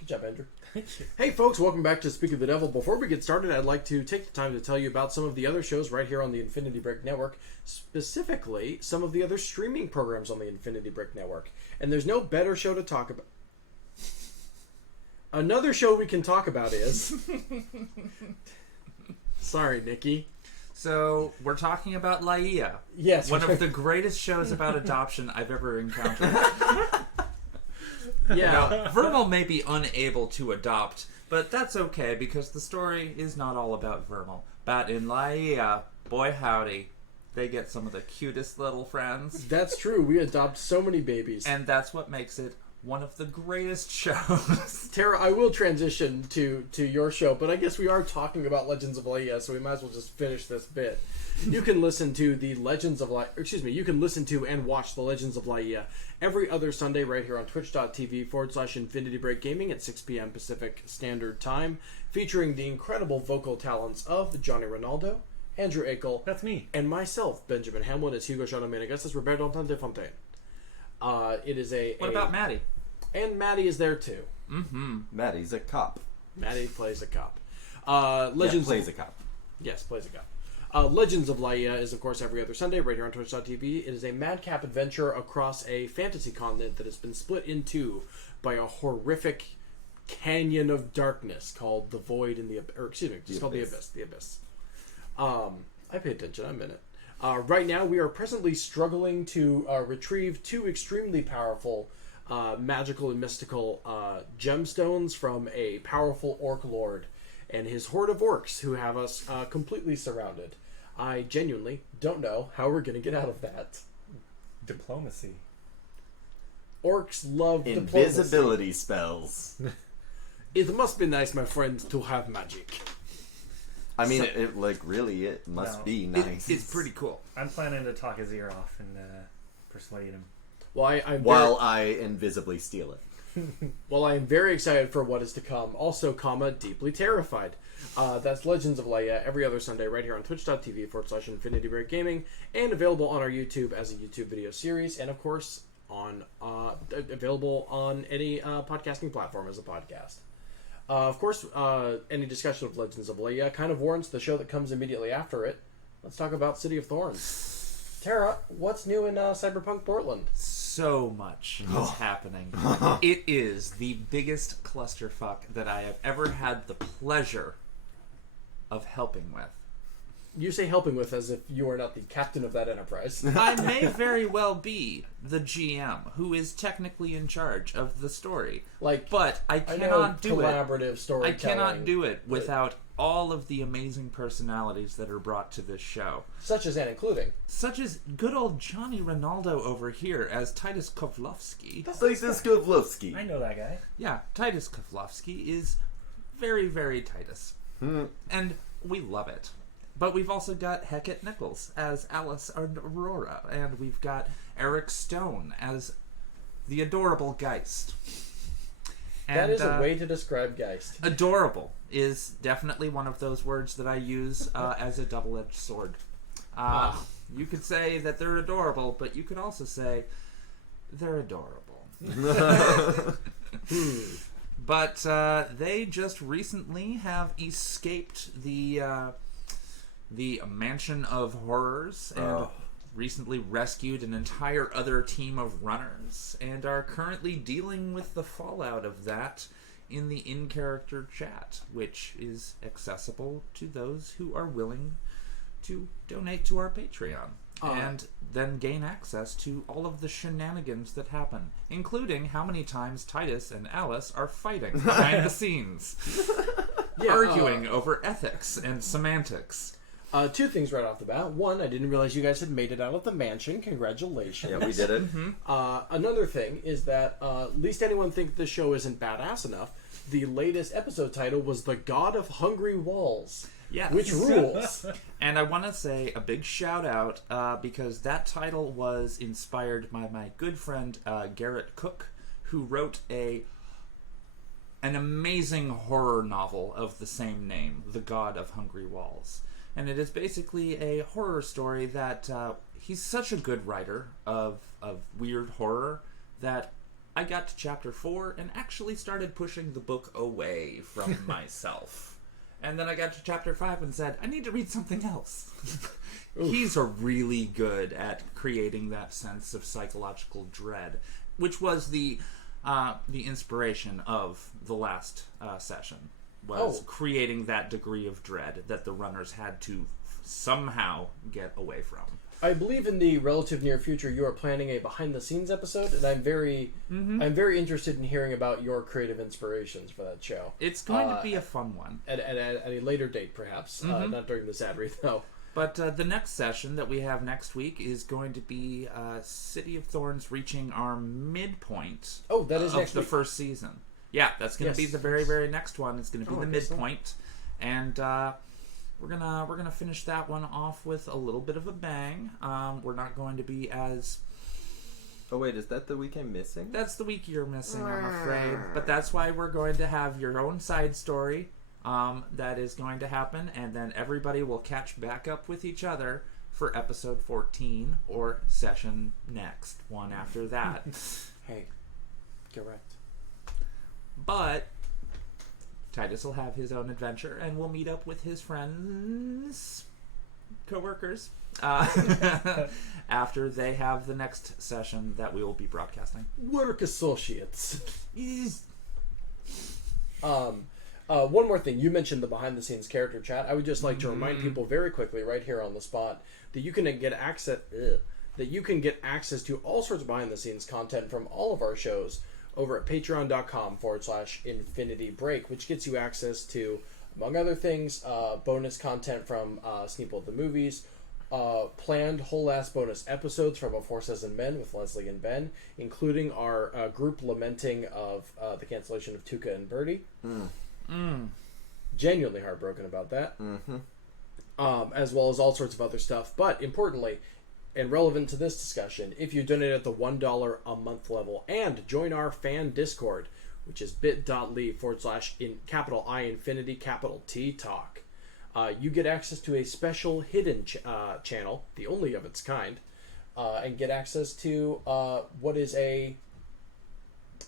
Good job, Andrew. Thank you. Hey folks, welcome back to Speak of the Devil. Before we get started, I'd like to take the time to tell you about some of the other shows right here on the Infinity Break Network, specifically some of the other streaming programs on the Infinity Break Network. And there's no better show to talk about. Another show we can talk about is... Sorry, Nikki. So, we're talking about Laia. Yes. One of the greatest shows about adoption I've ever encountered. Yeah. Now, Vermal may be unable to adopt, but that's okay because the story is not all about Vermal. But in Laia, boy howdy, they get some of the cutest little friends. That's true. We adopt so many babies. And that's what makes it one of the greatest shows. Tara, I will transition to your show, but I guess we are talking about Legends of Laia, so we might as well just finish this bit. You can listen to the Legends of Laia, you can listen to and watch the Legends of Laia every other Sunday right here on twitch.tv/Infinity Break Gaming at 6 p.m. Pacific Standard Time, featuring the incredible vocal talents of Johnny Ronaldo, Andrew Akel, That's me. and myself, Benjamin Hamlin, as Hugo Chanomenegas, as Roberto Fontaine. It is What about Maddie? And Maddie is there too. Mm-hmm. Maddie's a cop. Maddie plays a cop. Plays a cop. Yes, plays a cop. Legends of Laia is, of course, every other Sunday right here on Twitch.tv. It is a madcap adventure across a fantasy continent that has been split in two by a horrific canyon of darkness called the Void and the Abyss. Or, excuse me, just called the Abyss. The Abyss. I pay attention. I'm in it. Right now, we are presently struggling to retrieve two extremely powerful magical and mystical gemstones from a powerful orc lord and his horde of orcs who have us completely surrounded. I genuinely don't know how we're going to get out of that. Diplomacy. Orcs love Invisibility spells. It must be nice, my friend, to have magic. I mean, So- it must No. be nice. It's pretty cool. I'm planning to talk his ear off and persuade him. Well, I'm While I invisibly steal it. Well, I am very excited for what is to come. Also, deeply terrified. That's Legends of Laia every other Sunday right here on twitch.tv/Infinity Break Gaming, and available on our YouTube as a YouTube video series, and of course on available on any podcasting platform as a podcast. Of course, any discussion of Legends of Laia kind of warrants the show that comes immediately after it. Let's talk about City of Thorns. Tara, what's new in Cyberpunk Portland? So much is happening. It is the biggest clusterfuck that I have ever had the pleasure of helping with. You say helping with as if you are not the captain of that enterprise. I may very well be the GM who is technically in charge of the story. But I I know cannot do it. collaborative I storytelling. cannot do it without all of the amazing personalities that are brought to this show. Such as and including. Such as good old Johnny Ronaldo over here as Titus Kovlovsky. Titus Kovlovsky. I know that guy. Yeah, Titus Kovlovsky is very, very Titus. And we love it. But we've also got Hecate Nichols as Alice Aurora, and we've got Eric Stone as the adorable Geist. And, That is a way to describe Geist. adorable is definitely one of those words that I use as a double-edged sword. You could say that they're adorable, but you could also say they're adorable. But they just recently have escaped the Mansion of Horrors and recently rescued an entire other team of runners and are currently dealing with the fallout of that in the in-character chat, which is accessible to those who are willing to donate to our Patreon. And then gain access to all of the shenanigans that happen, including how many times Titus and Alice are fighting behind the scenes, arguing over ethics and semantics. Two things right off the bat. One, I didn't realize you guys had made it out of the mansion. Congratulations. Yeah, we did it. Another thing is that, least anyone think this show isn't badass enough, the latest episode title was The God of Hungry Walls. Yes. Which rules. And I want to say a big shout out because that title was inspired by my good friend Garrett Cook, who wrote an amazing horror novel of the same name, The God of Hungry Walls. And it is basically a horror story that he's such a good writer of weird horror that I got to chapter 4 and actually started pushing the book away from myself. And then I got to chapter 5 and said, I need to read something else. He's a really good at creating that sense of psychological dread, which was the inspiration of the last session, was creating that degree of dread that the runners had to somehow get away from. I believe in the relative near future you are planning a behind-the-scenes episode, and I'm very interested in hearing about your creative inspirations for that show. It's going to be a fun one. At a later date, perhaps. Not during this ad read, though. But the next session that we have next week is going to be City of Thorns reaching our midpoint that is of next the week. first season. Yeah, that's going to be the very, very next one. It's going to be the midpoint. And we're gonna finish that one off with a little bit of a bang. We're not going to be as... Oh wait, is that the week I'm missing? That's the week you're missing, I'm afraid. But that's why we're going to have your own side story that is going to happen, and then everybody will catch back up with each other for episode 14 or session next, one after that. Hey, correct. But Titus will have his own adventure, and we'll meet up with his friends, co-workers, after they have the next session that we will be broadcasting. Work associates. One more thing. You mentioned the behind-the-scenes character chat. I would just like to remind people very quickly, right here on the spot, that you can get access. That you can get access to all sorts of behind-the-scenes content from all of our shows over at patreon.com/Infinity Break, which gets you access to, among other things, bonus content from Sneeple the Movies, planned whole-ass bonus episodes from A Force As in Men with Leslie and Ben, including our group lamenting of the cancellation of Tuca and Birdie. Genuinely heartbroken about that. As well as all sorts of other stuff. But importantly, and relevant to this discussion, if you donate at the $1 a month level and join our fan Discord, which is bit.ly/I Infinity T Talk, you get access to a special hidden channel, the only of its kind, and get access to what is I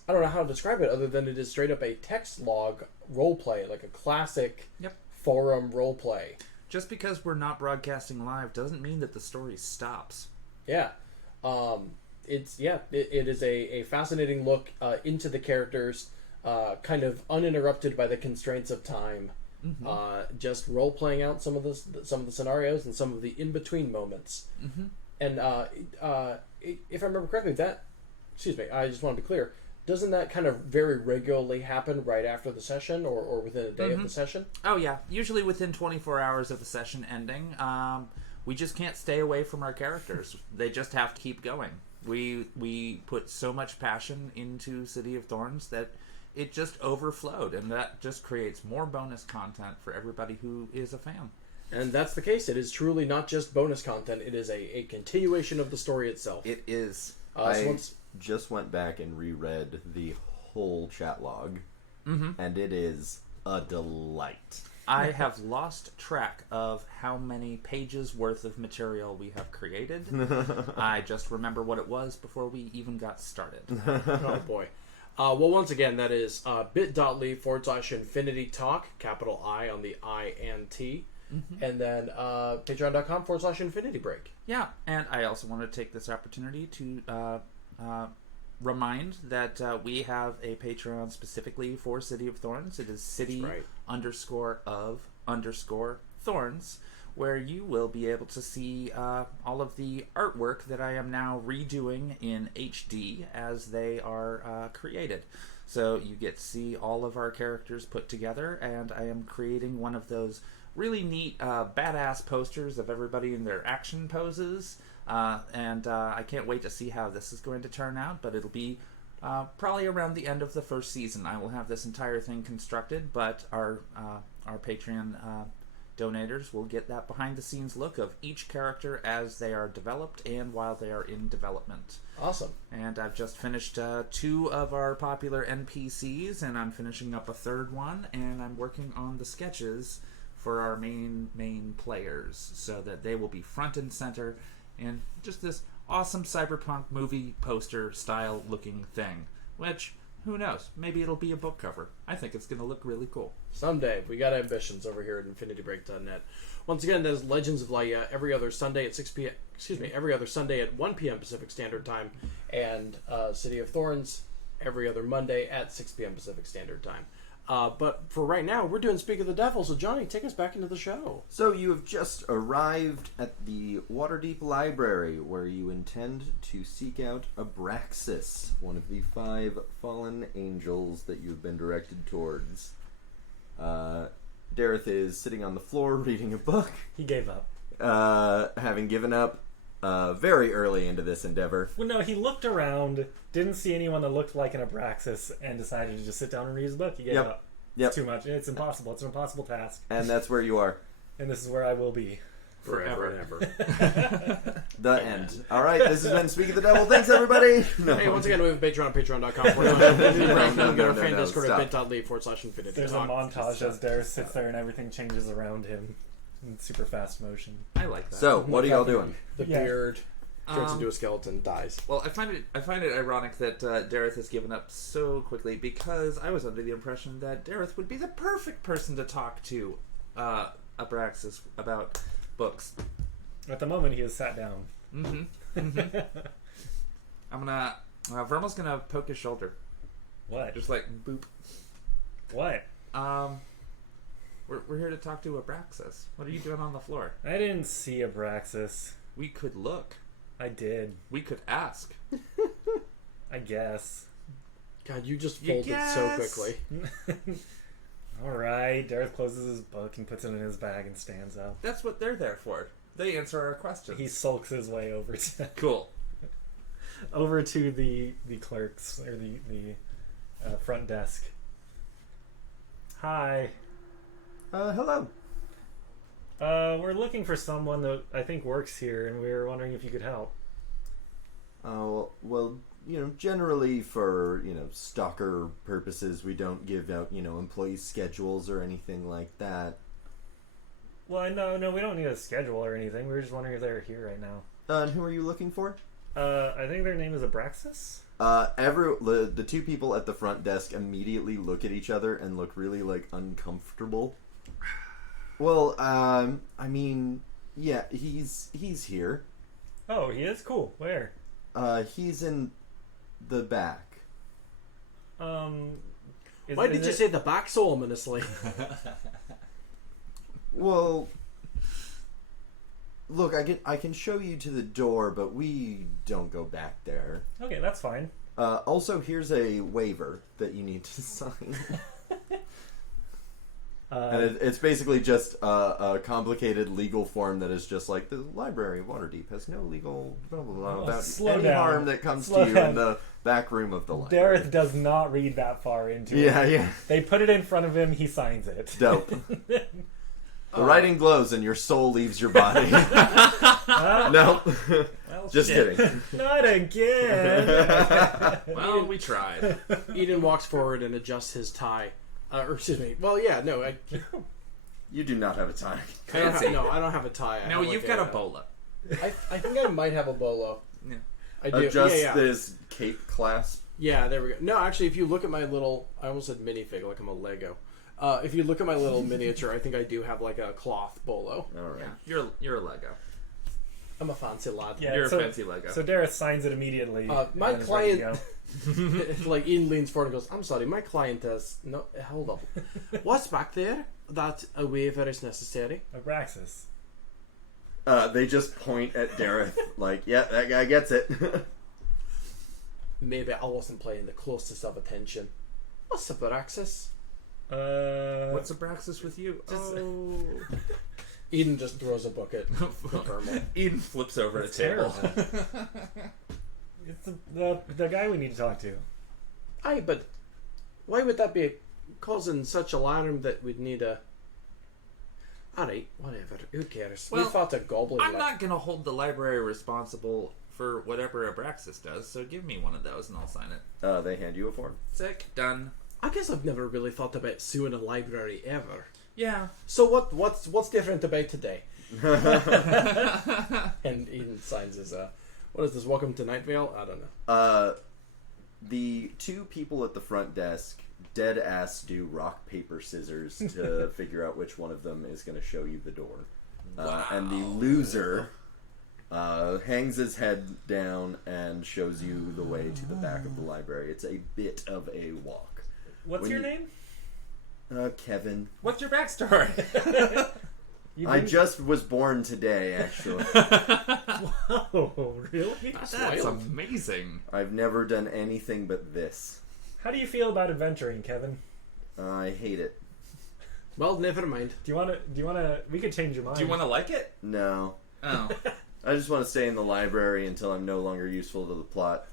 don't know how to describe it other than it is straight up a text log roleplay, like a classic forum roleplay. Just because we're not broadcasting live doesn't mean that the story stops. Yeah. It is a fascinating look into the characters, kind of uninterrupted by the constraints of time. Just role playing out some of the scenarios and some of the in between moments. And if I remember correctly, I just want to be clear. Doesn't that kind of very regularly happen right after the session or within a day of the session? Oh, yeah. Usually within 24 hours of the session ending. We just can't stay away from our characters. They just have to keep going. We put so much passion into City of Thorns that it just overflowed, and that just creates more bonus content for everybody who is a fan. And that's the case. It is truly not just bonus content. It is a continuation of the story itself. It is. Just went back and reread the whole chat log, and it is a delight. I have lost track of how many pages worth of material we have created. I just remember what it was before we even got started. Oh boy. Well, once again, that is bit.ly/Infinity Talk, capital I on the I and T, and then patreon.com/Infinity Break. Yeah, and I also want to take this opportunity to remind that we have a Patreon specifically for City of Thorns. It is City_of_Thorns, where you will be able to see all of the artwork that I am now redoing in HD as they are created. So you get to see all of our characters put together, and I am creating one of those really neat badass posters of everybody in their action poses. And I can't wait to see how this is going to turn out, but it'll be probably around the end of the first season. I will have this entire thing constructed, but our Patreon donators will get that behind-the-scenes look of each character as they are developed and while they are in development. Awesome. And I've just finished 2 of our popular NPCs, and I'm finishing up a 3rd one, and I'm working on the sketches for our main players so that they will be front and center and just this awesome cyberpunk movie poster style looking thing. which, who knows? Maybe it'll be a book cover. I think it's going to look really cool. Someday. We got ambitions over here at InfinityBreak.net. Once again, that is Legends of Laia every other Sunday at 6 p.m. Every other Sunday at 1 p.m. Pacific Standard Time, and City of Thorns every other Monday at 6 p.m. Pacific Standard Time. But for right now, we're doing Speak of the Devil. So Johnny, take us back into the show. So you have just arrived at the Waterdeep Library, where you intend to seek out Abraxas, one of the 5 fallen angels that you have been directed towards. Dareth is sitting on the floor reading a book, He gave up. having given up very early into this endeavor. Well, no, he looked around, didn't see anyone that looked like an Abraxas, and decided to just sit down and read his book. He gave Yep. up. Yep. It's too much. It's impossible. It's an impossible task. And that's where you are. And this is where I will be. Forever and ever. The end. All right, this has been Speak of the Devil. Thanks, everybody. No. Hey, once again, we have Patreon, patreon.com/InfinityBreak. You can get our fan No, Discord stop. at bit.ly/Infinity. There's a montage as Darius sits there and everything changes around him in super fast motion. I like that. So, what are y'all doing? The Yeah. beard turns into a skeleton, dies. Well, I find it ironic that Dareth has given up so quickly, because I was under the impression that Dareth would be the perfect person to talk to Abraxas about books. At the moment, he has sat down. I'm gonna Vermal's gonna poke his shoulder, What? just like boop. What? We're here to talk to Abraxas. What are you doing on the floor? I didn't see Abraxas. We could look. I did. We could ask. I guess. God, you just You folded so guess. quickly. Alright, Dareth closes his book and puts it in his bag and stands up. That's what they're there for. They answer our questions. He sulks his way over to cool. the clerks, or the front desk. Hi. Hello. We're looking for someone that I think works here, and we were wondering if you could help. Well, generally for, stalker purposes, we don't give out, employee schedules or anything like that. Well, no, we don't need a schedule or anything. We were just wondering if they're here right now. And who are you looking for? I think their name is Abraxas. The 2 people at the front desk immediately look at each other and look really, uncomfortable. Well, I mean, yeah, he's here. Oh, he is? Cool. Where? He's in the back. Why did you say the back so ominously? Well, look, I can show you to the door, but we don't go back there. Okay, that's fine. Also, here's a waiver that you need to sign. And it's basically just a complicated legal form that is just like, the Library of Waterdeep has no legal blah blah blah about slow any down. harm that comes Slow to you down. in the back room of the library. Dareth does not read that far into it. Yeah. They put it in front of him, he signs it. Dope. The writing glows and your soul leaves your body. No. Well, Just shit. kidding. Not again! Well, we tried. Eden walks forward and adjusts his tie. Or excuse me. Well, yeah, no, You do not have a tie. I don't Fancy. I don't have a tie. I No, have you've like got a bolo. I think I might have a bolo. Yeah. I do. Adjust yeah. this cape clasp. Yeah, there we go. No, actually, if you look at my little, I almost said minifig, like I'm a Lego. If you look at my little miniature, I think I do have like a cloth bolo. All right. Yeah, you're a Lego. I'm a fancy lad. Yeah, You're so- a fancy Lego. So Dareth signs it immediately. My and is ready to client- go. Like Ian leans forward and goes, "I'm sorry, my client has no. Hold up, what's back there? That a waiver is necessary." Abraxas. They just point at Dareth like, yeah, that guy gets it. Maybe I wasn't paying the closest of attention. What's up, Abraxas? What's Abraxas with you? Oh. Eden just throws a bucket. Vermal. Eden flips over a It's table. terrible. It's the guy we need to talk to. Aye, but why would that be causing such alarm that we'd need a... Alright, whatever. Who cares? We Well, fought a goblin. I'm not going to hold the library responsible for whatever Abraxas does, so give me one of those and I'll sign it. They hand you a form. Sick. Done. I guess I've never really thought about suing a library ever. Yeah. So what's different about today? And Eden signs his what is this? Welcome to Night Vale? I don't know. The two people at the front desk dead ass do rock, paper, scissors to figure out which one of them is going to show you the door. And the loser hangs his head down and shows you the way to the back of the library. It's a bit of a walk. What's your name? Kevin. What's your backstory? I just was born today, actually. Oh, really? That's wild. amazing. I've never done anything but this. How do you feel about adventuring, Kevin? I hate it. Well, never mind. Do you want to? We could change your mind. Do you want to like it? No. Oh. I just want to stay in the library until I'm no longer useful to the plot.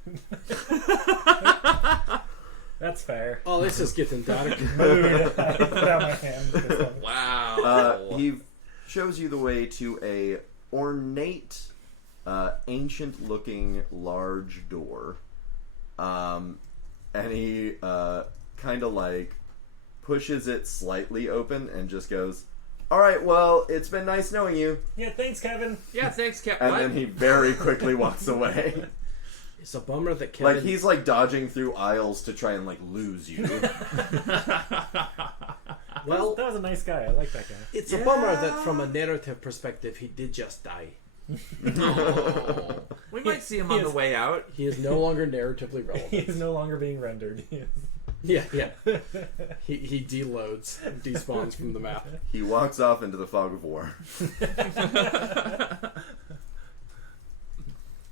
That's fair. Oh, this is getting dark. Mood. I put out my hand. Wow. He shows you the way to a ornate, ancient-looking large door, and he kind of like pushes it slightly open and just goes, "All right, well, it's been nice knowing you," Yeah, thanks, Kevin. Yeah, thanks, Cap. and What? then he very quickly walks away. It's a bummer that Kevin... Like he's like dodging through aisles to try and like lose you. Well, That was a nice guy. I like that guy. it's a bummer that from a narrative perspective, he did just die. Oh. We might see him on the way out. He is no longer narratively He relevant. is no longer being rendered. He is- Yeah. He deloads, despawns from the map. He walks off into the fog of war.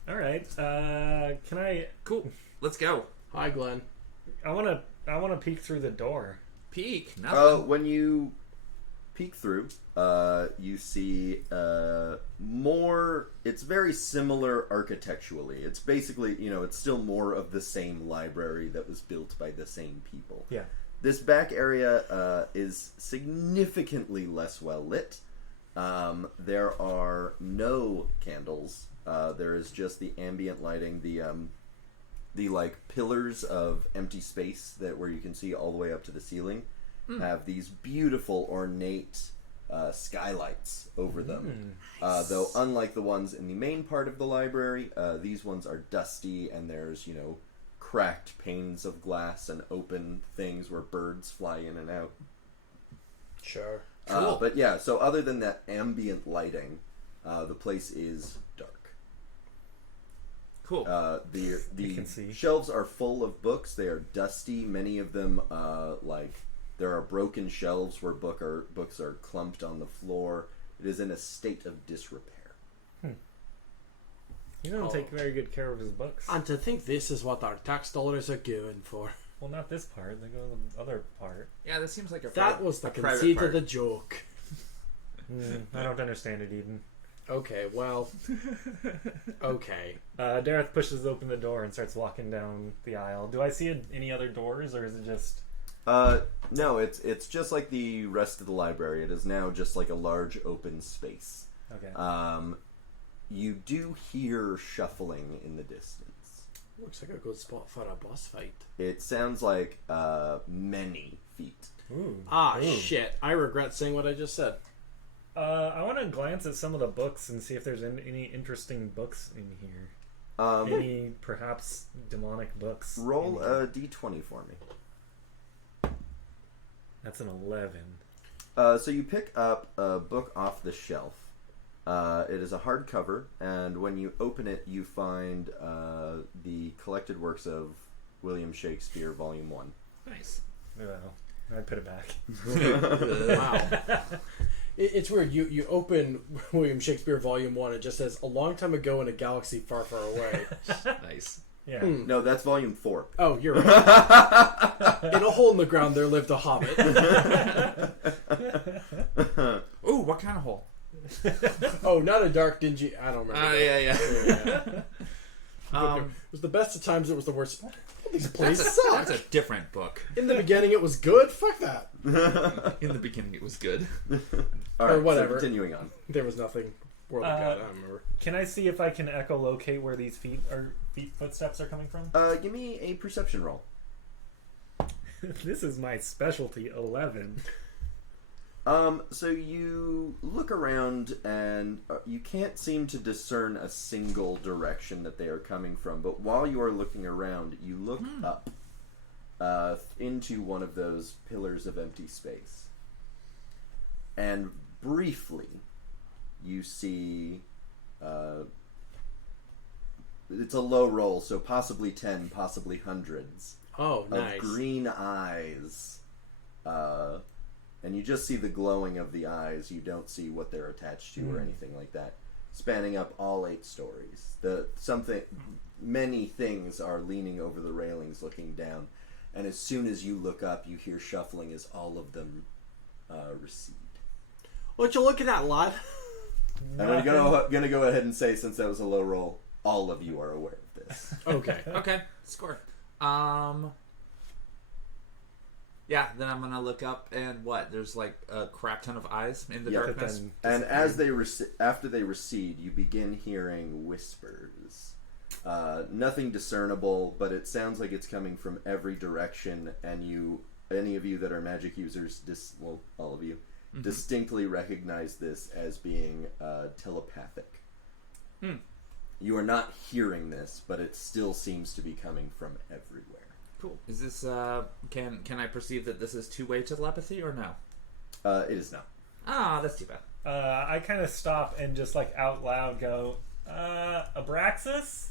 All right. Can I? Cool. Let's go. Hi, Glenn. I want to peek through the door. Peek. Nothing. When you peek through, you see more. It's very similar architecturally. It's basically, it's still more of the same library that was built by the same people. Yeah. This back area is significantly less well lit. There are no candles. There is just the ambient lighting, the like pillars of empty space where you can see all the way up to the ceiling have these beautiful ornate skylights over them. Though unlike the ones in the main part of the library, these ones are dusty and there's cracked panes of glass and open things where birds fly in and out. Sure. But yeah, so other than that ambient lighting, the place is dark. Cool. The can see. shelves are full of books. They are dusty. Many of them, there are broken shelves where books are clumped on the floor. It is in a state of disrepair. He doesn't take very good care of his books. And to think this is what our tax dollars are going for. Well, not this part. They go to the other part. Yeah, this seems like a That was the a private conceit part. of the joke. I don't understand it even. Okay, well... Okay. Dareth pushes open the door and starts walking down the aisle. Do I see any other doors, or is it just... No, it's just like the rest of the library. It is now just like a large open space. Okay. You do hear shuffling in the distance. Looks like a good spot for a boss fight. It sounds like many feet. Ooh. Ah, Ooh. shit. I regret saying what I just said. I want to glance at some of the books and see if there's any interesting books in here. Any perhaps demonic books. Roll in here. a d20 for me. That's an 11. So you pick up a book off the shelf. It is a hardcover, and when you open it, you find the collected works of William Shakespeare, Volume 1. Nice. Well, I put it back. Wow. It's weird. You open William Shakespeare Volume 1, it just says, a long time ago in a galaxy far, far away. Nice. Yeah. No, that's Volume 4. Oh, you're right. In a hole in the ground there lived a hobbit. Ooh, what kind of hole? Oh, not a dark, dingy... I don't remember. Yeah. It was the best of times, it was the worst. These That's places suck. that's a different book. In the beginning it was good. Fuck that. In the beginning, it was good. All right, Or whatever. So continuing on. There was nothing world of God, I don't remember. Can I see if I can echolocate where these footsteps are coming from? Give me a perception roll. This is my specialty, 11. So you look around and you can't seem to discern a single direction that they are coming from. But while you are looking around, you look up into one of those pillars of empty space. And briefly, you see... it's a low roll, so possibly 10, possibly hundreds Oh, nice. of green eyes. And you just see the glowing of the eyes. You don't see what they're attached to or anything like that. Spanning up all 8 stories. Many things are leaning over the railings looking down. And as soon as you look up, you hear shuffling as all of them recede. What you looking at, lad? And I'm gonna go ahead and say, since that was a low roll, all of you are aware of this. Okay. Okay, score. Yeah, then I'm gonna look up and what? There's like a crap ton of eyes in the Yeah, darkness. And as they after they recede, you begin hearing whispers. Nothing discernible, but it sounds like it's coming from every direction. And any of you that are magic users, all of you, distinctly recognize this as being telepathic. You are not hearing this, but it still seems to be coming from everywhere. Cool. Is this can I perceive that this is two-way telepathy or no? It is not. Ah, that's too bad. I kind of stop and just like out loud go, Abraxas?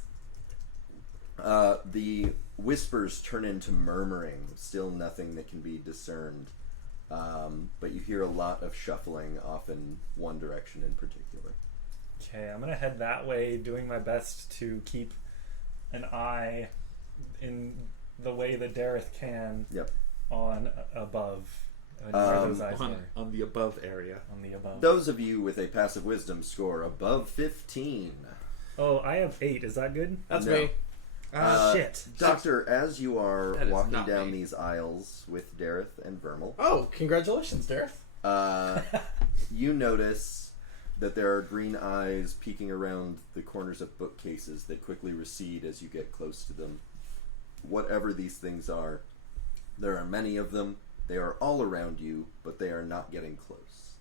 The whispers turn into murmuring, still nothing that can be discerned. But you hear a lot of shuffling off in one direction in particular. Okay, I'm gonna head that way, doing my best to keep an eye in the way that Dareth can Yep. on above. Where those eyes were. On the above area. On the above. Those of you with a passive wisdom score above 15. Oh, I have 8. Is that good? That's No. me. Shit. Doctor, as you are That is walking not down me. these aisles with Dareth and Vermal, Oh, congratulations, Dareth. you notice that there are green eyes peeking around the corners of bookcases that quickly recede as you get close to them. Whatever these things are, there are many of them. They are all around you, but they are not getting close.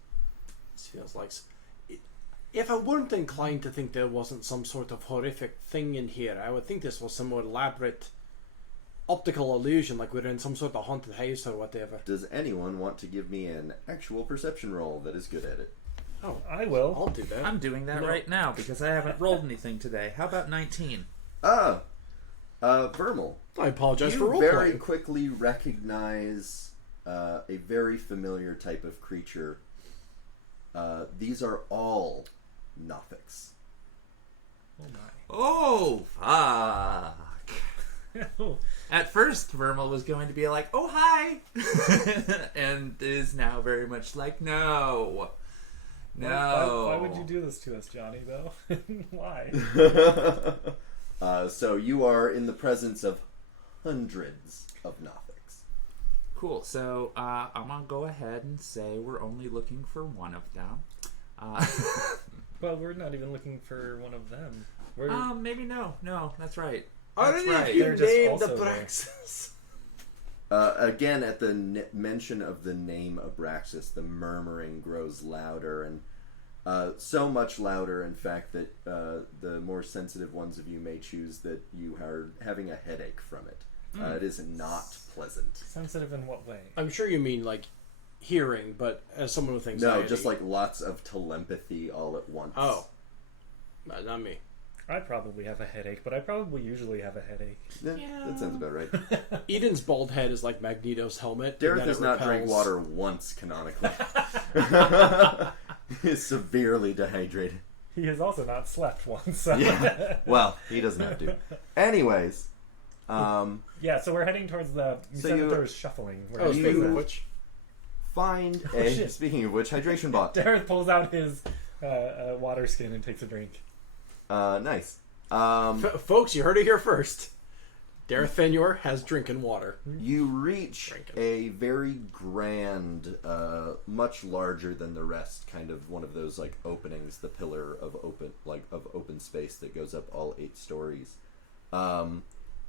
This feels like... If I weren't inclined to think there wasn't some sort of horrific thing in here, I would think this was some more elaborate optical illusion, like we're in some sort of haunted house or whatever. Does anyone want to give me an actual perception roll that is good at it? Oh, I will. I'll do that. I'm doing that No. right now because I haven't rolled anything today. How about 19? Vermal. I apologize for You role very playing. quickly recognize a very familiar type of creature. These are all Nothics. Oh, fuck. Oh, At first, Vermal was going to be like, oh, hi. And is now very much like, no. No. Why would you do this to us, Johnny, though? Why? So you are in the presence of hundreds of Nothics. Cool. So I'm going to go ahead and say we're only looking for one of them. Well, we're not even looking for one of them. We're Maybe no. No, that's right. I That's don't know if right. you They're just named the also there. Braxis. Again, at the mention of the name Abraxas, the murmuring grows louder, and so much louder, in fact, that the more sensitive ones of you may choose that you are having a headache from it. It is not pleasant. sensitive in what way? I'm sure you mean like hearing, but as someone with No, anxiety. just like lots of telepathy all at once. Oh. Not me. I probably have a headache, but I probably usually have a headache. That sounds about right. Eden's bald head is like Magneto's helmet. and Dareth then has it not drank repels. water once, canonically. He is severely dehydrated. He has also not slept once. So. Yeah. Well, he doesn't have to. Anyways, Yeah, so we're heading towards the. You So said you- that there was shuffling. We're Oh, heading speaking towards of that. which, find Oh, a. shit. Speaking of which, hydration bot. Dareth pulls out his water skin and takes a drink. Nice. folks, you heard it here first. Dareth Fenyor has drinking water. You reach Drinking. a very grand, much larger than the rest, kind of one of those like openings, the pillar of open space that goes up all 8 stories.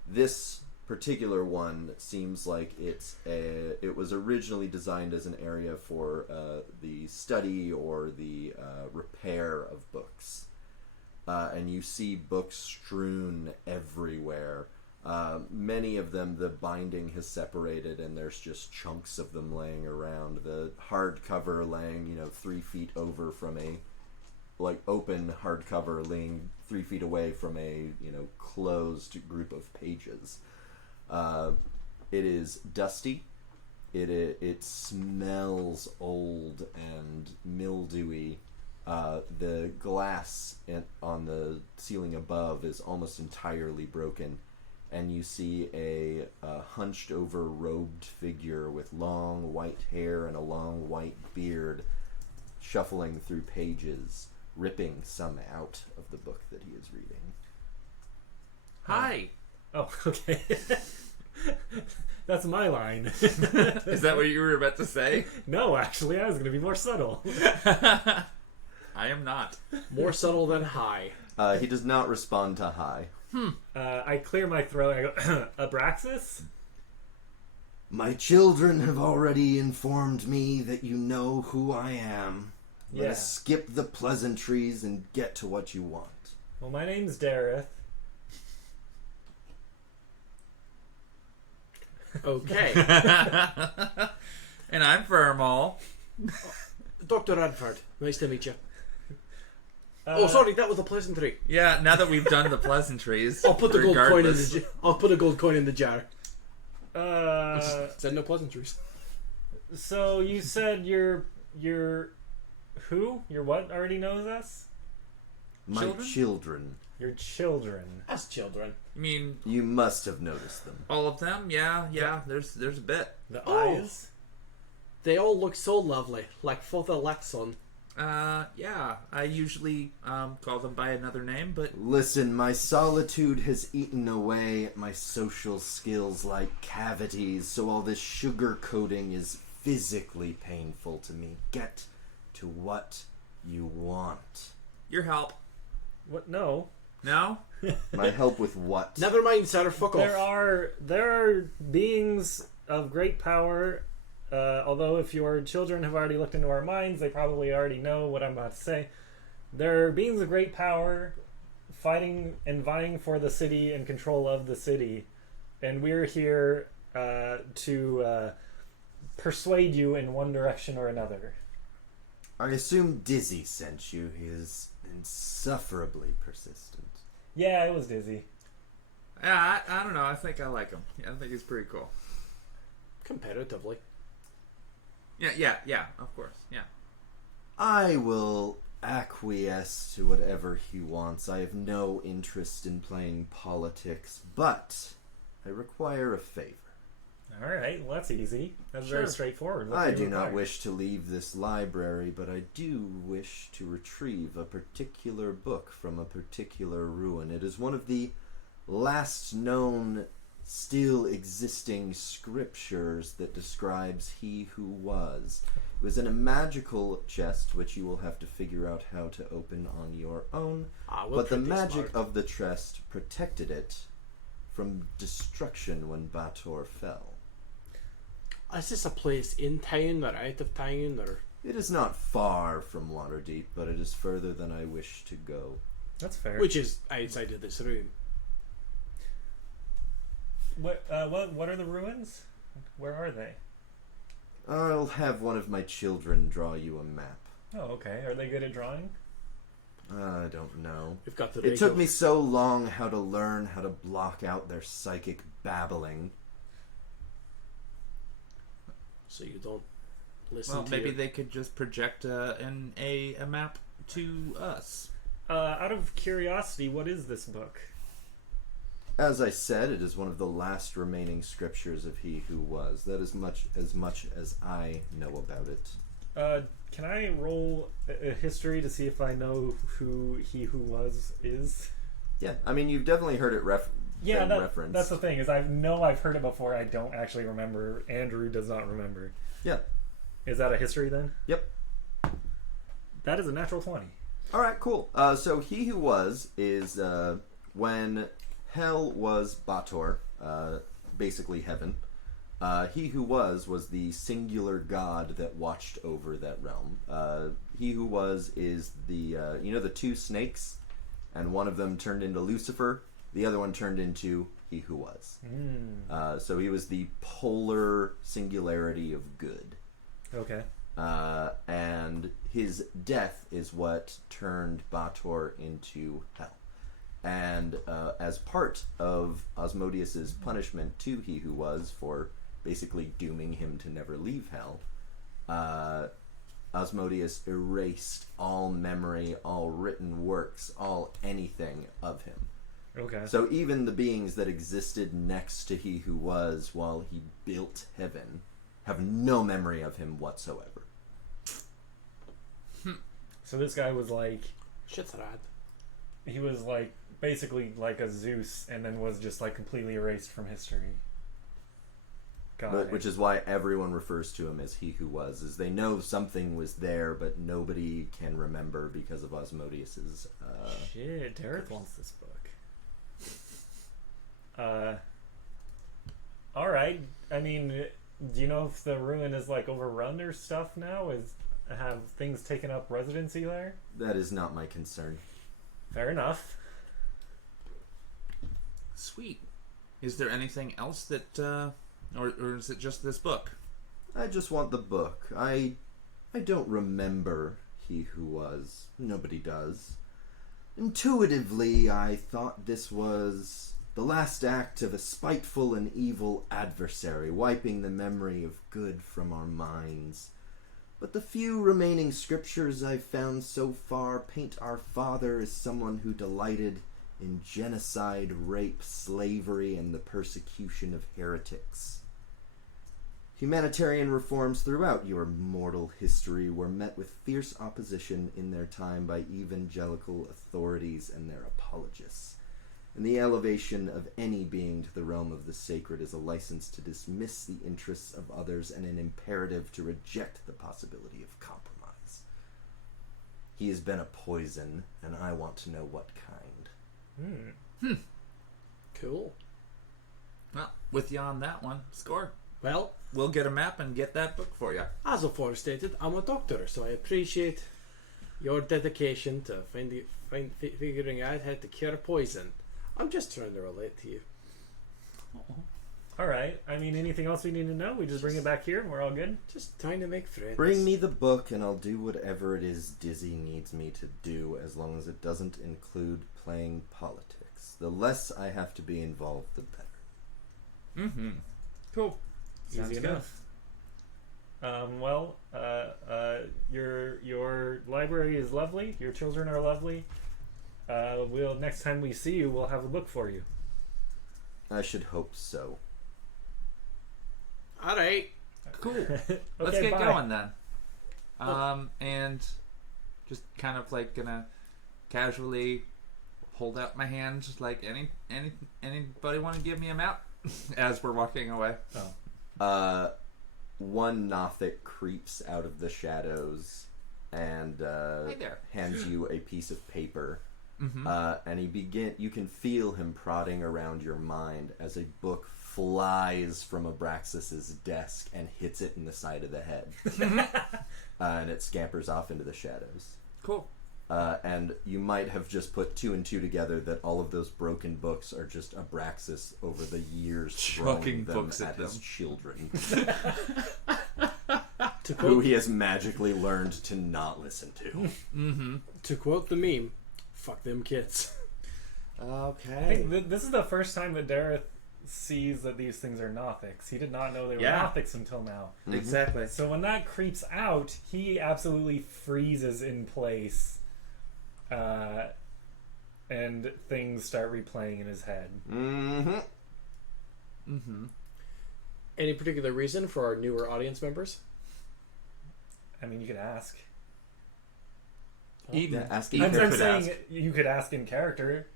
This particular one seems like it was originally designed as an area for the study or the repair of books. And you see books strewn everywhere. Many of them, the binding has separated, and there's just chunks of them laying around. The hardcover laying, 3 feet over from a, open hardcover laying 3 feet away from a, closed group of pages. It is dusty. It smells old and mildewy. The glass on the ceiling above is almost entirely broken, and you see a hunched over robed figure with long white hair and a long white beard shuffling through pages, ripping some out of the book that he is reading. Hi. Oh, okay. That's my line. Is that what you were about to say? No, actually, I was going to be more subtle. I am not. More subtle than high. He does not respond to hi. I clear my throat and I go, Abraxas? My children have already informed me that you know who I am. Let Yeah. us skip the pleasantries and get to what you want. Well, my name's Dareth. Okay. And I'm Vermal. Dr. Radford, nice to meet you. Uh, Oh, sorry, that was a pleasantry. Yeah, now that we've done the pleasantries, I'll put the gold coin in regardless. the I'll put a gold coin in the jar. Uh, Said no pleasantries. so you said you're who? Your what already knows us? My Children? children. Your children. As children. I mean, You must have noticed them. all of them? Yeah. There's a bit. The Oh. eyes? They all look so lovely, like Father Lexon. Yeah. I usually call them by another name, but Listen, my solitude has eaten away at my social skills like cavities, so all this sugar coating is physically painful to me. Get to what you want. your help. What? No. No? My help with what? Never mind, sir. Fuck off. There are beings of great power. Although if your children have already looked into our minds, they probably already know what I'm about to say. There are beings of great power fighting and vying for the city and control of the city. And we're here to persuade you in one direction or another. I assume Dizzy sent you. He is insufferably persistent. Yeah, it was Dizzy. Yeah, I don't know. I think I like him. Yeah, I think he's pretty cool. Comparatively. Yeah, of course. Yeah. I will acquiesce to whatever he wants. I have no interest in playing politics, but I require a favor. All right, well, that's easy. That's Sure. very straightforward. What I do you do not require? wish to leave this library, but I do wish to retrieve a particular book from a particular ruin. It is one of the last known, still existing scriptures that describes he who was. It was in a magical chest, which you will have to figure out how to open on your own. We're But the pretty magic smart. of the chest protected it from destruction when Bator fell. Is this a place in town or out of town or? It is not far from Waterdeep, but it is further than I wish to go. That's fair. Which is outside of this room. What are the ruins? Where are they? I'll have one of my children draw you a map. Oh, okay. Are they good at drawing? I don't know. We've got the It rig took of- me so long how to learn how to block out their psychic babbling. So you don't listen Well, to maybe your- they could just project a map to us. Out of curiosity, what is this book? As I said, it is one of the last remaining scriptures of he who was. That is much as I know about it. Can I roll a history to see if I know who he who was is? Yeah, I mean, you've definitely heard it been referenced. That's the thing, is I know I've heard it before. I don't actually remember. Andrew does not remember. Yeah. Is that a history then? Yep. That is a natural 20. All right, cool. So he who was is when Hell was Bator, basically heaven. He Who was the singular god that watched over that realm. He Who Was is the the two snakes, and one of them turned into Lucifer, the other one turned into He Who Was. So he was the polar singularity of good. Okay. And his death is what turned Bator into hell. And as part of Asmodeus's punishment to He Who Was for basically dooming him to never leave hell, Asmodeus erased all memory, all written works, all anything of him. Okay. So even the beings that existed next to He Who Was while he built heaven have no memory of him whatsoever. So this guy was like, Shit's rad. he was like basically like a Zeus, and then was just like completely erased from history. Got it. Which is why everyone refers to him as He Who Was, is they know something was there, but nobody can remember because of Asmodeus's. Shit, Dareth wants this book. All right. I mean, do you know if the ruin is like overrun or stuff now? Have things taken up residency there? That is not my concern. Fair enough. Sweet. Is there anything else that, or is it just this book? I just want the book. I don't remember He Who Was. Nobody does. Intuitively, I thought this was the last act of a spiteful and evil adversary, wiping the memory of good from our minds. But the few remaining scriptures I've found so far paint our father as someone who delighted in genocide, rape, slavery, and the persecution of heretics. Humanitarian reforms throughout your mortal history were met with fierce opposition in their time by evangelical authorities and their apologists. And the elevation of any being to the realm of the sacred is a license to dismiss the interests of others and an imperative to reject the possibility of compromise. He has been a poison, and I want to know what kind. Cool. Well, with you on that one, score. Well, We'll get a map and get that book for you. as before stated, I'm a doctor, so I appreciate your dedication to figuring out how to cure poison. I'm just trying to relate to you. All right. I mean, anything else we need to know? We just bring it back here and we're all good? Just trying to make friends. Bring me the book, and I'll do whatever it is Dizzy needs me to do, as long as it doesn't include playing politics. The less I have to be involved, the better. Mm-hmm. Cool. Sounds Easy good. enough. Your library is lovely. Your children are lovely. Next time we see you, we'll have a book for you. I should hope so. All right. Cool. Okay, Let's get bye. going then. And just kind of like gonna casually hold out my hand, like anybody want to give me a map as we're walking away. One Nothic creeps out of the shadows and Hey there. hands you a piece of paper. Mm-hmm. And you can feel him prodding around your mind as a book flies from Abraxas's desk and hits it in the side of the head. And it scampers off into the shadows. Cool. And you might have just put two and two together that all of those broken books are just Abraxas over the years Chucking throwing them books at his them. children, To who quote, he has magically learned to not listen to. Mm-hmm. to quote the meme, fuck them kids. I Okay. think this is the first time that Dareth sees that these things are Nothics. He did not know they were Yeah. Nothics until now. Exactly. So when that creeps out, he absolutely freezes in place, and things start replaying in his head. Mm-hmm. Mm-hmm. Any particular reason for our newer audience members? I mean, you could ask. Eden. Yeah, ask I'm, Ethan. I'm could saying ask. you could ask in character.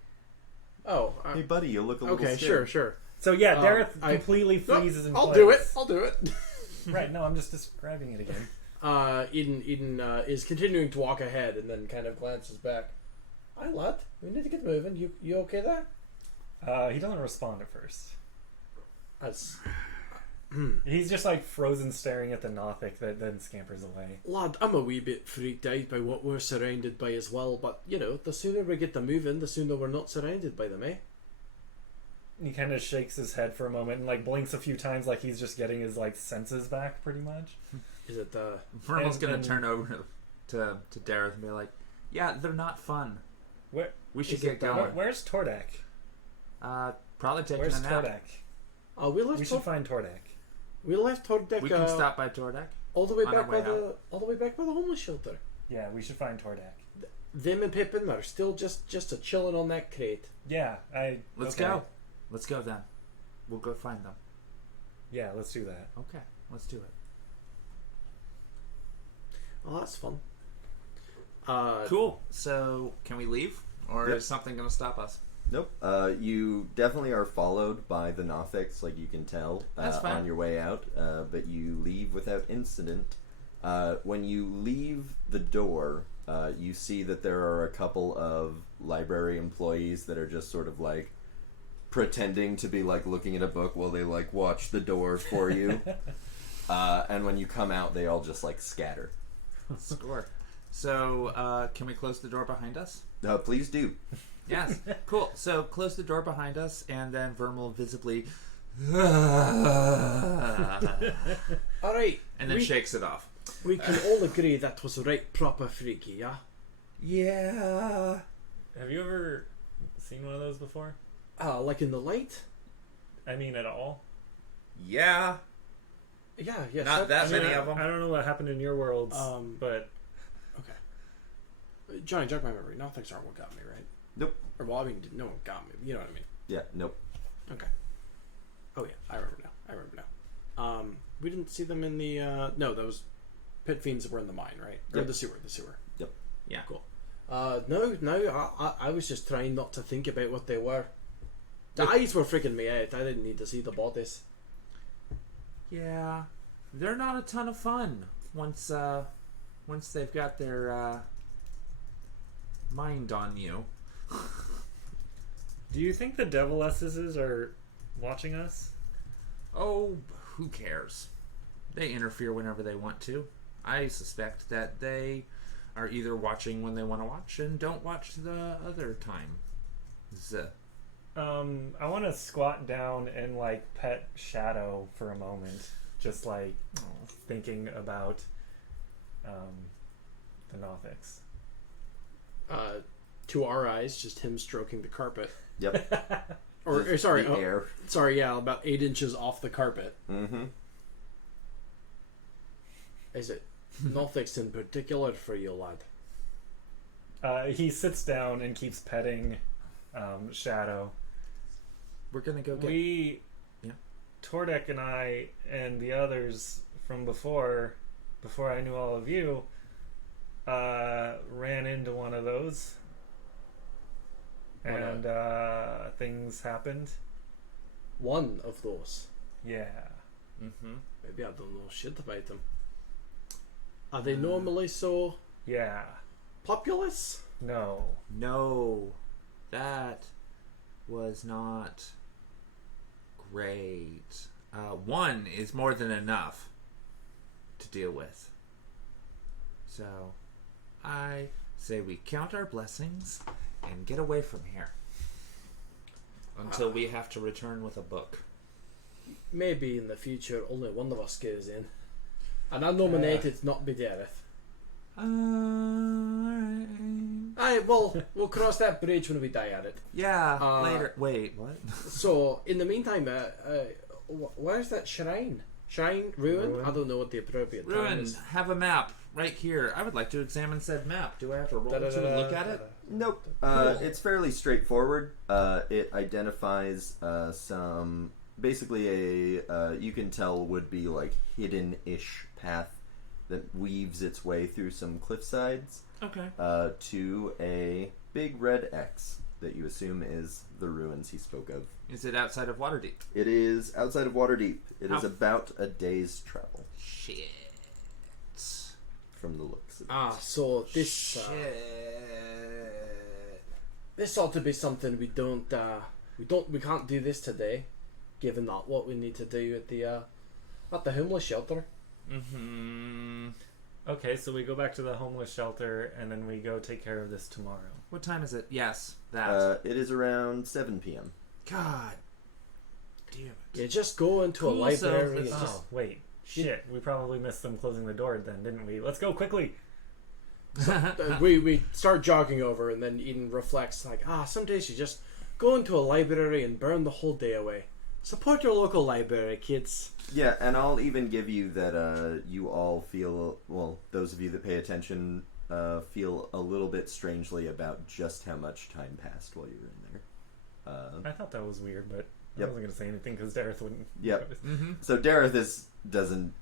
Oh, Hey, buddy, you look a little okay, scared. sure. So yeah, Dareth I- completely freezes in I'll place. do it. I'll do it. Right, no, I'm just describing it again. Eden is continuing to walk ahead and then kind of glances back. Hi, lad. We need to get moving. You okay there? He doesn't respond at first. As He's just like frozen staring at the Nothic that then scampers away. lad, I'm a wee bit freaked out by what we're surrounded by as well. But you know, the sooner we get to moving, the sooner we're not surrounded by them, eh? He kind of shakes his head for a moment and like blinks a few times, like he's just getting his like senses back, pretty much. Is it Vermal's And- gonna and- turn over to Dareth and be like, "Yeah, they're not fun. Where, We should Is get it, going. where's Tordek? Probably taking Where's a nap. Tordek? we left We should find Tordek. we left Tordek We can stop by Tordek. all the way on our back way by all the way back by the homeless shelter. Yeah, we should find Tordek. Them and Pippin are still just a chilling on that crate. Yeah, Let's okay. go. Let's go then. We'll go find them. Yeah, let's do that. Okay, let's do it. Oh, that's fun. Cool. So, can we leave, or Yep. is something gonna stop us? Nope. You definitely are followed by the Nothics, like you can tell, That's fine. on your way out, but you leave without incident. When you leave the door, you see that there are a couple of library employees that are just sort of like pretending to be like looking at a book while they like watch the door for you. And when you come out, they all just like scatter. Score. So, can we close the door behind us? Please do. Yes. Cool. So, close the door behind us, and then Vermal visibly, All right, and then shakes it off. we can all agree that was right proper freaky, yeah. Yeah. Have you ever seen one of those before? Like in the light. I mean, at all? Yeah. Yeah, yes. Not that I mean, many I, of them. I don't know what happened in your worlds, but Okay. Johnny, jog my memory. Nothics aren't what got me, right? Nope. Or well, I mean, no one got me. You know what I mean? Yeah, nope. Okay. Oh yeah, I remember now. We didn't see them in the. No, those pit fiends were in the mine, right? Or Yep. the sewer. The sewer. Yep. Yeah. Cool. No. I was just trying not to think about what they were. The eyes were freaking me out. I didn't need to see the bodies. Yeah. They're not a ton of fun once they've got their mind on you. do you think the Devilesses are watching us? Oh, who cares? They interfere whenever they want to. I suspect that they are either watching when they want to watch and don't watch the other time. I want to squat down and like pet Shadow for a moment, just like thinking about the Nothics. To our eyes, just him stroking the carpet. Yep. Or Just sorry, the air. sorry, yeah, about 8 inches off the carpet. Mm-hmm. Is it Nothics in particular for you, lad? He sits down and keeps petting Shadow. We're gonna go get. Yeah. Tordek and I and the others from before I knew all of you, ran into one of those. And things happened. One of those. Yeah. Mm-hmm. Maybe I don't know shit about them. Are they normally so Yeah. populous? No. No, that was not great. One is more than enough to deal with. So, I say we count our blessings and get away from here until we have to return with a book. Maybe in the future only one of us goes in. And I nominate it not be Dareth. Alright. Aye, well, we'll cross that bridge when we die at it. Yeah, later. Wait, what? So, in the meantime, where's that shrine? Shrine? Ruin? Ruin. I don't know what the appropriate term Ruin, is. have a map right here. I would like to examine said map. Do I have to roll to look at it? Nope. It's fairly straightforward. It identifies some, basically you can tell would be like hidden-ish path that weaves its way through some cliff sides Okay. to a big red X that you assume is the ruins he spoke of. Is it outside of Waterdeep? It is outside of Waterdeep. It is How- about a day's travel Shit. from the looks of it. So this this ought to be something we can't do this today. given that what we need to do at the homeless shelter. Mm-hmm. Okay, so we go back to the homeless shelter, and then we go take care of this tomorrow. What time is it? Yes, that. It is around 7 p.m. God damn it. You just go into a Cool, library and so just Oh, wait. Shit, we probably missed them closing the door then, didn't we? Let's go quickly! we start jogging over, and then Eden reflects like, some days you just go into a library and burn the whole day away. Support your local library, kids. Yeah, and I'll even give you that you all feel, well, those of you that pay attention feel a little bit strangely about just how much time passed while you were in there. I thought that was weird, but Yep. I wasn't going to say anything because Dareth wouldn't. Yep. Mm-hmm. So Dareth doesn't,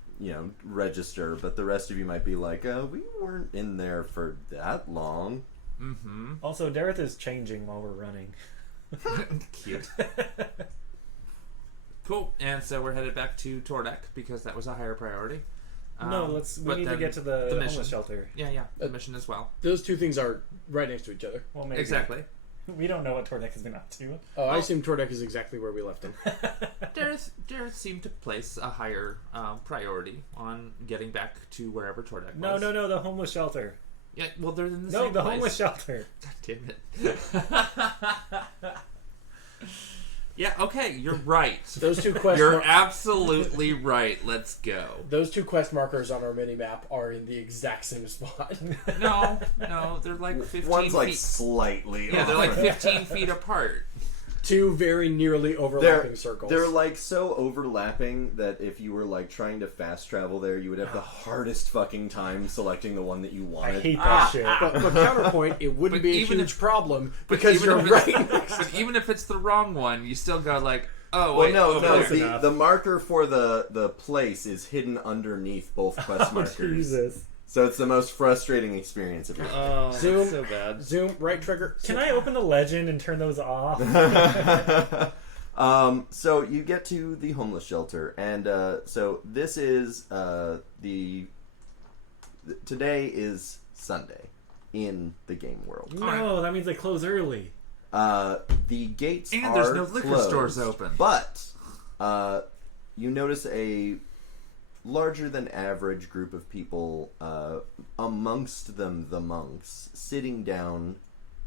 register, but the rest of you might be like, we weren't in there for that long. Mm-hmm. Also, Dareth is changing while we're running. Cute. Cool. And so we're headed back to Tordek because that was a higher priority. No, we but need to then get to the mission. homeless shelter. Yeah, the mission as well. Those two things are right next to each other. Well, maybe. Exactly. We don't know what Tordek has been up to. Oh, I assume Tordek is exactly where we left him. Dareth seemed to place a higher priority on getting back to wherever Tordek was. No, the homeless shelter. Yeah, well, they're in the No, same the place. homeless shelter. God damn it. Yeah, okay, you're right. Those two quest You're absolutely right. Let's go. those two quest markers on our mini map are in the exact same spot. No, they're like 15 One's like feet. slightly Yeah, off. they're like 15 feet apart. Two very nearly overlapping circles. They're like so overlapping that if you were like trying to fast travel there, you would have the hardest fucking time selecting the one that you I wanted. hate that shit. but counterpoint, it wouldn't But be a even huge if- problem But because even you're if right it's- next But even if it's the wrong one, you still go like, oh, Well, wait, no, over no. there. enough. The marker for the place is hidden underneath both quest Oh, markers. Jesus. So it's the most frustrating experience of your life. Oh, Zoom. that's so bad. Zoom, right trigger. Can I open the legend and turn those off? So you get to the homeless shelter, and so this is today is Sunday in the game world. No, that means they close early. The gates And are there's no liquor closed, stores open. but you notice a larger than average group of people, amongst them the monks, sitting down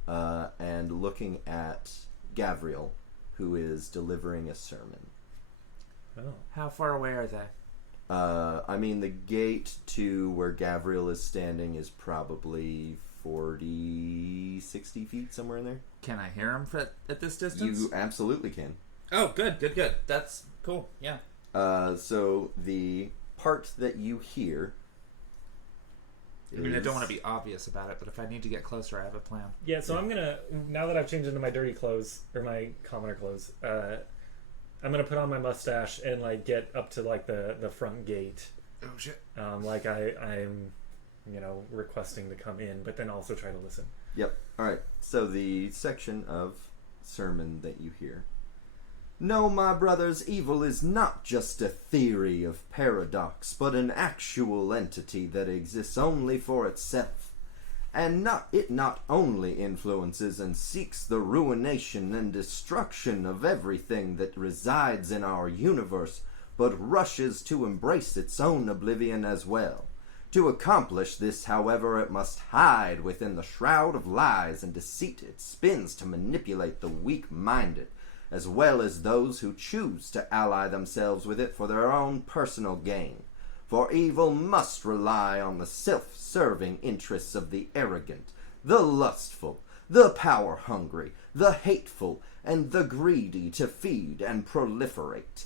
and looking at Gavriel, who is delivering a sermon. Oh. How far away are they? I mean, the gate to where Gavriel is standing is probably 40, 60 feet, somewhere in there. Can I hear them at this distance? You absolutely can. Oh, good. That's cool. Yeah. So the part that you hear I mean, I don't want to be obvious about it, but if I need to get closer, I have a plan. Yeah, so I'm gonna, now that I've changed into my dirty clothes, or my commoner clothes, I'm gonna put on my mustache and like get up to like the front gate. Oh shit. Like I'm requesting to come in, but then also try to listen. Yep. All right. So the section of sermon that you hear. No, my brothers, evil is not just a theory of paradox, but an actual entity that exists only for itself. And it not only influences and seeks the ruination and destruction of everything that resides in our universe, but rushes to embrace its own oblivion as well. To accomplish this, however, it must hide within the shroud of lies and deceit it spins to manipulate the weak-minded, as well as those who choose to ally themselves with it for their own personal gain. For evil must rely on the self-serving interests of the arrogant, the lustful, the power-hungry, the hateful, and the greedy to feed and proliferate.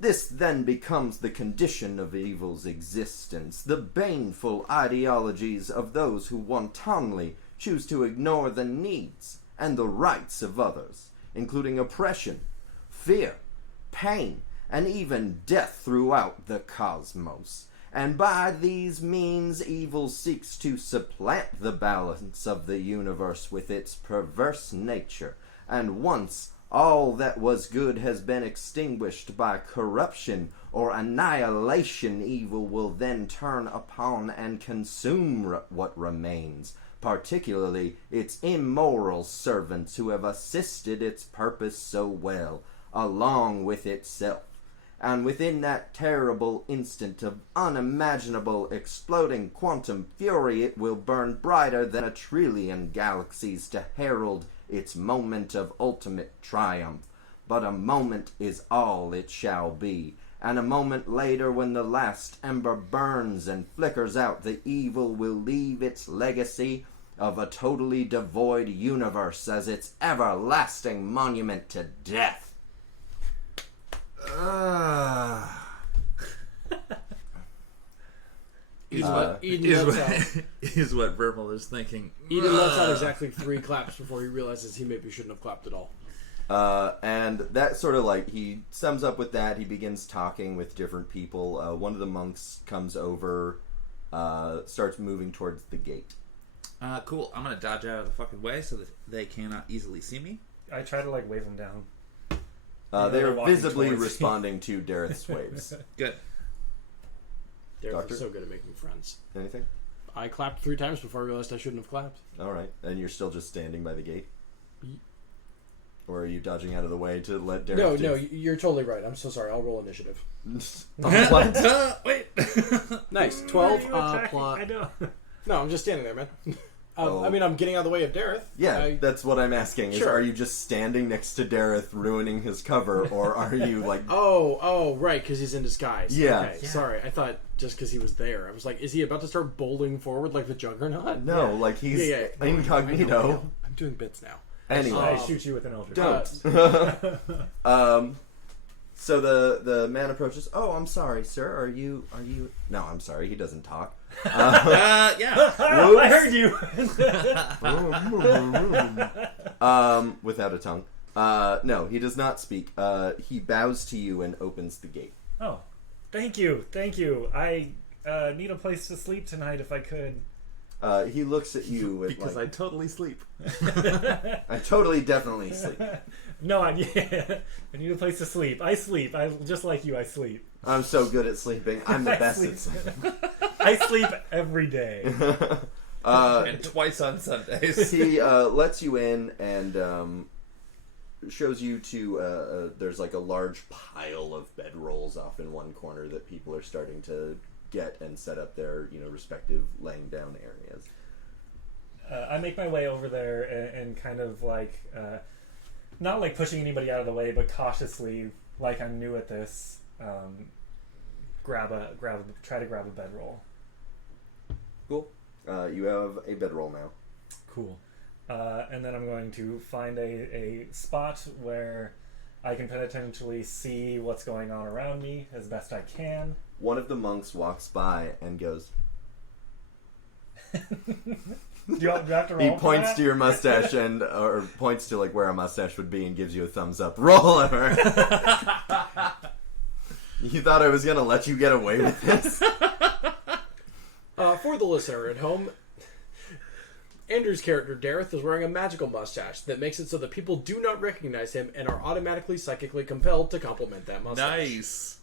This then becomes the condition of evil's existence, the baneful ideologies of those who wantonly choose to ignore the needs and the rights of others, including oppression, fear, pain, and even death throughout the cosmos. And by these means, evil seeks to supplant the balance of the universe with its perverse nature, and once all that was good has been extinguished by corruption or annihilation, evil will then turn upon and consume what remains, particularly its immoral servants who have assisted its purpose so well, along with itself. And within that terrible instant of unimaginable exploding quantum fury, it will burn brighter than 1,000,000,000,000 galaxies to herald its moment of ultimate triumph. But a moment is all it shall be, and a moment later, when the last ember burns and flickers out, the evil will leave its legacy of a totally devoid universe as its everlasting monument to death. Is what Vermal is thinking. Eden lets out exactly 3 claps before he realizes he maybe shouldn't have clapped at all. And that sort of like, he sums up with that. He begins talking with different people. One of the monks comes over, starts moving towards the gate. Cool. I'm gonna dodge out of the fucking way so that they cannot easily see me. I try to like wave him down. They're they're walking visibly towards you. responding to Dareth's waves. Good. Dareth Doctor? is so good at making friends. Anything? I clapped 3 times before I realized I shouldn't have clapped. All right. And you're still just standing by the gate? Or are you dodging out of the way to let Dareth No, you're totally right. I'm so sorry. I'll roll initiative. What? Wait. Nice. Why 12 are you attacking? plus... I know. No, I'm just standing there, man. Oh. I mean, I'm getting out of the way of Dareth. Yeah, that's what I'm asking. Is Sure. are you just standing next to Dareth ruining his cover, or are you like... Oh, right, because he's in disguise. Yeah. Okay, Yeah. sorry. I thought just because he was there. I was like, is he about to start bowling forward like the Juggernaut? No, like he's Yeah. incognito. I'm doing bits now. Anyway. I shoot you with an eldritch. Don't. So the man approaches. Oh, I'm sorry, sir. Are you? No, I'm sorry. He doesn't talk. Yeah. I heard you. Without a tongue. No, he does not speak. He bows to you and opens the gate. Oh, thank you. I need a place to sleep tonight if I could. He looks at you with Because I totally sleep. I totally definitely sleep. No, I need a place to sleep. I sleep. I just like you. I sleep. I'm so good at sleeping. I'm the I best sleep. at sleeping. I sleep every day. And twice on Sundays. He lets you in and shows you to there's like a large pile of bedrolls off in one corner that people are starting to get and set up their respective laying down areas. I make my way over there and kind of like not like pushing anybody out of the way, but cautiously, like I'm new at this, try to grab a bedroll. Cool. You have a bedroll now. Cool. And then I'm going to find a spot where I can potentially see what's going on around me as best I can. One of the monks walks by and goes. Do you have to roll He for points that? to your mustache or points to like where a mustache would be and gives you a thumbs up. Roll over. You thought I was gonna let you get away with this? For the listener at home, Andrew's character, Dareth, is wearing a magical mustache that makes it so that people do not recognize him and are automatically psychically compelled to compliment that mustache. Nice.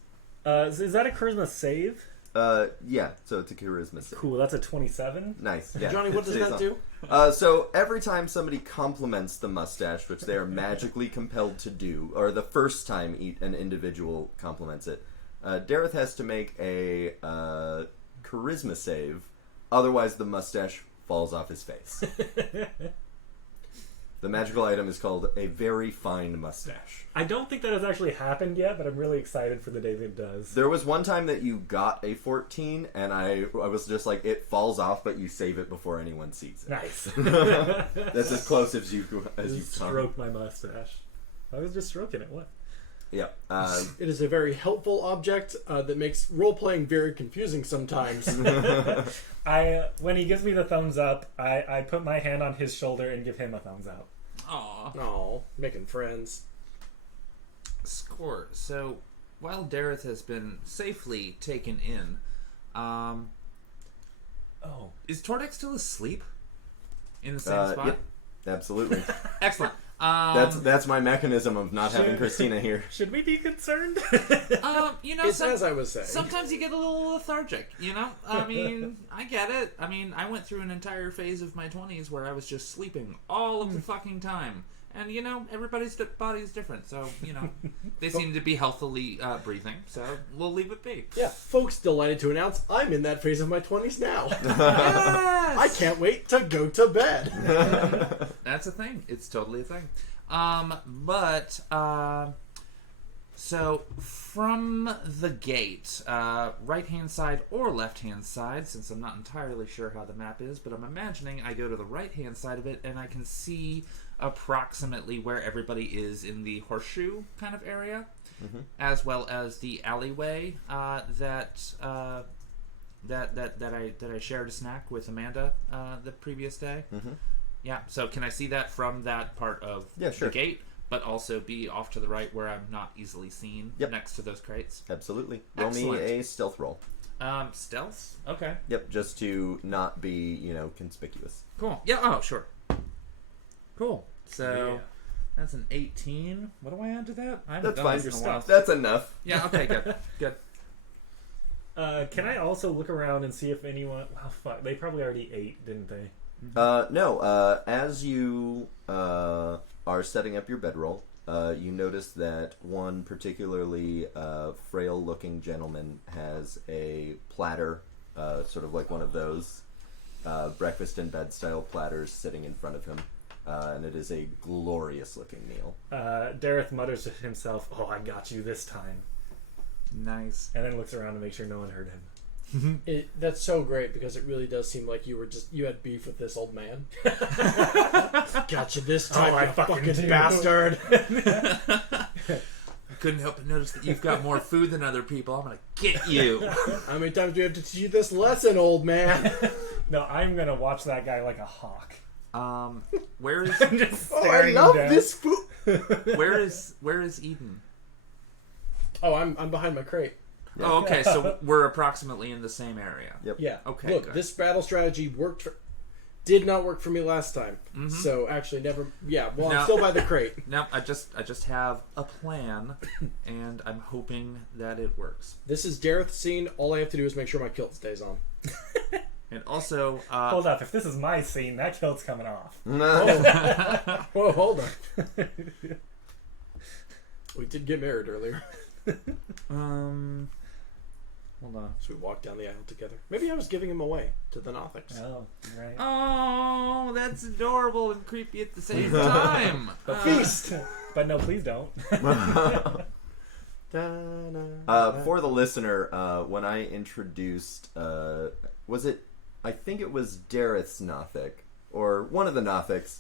Is that a charisma save? Yeah. So it's a charisma save. Cool, that's a 27. Nice. Yeah. Johnny, what it does stays that on. do? So every time somebody compliments the mustache, which they are magically compelled to do, or the first time an individual compliments it, Dareth has to make a charisma save. Otherwise, the mustache falls off his face. The magical item is called a very fine mustache. I don't think that has actually happened yet, but I'm really excited for the day that it does. There was one time that you got a 14, and I was just like, it falls off, but you save it before anyone sees it. Nice. That's as close as you've come. Stroke my mustache. I was just stroking it. What? Yeah. It is a very helpful object that makes role-playing very confusing sometimes. When he gives me the thumbs up, I put my hand on his shoulder and give him a thumbs up. Aw. Oh, making friends. Score. So, while Dareth has been safely taken in, is Tordek still asleep? In the same spot? Yep. Absolutely. Excellent. That's my mechanism of not having Sure. Christina here. Should we be concerned? It's as I was saying. Sometimes you get a little lethargic, I mean, I get it. I mean, I went through an entire phase of my 20s where I was just sleeping all of the fucking time. And, everybody's body's different. So, they seem to be healthily breathing. So we'll leave it be. Yeah, folks, delighted to announce I'm in that phase of my 20s now. Yes! I can't wait to go to bed. That's a thing. It's totally a thing. So from the gate, right-hand side or left-hand side, since I'm not entirely sure how the map is, but I'm imagining I go to the right-hand side of it and I can see approximately where everybody is in the horseshoe kind of area, as well as the alleyway that I shared a snack with Amanda the previous day. Yeah, so can I see that from that part of sure. the gate, but also be off to the right where I'm not easily seen next to those crates? Absolutely. Roll me Excellent. a stealth roll. Stealth? Okay. Yep, just to not be, conspicuous. Cool. Yeah, oh, sure. Cool. So, Yeah. that's an 18. What do I add to that? I haven't That's done fine. this in a while. That's enough. Yeah, okay, good. Good. Can I also look around and see if anyone... Oh, fuck. They probably already ate, didn't they? No, as you are setting up your bedroll, you notice that one particularly frail-looking gentleman has a platter, sort of like one of those breakfast in bed style platters sitting in front of him, and it is a glorious-looking meal. Dareth mutters to himself, "Oh, I got you this time." Nice. And then looks around to make sure no one heard him. That's so great because it really does seem like you had beef with this old man. Gotcha this time, Oh, I you fucking fucking do. bastard. I couldn't help but notice that you've got more food than other people. I'm gonna get you. How many times do we have to teach you this lesson, old man? No, I'm gonna watch that guy like a hawk. Where is I'm just Oh, I staring love down. this food. where is Eden? Oh, I'm behind my crate. Yeah. Oh, okay. So we're approximately in the same area. Yep. Yeah. Okay, Look, good. this battle strategy did not work for me last time. Mm-hmm. So actually, never. Yeah. Well, No. I'm still by the crate. No, I just have a plan, and I'm hoping that it works. This is Dareth's scene. All I have to do is make sure my kilt stays on. And also, Hold up, if this is my scene, that kilt's coming off. Whoa, hold on. We did get married earlier, hold on. so we walked down the aisle together. Maybe I was giving him away to the Nothics. Oh, right. Oh, that's adorable and creepy at the same time. Feast. But no, please don't. For the listener, when I introduced, I think it was Dareth's Nothic, or one of the Nothics,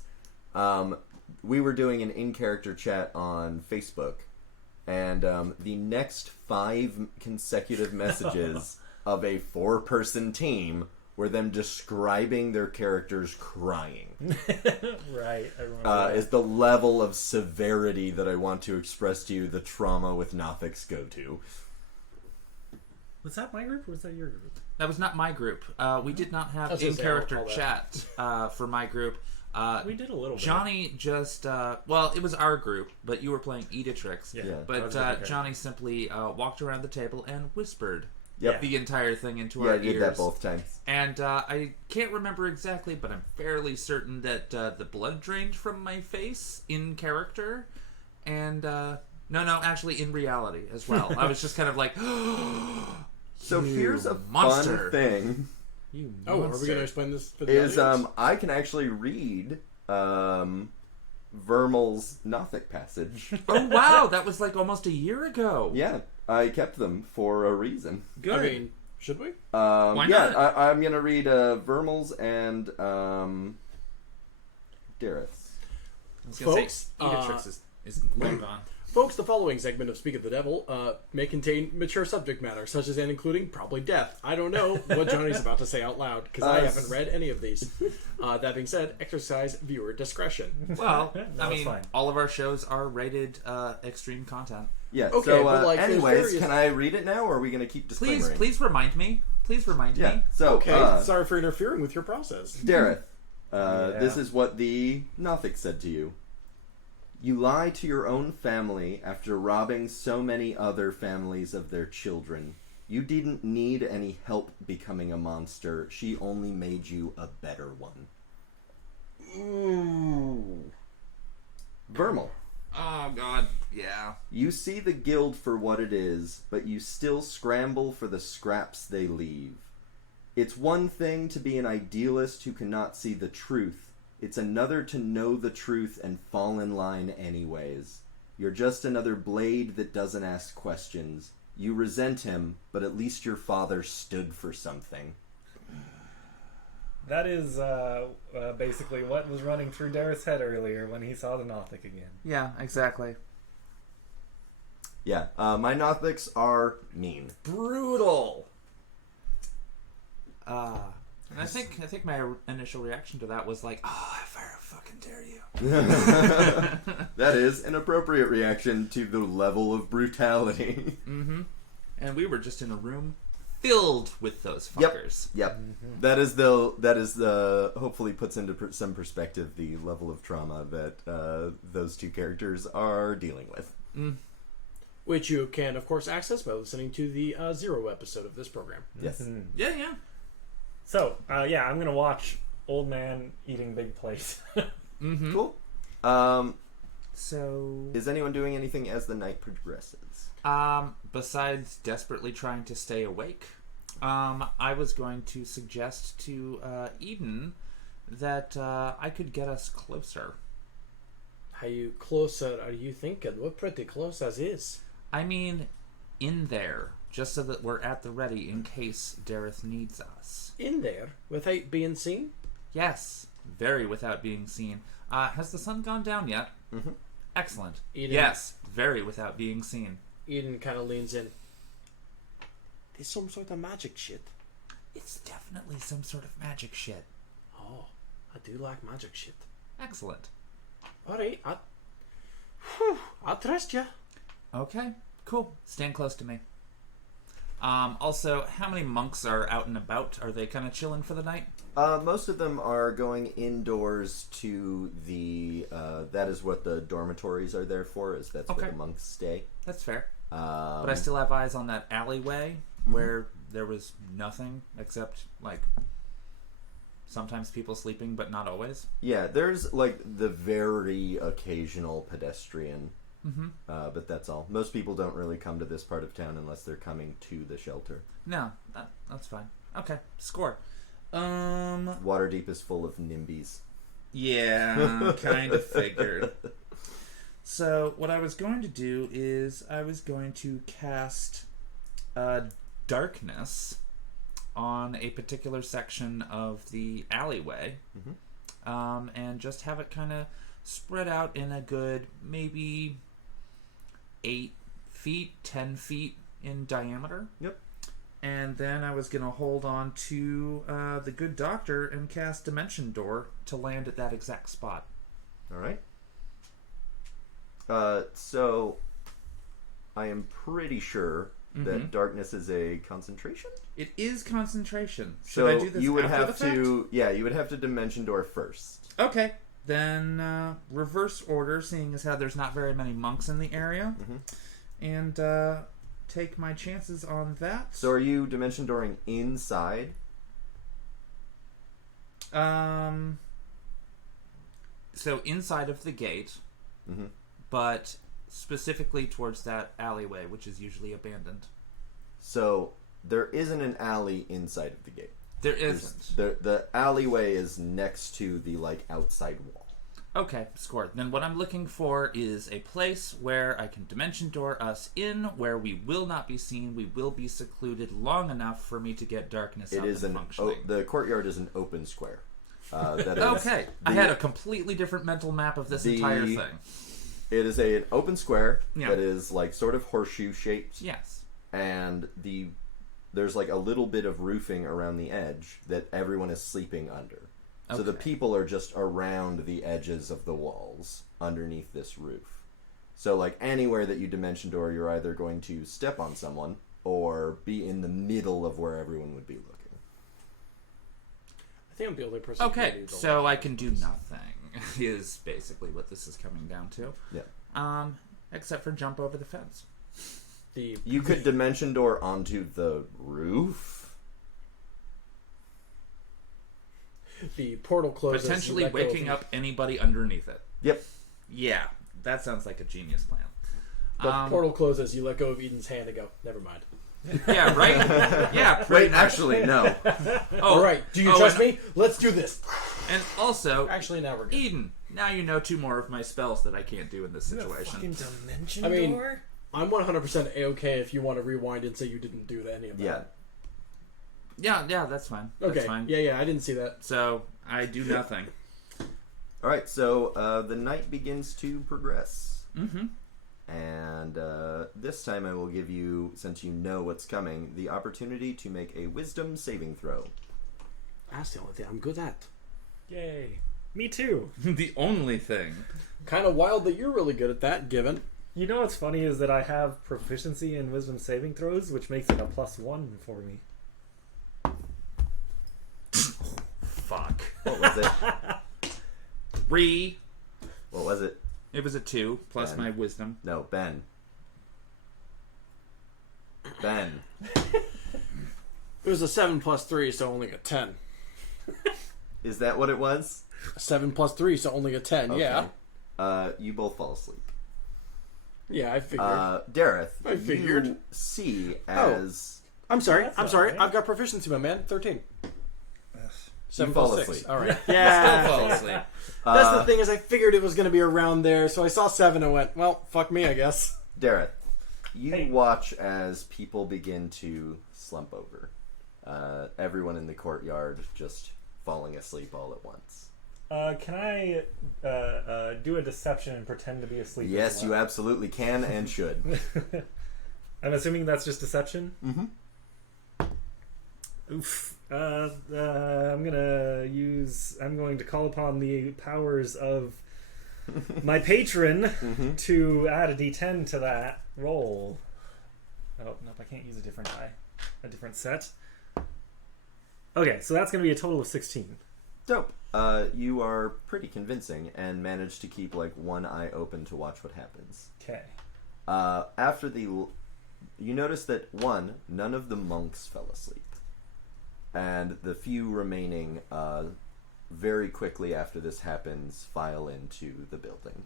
we were doing an in-character chat on Facebook, and the next 5 consecutive messages of a 4-person team were them describing their characters crying. Right, I remember that. Is the level of severity that I want to express to you the trauma with Nothics go to. Was that my group or was that your group? That was not my group. We did not I have was gonna say, in-character I'll call chat for my group. We did a little bit. Johnny just, well, it was our group, but you were playing Editrix. Yeah. Yeah. I But was okay. Johnny simply walked around the table and whispered Yep. the entire thing into Yeah, our I did ears. that both times. And I can't remember exactly, but I'm fairly certain that the blood drained from my face in character. And, no, actually in reality as well. I was just kind of like, So "You here's a monster." fun thing: You Oh, are we monster. going to explain this for the is audience? I can actually read Vermal's Nothic passage. Oh, wow, that was like almost a year ago. Yeah, I kept them for a reason. Good. I mean, should we? Why yeah, not? I'm gonna read Vermal's and Dareth's. I was gonna Folks, say, Editrix is long gone. Folks, the following segment of Speak of the Devil may contain mature subject matter, such as and including probably death. I don't know what Johnny's about to say out loud, because I haven't read any of these. That being said, exercise viewer discretion. Well, No, I it's mean, fine. all of our shows are rated extreme content. Yeah. Okay, so, but, like, there's anyways, various- can I read it now, or are we gonna keep disclaimering? Please remind me. Please remind Yeah. me. So, Okay, sorry for interfering with your process. Dareth, Yeah. this is what the Nothic said to you. You lie to your own family after robbing so many other families of their children. You didn't need any help becoming a monster. She only made you a better one. Ooh. Vermal. Oh God, yeah. You see the guild for what it is, but you still scramble for the scraps they leave. It's one thing to be an idealist who cannot see the truth. It's another to know the truth and fall in line anyways. You're just another blade that doesn't ask questions. You resent him, but at least your father stood for something. That is basically what was running through Dareth's head earlier when he saw the Nothic again. Yeah, exactly. Yeah, my Nothics are mean. Brutal. And I think my initial reaction to that was like, "Oh, if I fucking dare you." That is an appropriate reaction to the level of brutality. Mm-hmm. And we were just in a room filled with those Yep. fuckers. Yep. That is the hopefully puts into some perspective the level of trauma that those two characters are dealing with. Which you can, of course, access by listening to the 0 episode of this program. Yes. Yeah. So, yeah, I'm going to watch Old Man eating big plates. Mm-hmm. Cool. So, Is anyone doing anything as the night progresses? besides desperately trying to stay awake, I was going to suggest to Eden that I could get us closer. How you close are you thinking? We're pretty close as is. I mean, in there, just so that we're at the ready in case Dareth needs us. In there, without being seen? Yes, very without being seen. Has the sun gone down yet? Mm-hmm. Excellent. Eden. Yes, very without being seen. Eden kind of leans in. There's some sort of magic shit. It's definitely some sort of magic shit. Oh, I do like magic shit. Excellent. Alright, I'll trust you. Okay, cool. Stand close to me. Also, how many monks are out and about? Are they kind of chilling for the night? Most of them are going indoors to the. That is what the dormitories are there for. Is that's Okay. where the monks stay. That's fair. But I still have eyes on that alleyway where there was nothing except, like, sometimes people sleeping, but not always. Yeah, there's like the very occasional pedestrian, Mm-hmm. but that's all. Most people don't really come to this part of town unless they're coming to the shelter. No, that's fine. Okay, score. Waterdeep is full of NIMBYs. Yeah, kind of figured. So, what I was going to do is I was going to cast Darkness on a particular section of the alleyway, and just have it kind of spread out in a good maybe 8 feet, 10 feet in diameter. Yep. And then I was going to hold on to the good doctor and cast Dimension Door to land at that exact spot. All right. So I am pretty sure that darkness is a concentration. It is concentration. Should So I do this you would after have the fact? to, yeah, you would have to dimension door first. Okay. Then reverse order, seeing as how there's not very many monks in the area. And take my chances on that. So are you dimension dooring inside? So inside of the gate, but specifically towards that alleyway, which is usually abandoned. So there isn't an alley inside of the gate. There isn't. The alleyway is next to the like outside wall. Okay, score. Then what I'm looking for is a place where I can dimension door us in, where we will not be seen, we will be secluded long enough for me to get darkness It up is and functioning. the courtyard is an open square. That is Okay, I had a completely different mental map of this entire thing. It is an open square Yeah. that is like sort of horseshoe shaped, Yes. and there's like a little bit of roofing around the edge that everyone is sleeping under. So the Okay. people are just around the edges of the walls underneath this roof. So like anywhere that you dimension door, you're either going to step on someone or be in the middle of where everyone would be looking. I think I'm the only person. who Okay, can do the so whole I can do nothing, is basically what this is coming down to. Yeah. Except for jump over the fence. You could dimension door onto the roof. The portal closes. Potentially let go waking of up anybody underneath it. Yep. Yeah, That sounds like a genius plan. The portal closes. You let go of Eden's hand and go. Never mind. Yeah, right? Yeah, pretty Wait, much. actually, no. All right. Do you trust me? Let's do this. And also, Actually, now we're good. Eden, now you know 2 more of my spells that I can't do in this Is that a situation. fucking dimension I mean, door? I'm 100% A-okay if you want to rewind and say you didn't do any of that. Yeah. Yeah, that's fine. Okay. That's fine. Yeah, I didn't see that. So, I do nothing. All right, so the night begins to progress. Mm-hmm. And this time I will give you, since you know what's coming, the opportunity to make a wisdom saving throw. That's the only thing I'm good at. Yay. Me too. The only thing. Kind of wild that you're really good at that, given. You know what's funny is that I have proficiency in wisdom saving throws, which makes it a +1 for me. Fuck. What was it? 3. What was it? It was a 2 plus Ben. my wisdom. No, Ben. Ben. It was a 7 plus 3, so only a 10. Is that what it was? 7 plus 3, so only a 10. Okay. Yeah. You both fall asleep. Yeah, I figured. Dareth, I figured. you see as... I'm sorry. That's I'm sorry. alright. I've got proficiency, my man. 13. 7 fall plus 6. asleep. All right. Still Yeah. fall asleep. That's the thing is I figured it was going to be around there, so I saw 7 and went, well, fuck me, I guess. Dareth, you Hey. watch as people begin to slump over. Everyone in the courtyard just falling asleep all at once. Can I do a deception and pretend to be asleep? Yes, as you well? absolutely can and should. I'm assuming that's just deception. Mm-hmm. Oof. I'm going to call upon the powers of my patron to add a D10 to that roll. Oh nope, I can't use a different die, a different set. Okay, so that's going to be a total of 16. Dope. You are pretty convincing and manage to keep like one eye open to watch what happens. Okay. After you notice that none of the monks fell asleep, and the few remaining, very quickly after this happens, file into the building.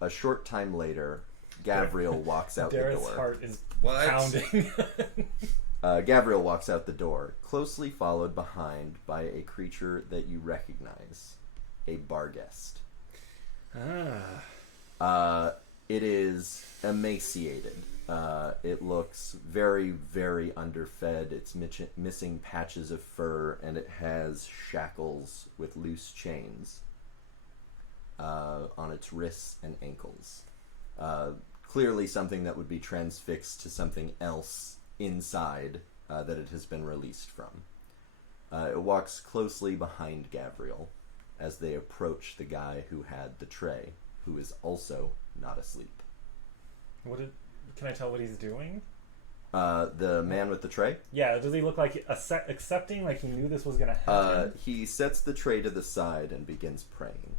A short time later, Gabriel walks out the Dareth's door. heart is What? pounding. Gabriel walks out the door, closely followed behind by a creature that you recognize, a Barghest. It is emaciated. It looks very, very underfed. It's missing patches of fur, and it has shackles with loose chains on its wrists and ankles. Clearly something that would be transfixed to something else inside that it has been released from. It walks closely behind Gabriel as they approach the guy who had the tray, who is also not asleep. Can I tell what he's doing? The man with the tray? Yeah, does he look like accepting, like he knew this was going to happen? He sets the tray to the side and begins praying.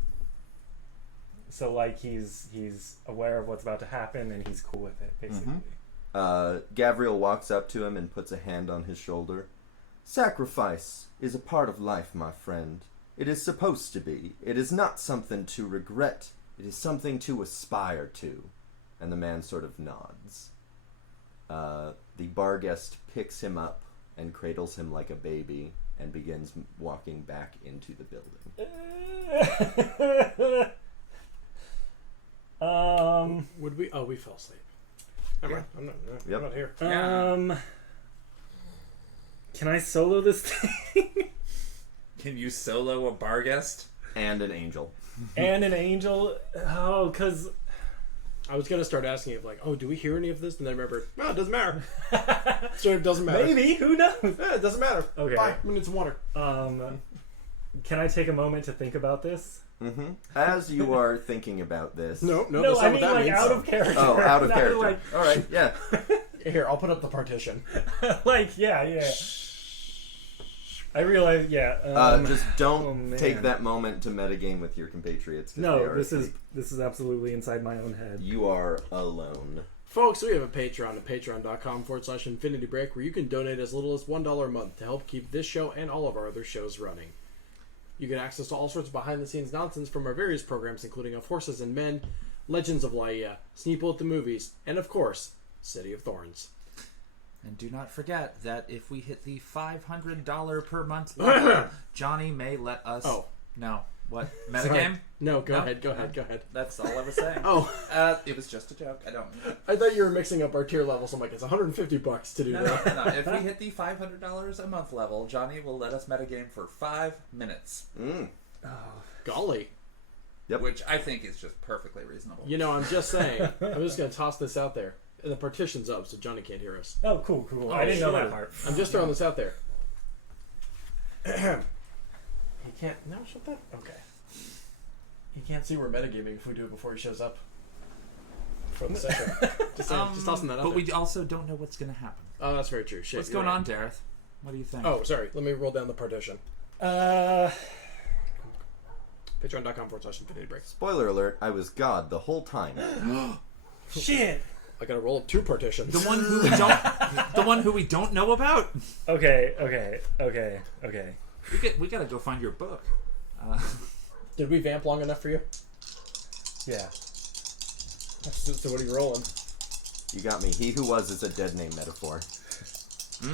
So like he's aware of what's about to happen and he's cool with it, basically. Gabriel walks up to him and puts a hand on his shoulder. Sacrifice is a part of life, my friend. It is supposed to be. It is not something to regret. It is something to aspire to. And the man sort of nods. The Barghest picks him up and cradles him like a baby and begins walking back into the building. Would we? Oh, we fell asleep. I'm not here. Can I solo this thing? Can you solo a Barghest? And an angel. And an angel? Oh, because... I was gonna start asking if like, oh, do we hear any of this? And then I remembered, no, it doesn't matter. So it doesn't matter. Maybe, who knows? Yeah, it doesn't matter. Okay. Bye. I'm gonna need some water. Can I take a moment to think about this? Mm-hmm. As you are thinking about this... No, No, that's I not mean what that like means. out of character. Oh, out of Not character. like- All right, yeah. Here, I'll put up the partition. like, yeah. I realize, yeah. Just oh, don't man. take that moment to metagame with your compatriots. 'cause they No, are this is absolutely inside my own head. You are alone. Folks, we have a Patreon at patreon.com/Infinity Break where you can donate as little as $1 a month to help keep this show and all of our other shows running. You get access to all sorts of behind-the-scenes nonsense from our various programs, including Of Horses and Men, Legends of Laia, Sneeple at the Movies, and of course, City of Thorns. And do not forget that if we hit the $500 per month level, Johnny may let us... Oh. No. What? Sorry. Metagame? No, go No? ahead. That's all I was saying. Oh, It was just a joke. I don't... I thought you were mixing up our tier levels. I'm like, it's $150 to do No, that. no. If we hit the $500 a month level, Johnny will let us metagame for 5 minutes. Golly. Yep. Which I think is just perfectly reasonable. You know, I'm just saying. I'm just going to toss this out there. The partition's up, so Johnny can't hear us. Oh, cool. Oh, I didn't know sure. that part. I'm just throwing this out there. He can't... No, shut that... Okay. He can't see we're metagaming if we do it before he shows up. From the second. Just tossing that out But there. we also don't know what's going to happen. Oh, that's very true. Shit, What's you're going right. on, Dareth? What do you think? Oh, sorry. Let me roll down the partition. Uh, Patreon.com/Infinity Break. Spoiler alert, I was God the whole time. shit. I gotta roll up 2 partitions. The one who we don't know about? Okay. We gotta go find your book. Did we vamp long enough for you? Yeah. So what are you rolling? You got me. He who was is a dead name metaphor. I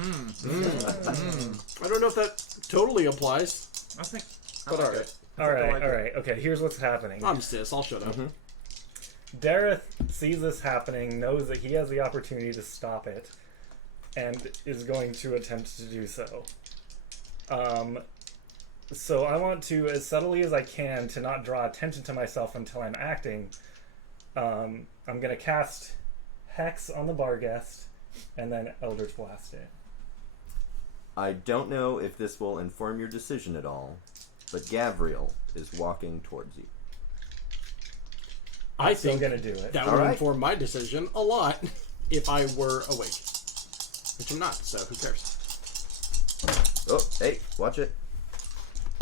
don't know if that totally applies, I think. but like alright. it. All right. Okay, here's what's happening. I'm sis. I'll shut up. Dareth sees this happening, knows that he has the opportunity to stop it, and is going to attempt to do so. So I want to, as subtly as I can, to not draw attention to myself until I'm acting. I'm going to cast Hex on the Barghest, and then Eldritch Blast it. I don't know if this will inform your decision at all, but Gavriel is walking towards you. I Still think going to do it. that would Alright. inform my decision a lot if I were awake. Which I'm not, so who cares? Oh, hey, watch it.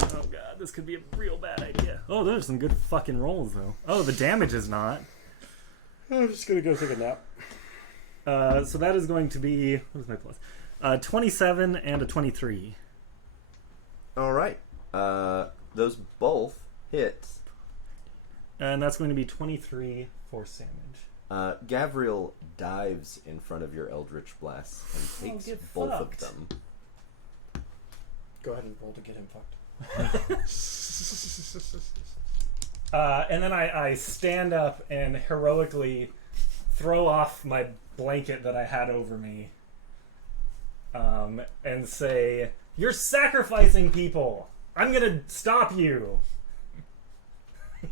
Oh god, this could be a real bad idea. Oh, those are some good fucking rolls, though. Oh, the damage is not. I'm just gonna go take a nap. So that is going to be... What is my plus? 27 and a 23. All right. Those both hit. And that's going to be 23 force damage. Gavriel dives in front of your Eldritch Blast and takes get both fucked. of them. Go ahead and roll to get him fucked. And then I stand up and heroically throw off my blanket that I had over me. And say, "You're sacrificing people! I'm gonna stop you!"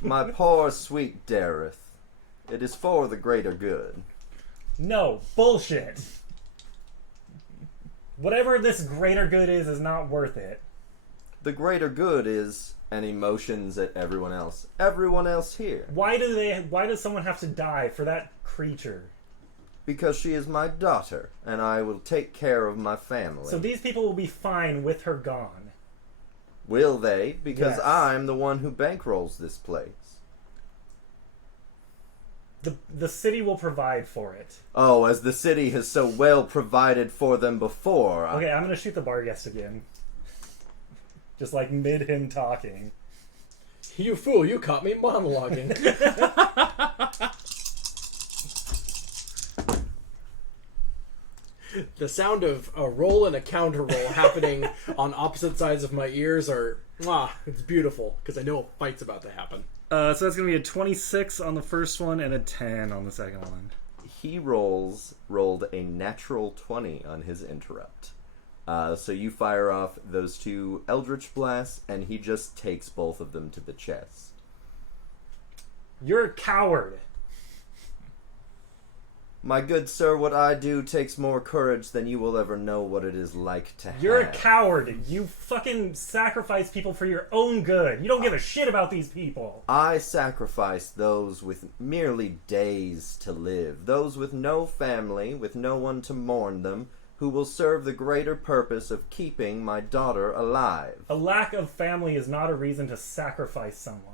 My poor sweet Dareth. It is for the greater good. No, bullshit! Whatever this greater good is not worth it. The greater good is and emotions at everyone else. Everyone else here. Why does someone have to die for that creature? Because she is my daughter, and I will take care of my family. So these people will be fine with her gone. Will they? Because Yes. I'm the one who bankrolls this place. The city will provide for it. Oh, as the city has so well provided for them before. Okay, I'm gonna shoot the Barghest again. Just like mid him talking. You fool, you caught me monologuing. The sound of a roll and a counter roll happening on opposite sides of my ears it's beautiful, because I know a fight's about to happen. So that's gonna be a 26 on the first one and a 10 on the second one. He rolled a natural 20 on his interrupt. So you fire off those two Eldritch Blasts, and he just takes both of them to the chest. You're a coward. My good sir, what I do takes more courage than you will ever know what it is like to have. You're a coward. You fucking sacrifice people for your own good. You don't give a shit about these people. I sacrifice those with merely days to live, those with no family, with no one to mourn them, who will serve the greater purpose of keeping my daughter alive. A lack of family is not a reason to sacrifice someone.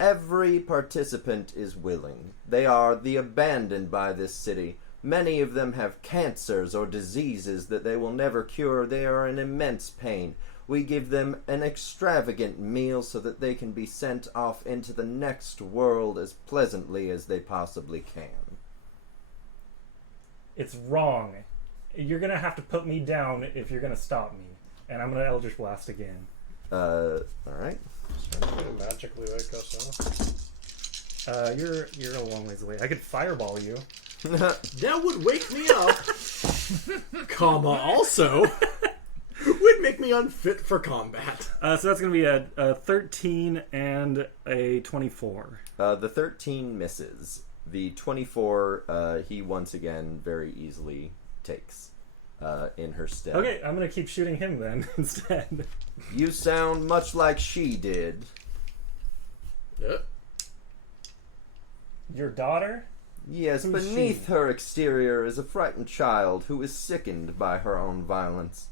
Every participant is willing. They are the abandoned by this city. Many of them have cancers or diseases that they will never cure. They are in immense pain. We give them an extravagant meal so that they can be sent off into the next world as pleasantly as they possibly can. It's wrong. You're gonna have to put me down if you're gonna stop me. And I'm gonna Eldritch Blast again. Alright. Magically wake us up. You're a long ways away. I could fireball you. That would wake me up. Comma also would make me unfit for combat. So that's gonna be a 13 and a 24. The 13 misses. The 24, he once again very easily takes in her stead. Okay, I'm gonna keep shooting him then instead. You sound much like she did. Yep. Your daughter? Yes, Who's beneath she? her exterior is a frightened child who is sickened by her own violence.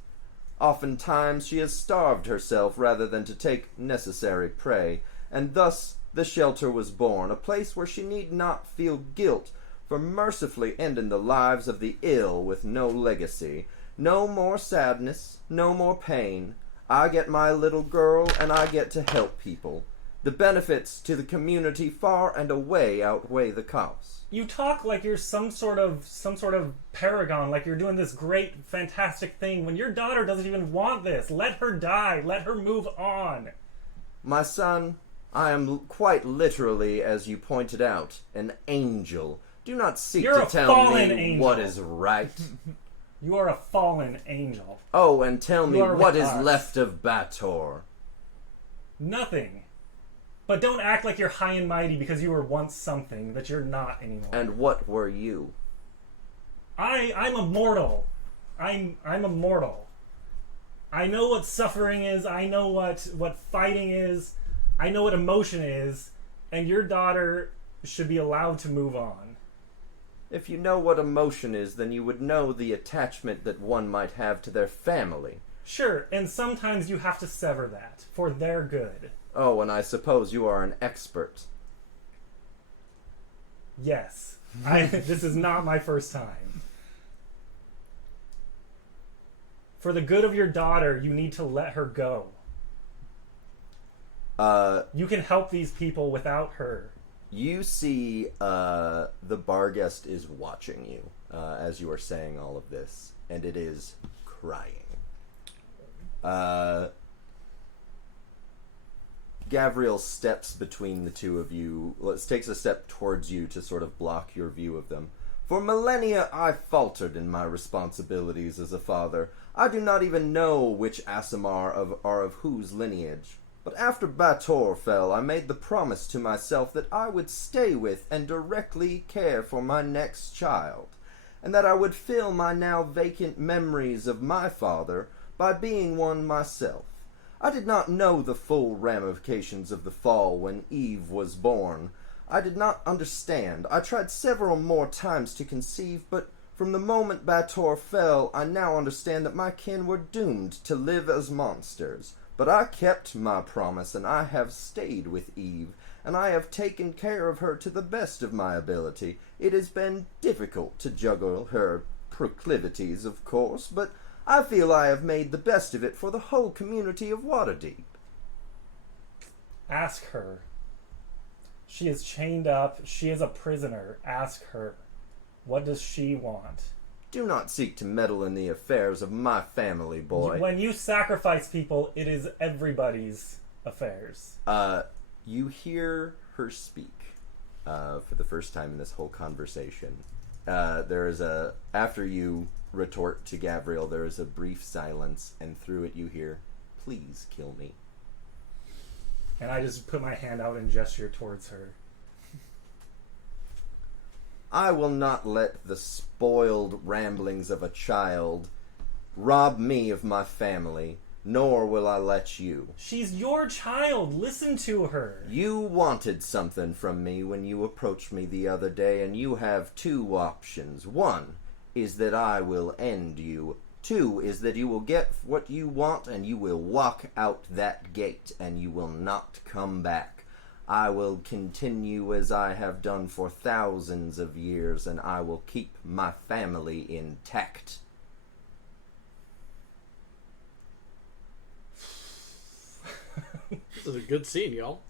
Oftentimes she has starved herself rather than to take necessary prey, and thus the shelter was born, a place where she need not feel guilt for mercifully ending the lives of the ill with no legacy. No more sadness, no more pain. I get my little girl, and I get to help people. The benefits to the community far and away outweigh the costs. You talk like you're some sort of paragon, like you're doing this great, fantastic thing when your daughter doesn't even want this. Let her die. Let her move on. My son, I am quite literally, as you pointed out, an angel. Do not seek You're to a tell fallen me angel. what is right. You are a fallen angel. Oh, and tell me You are what with is us. left of Bator. Nothing. But don't act like you're high and mighty because you were once something that you're not anymore. And what were you? I'm immortal. I'm immortal. I know what suffering is. I know what fighting is. I know what emotion is. And your daughter should be allowed to move on. If you know what emotion is, then you would know the attachment that one might have to their family. Sure, and sometimes you have to sever that for their good. Oh, and I suppose you are an expert. Yes. This is not my first time. For the good of your daughter, you need to let her go. You can help these people without her. You see the Barghest is watching you as you are saying all of this, and it is crying. Gavriel steps between the two of you, takes a step towards you to sort of block your view of them. For millennia I faltered in my responsibilities as a father. I do not even know which Aasimar are of whose lineage. But after Bator fell, I made the promise to myself that I would stay with and directly care for my next child, and that I would fill my now vacant memories of my father by being one myself. I did not know the full ramifications of the fall when Eve was born. I did not understand. I tried several more times to conceive, but from the moment Bator fell, I now understand that my kin were doomed to live as monsters. But I kept my promise, and I have stayed with Eve, and I have taken care of her to the best of my ability. It has been difficult to juggle her proclivities, of course, but I feel I have made the best of it for the whole community of Waterdeep. Ask her. She is chained up. She is a prisoner. Ask her. What does she want? Do not seek to meddle in the affairs of my family, boy. When you sacrifice people, it is everybody's affairs. You hear her speak for the first time in this whole conversation. After you retort to Gavriel, there is a brief silence, and through it you hear, "Please kill me." And I just put my hand out and gesture towards her. I will not let the spoiled ramblings of a child rob me of my family, nor will I let you. She's your child. Listen to her. You wanted something from me when you approached me the other day, and you have two options. One is that I will end you. Two is that you will get what you want, and you will walk out that gate, and you will not come back. I will continue as I have done for thousands of years, and I will keep my family intact. was a good scene, y'all.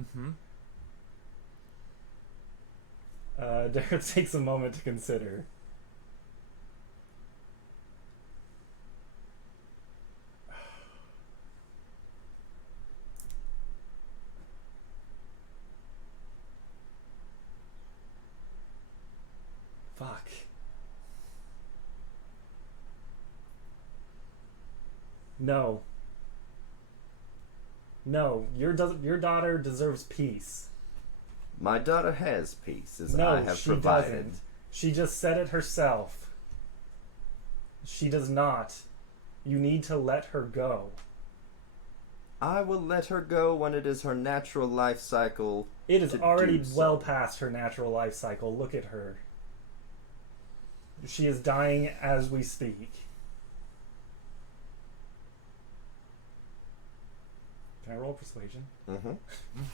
Mm-hmm. Dareth takes a moment to consider. Fuck. No. No, your daughter deserves peace. My daughter has peace, as No, I have she provided. doesn't. She just said it herself. She does not. You need to let her go. I will let her go when it is her natural life cycle. It is to already do so. well past her natural life cycle. Look at her. She is dying as we speak. Can I roll persuasion? Mm-hmm.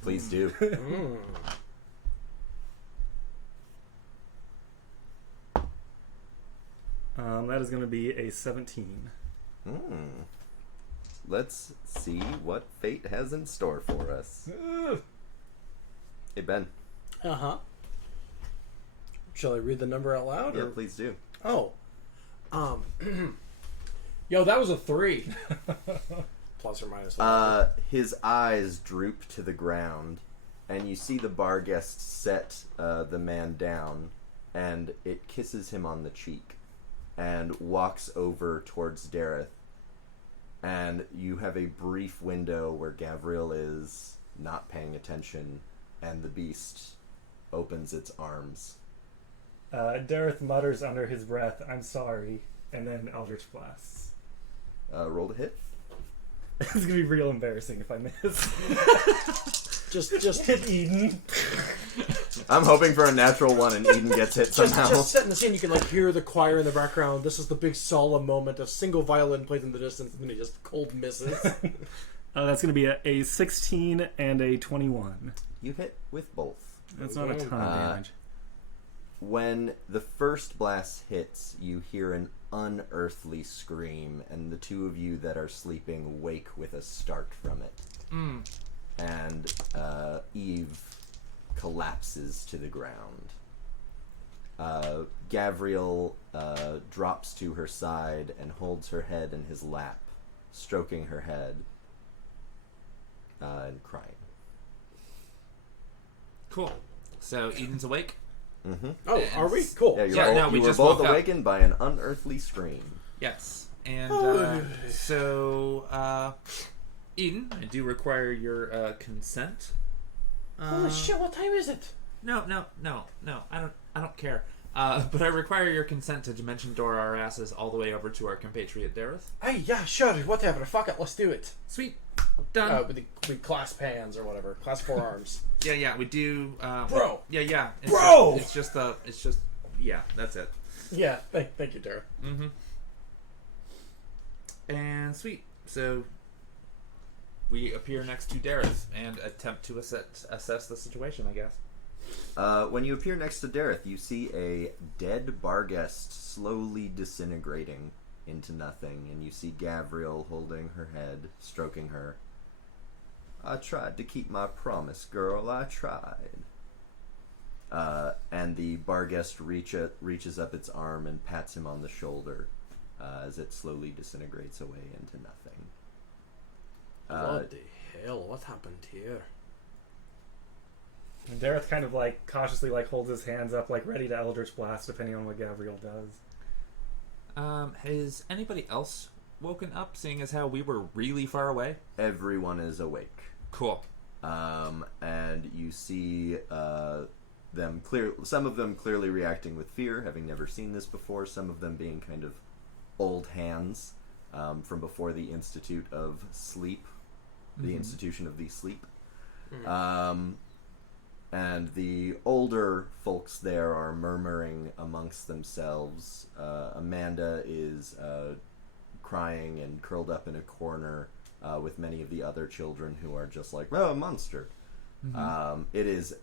Please do. Mm. That is going to be a 17. Let's see what fate has in store for us. Hey, Ben. Uh-huh. Shall I read the number out loud? Yeah, Or? please do. Oh. Yo, that was a 3. Plus or minus 1. His eyes droop to the ground, and you see the bar guest set the man down, and it kisses him on the cheek, and walks over towards Dareth. And you have a brief window where Gavriel is not paying attention, and the beast opens its arms. Dareth mutters under his breath, "I'm sorry," and then Eldritch blasts. Roll to hit. It's gonna be real embarrassing if I miss. Just Hit Eden. I'm hoping for a natural one, and Eden gets hit somehow. Just setting the scene, you can like hear the choir in the background. This is the big solemn moment. A single violin plays in the distance, and then he just cold misses. That's gonna be a 16 and a 21. You hit with both. That's not a ton of damage. When the first blast hits, you hear an unearthly scream, and the two of you that are sleeping wake with a start from it. And Eve collapses to the ground. Gavriel drops to her side and holds her head in his lap, stroking her head and crying. Cool. So Eden's awake. Mm-hmm. Oh, are we? Cool. Yeah, we you were just both woke up. awakened by an unearthly scream. Yes. And Eden, I do require your consent. Holy shit! What time is it? No. I don't care. But I require your consent to dimension door our asses all the way over to our compatriot Dareth. Hey, yeah, sure. Whatever. Fuck it. Let's do it. Sweet. Done. With clasp hands or whatever. Clasp forearms. Yeah, we do. Bro. Yeah. Bro. It's just. Yeah, that's it. Yeah. Thank you, Dara. Mm-hmm. And sweet. So we appear next to Dareth and attempt to assess the situation, I guess. When you appear next to Dareth, you see a dead Barghest slowly disintegrating into nothing, and you see Gavriel holding her head, stroking her. I tried to keep my promise, girl, I tried. And the Barghest reaches up its arm and pats him on the shoulder as it slowly disintegrates away into nothing. What the hell? What happened here? And Dareth kind of like cautiously like holds his hands up, like ready to Eldritch Blast, depending on what Gavriel does. Has anybody else woken up, seeing as how we were really far away? Everyone is awake. Cool. And you see some of them clearly reacting with fear, having never seen this before, some of them being kind of old hands from before the Institute of Sleep, the Institution of the Sleep. And the older folks there are murmuring amongst themselves. Amanda is crying and curled up in a corner with many of the other children who are just like, oh, monster. It is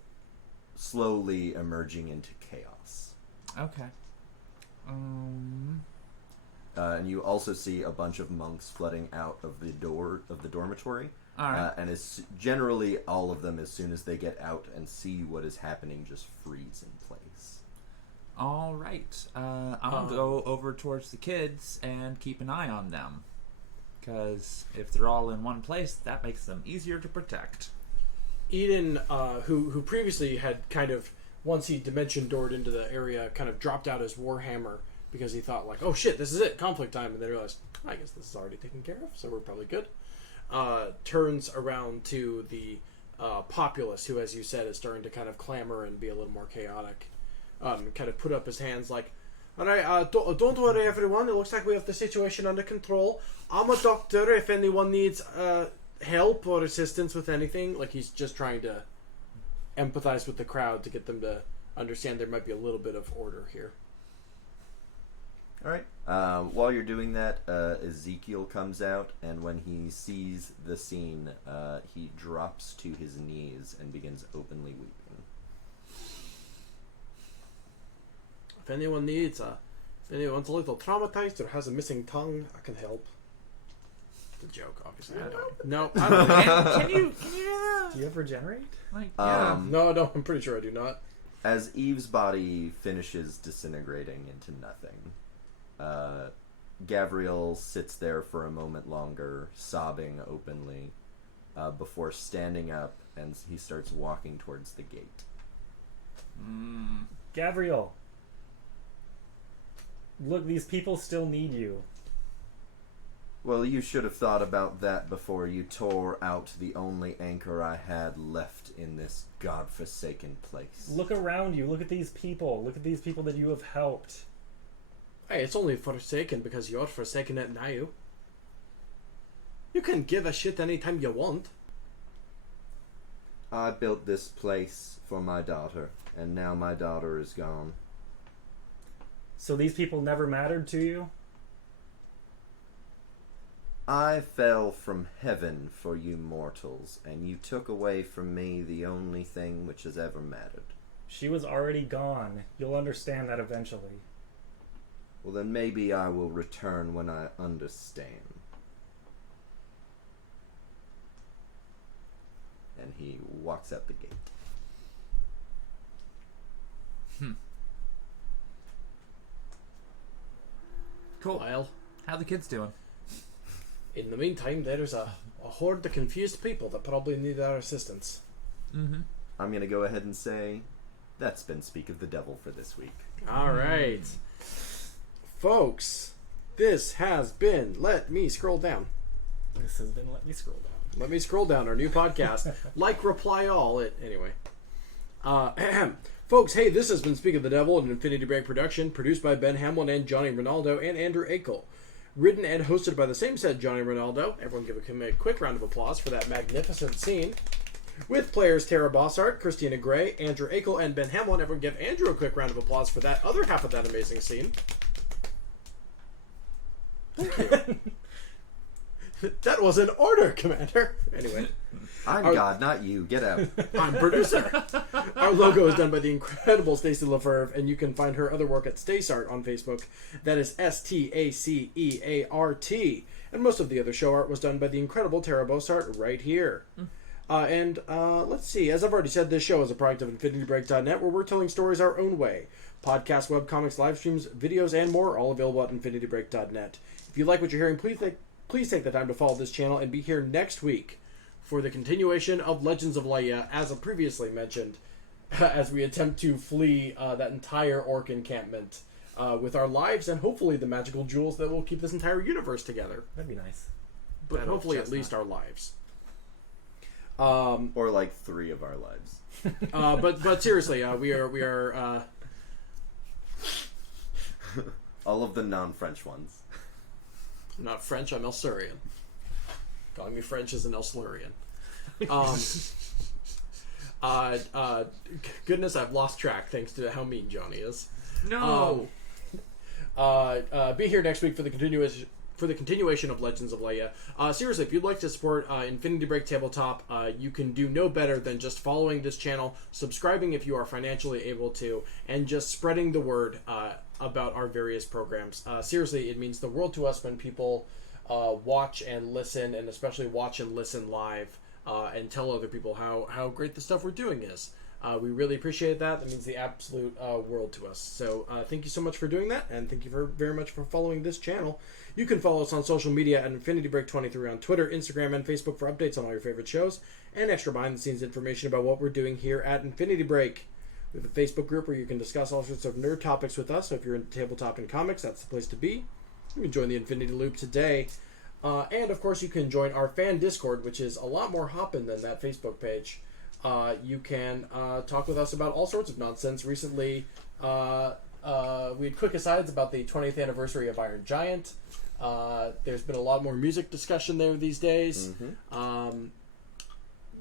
slowly emerging into chaos. Okay. and you also see a bunch of monks flooding out of the door of the dormitory. All right. And it's generally all of them, as soon as they get out and see what is happening, just freeze in place. All right. I'll go over towards the kids and keep an eye on them. Because if they're all in one place, that makes them easier to protect. Eden, who previously had kind of, once he dimension doored into the area, kind of dropped out his warhammer because he thought like, oh shit, this is it, conflict time, and then realized, I guess this is already taken care of, so we're probably good. Turns around to the populace, who, as you said, is starting to kind of clamor and be a little more chaotic. Kind of put up his hands like, all right, don't worry, everyone. It looks like we have the situation under control. I'm a doctor. If anyone needs help or assistance with anything, like he's just trying to empathize with the crowd to get them to understand there might be a little bit of order here. All right. While you're doing that, Ezekiel comes out, and when he sees the scene, he drops to his knees and begins openly weeping. If anyone's a little traumatized or has a missing tongue, I can help. It's a joke, obviously. I don't. No, I don't. Can you Do you ever regenerate? like yeah. No, I'm pretty sure I do not. As Eve's body finishes disintegrating into nothing, Gavriel sits there for a moment longer, sobbing openly, before standing up, and he starts walking towards the gate. Gavriel. Look, these people still need you. Well, you should have thought about that before you tore out the only anchor I had left in this godforsaken place. Look around you. Look at these people. Look at these people that you have helped. Hey, it's only forsaken because you're forsaken it now. You can give a shit anytime you want. I built this place for my daughter, and now my daughter is gone. So these people never mattered to you? I fell from heaven for you mortals, and you took away from me the only thing which has ever mattered. She was already gone. You'll understand that eventually. Well, then maybe I will return when I understand. And he walks out the gate. Cool. Well, How the kids doing? in the meantime, there's a horde of confused people that probably need our assistance. Mm-hmm. I'm going to go ahead and say that's been Speak of the Devil for this week. All right. Folks, this has been Let Me Scroll Down. This has been Let Me Scroll Down. Let Me Scroll Down, our new podcast. Like, reply all. Anyway. Folks, hey, this has been Speak of the Devil, an Infinity Break production, produced by Ben Hamlin and Johnny Ronaldo and Andrew Akel. Written and hosted by the same said Johnny Ronaldo. Everyone give him a quick round of applause for that magnificent scene. With players Tara Bossart, Christina Gray, Andrew Akel, and Ben Hamlin. Everyone give Andrew a quick round of applause for that other half of that amazing scene. Thank you. That was an order, Commander. Anyway. I'm God, not you. Get out. I'm producer. Our logo is done by the incredible Stacey LaFerve, and you can find her other work at Staceart on Facebook. That is Staceart. And most of the other show art was done by the incredible Tara Bossart right here. Let's see. As I've already said, this show is a product of InfinityBreak.net, where we're telling stories our own way. Podcasts, webcomics, live streams, videos, and more, all available at InfinityBreak.net. If you like what you're hearing, please take the time to follow this channel and be here next week for the continuation of Legends of Leia, as I previously mentioned, as we attempt to flee that entire orc encampment with our lives and hopefully the magical jewels that will keep this entire universe together. That'd be nice. But That hopefully old at least chestnut. our lives. Or like 3 of our lives. But seriously, we are All of the non-French ones. I'm not French, I'm Elsturian. Calling me French is an Elsturian. Goodness, I've lost track thanks to how mean Johnny is. No. Be here next week for the for the continuation of Legends of Leia. Seriously, if you'd like to support Infinity Break Tabletop, you can do no better than just following this channel, subscribing if you are financially able to, and just spreading the word about our various programs. Seriously, it means the world to us when people watch and listen, and especially watch and listen live, and tell other people how great the stuff we're doing is. We really appreciate that. That means the absolute world to us. So thank you so much for doing that, and thank you very much for following this channel. You can follow us on social media at Infinity Break 23 on Twitter, Instagram, and Facebook for updates on all your favorite shows, and extra behind-the-scenes information about what we're doing here at Infinity Break. We have a Facebook group where you can discuss all sorts of nerd topics with us, so if you're into tabletop and comics, that's the place to be. You can join the Infinity Loop today. And, of course, you can join our fan Discord, which is a lot more hopping than that Facebook page. You can talk with us about all sorts of nonsense. Recently, we had quick asides about the 20th anniversary of Iron Giant. There's been a lot more music discussion there these days.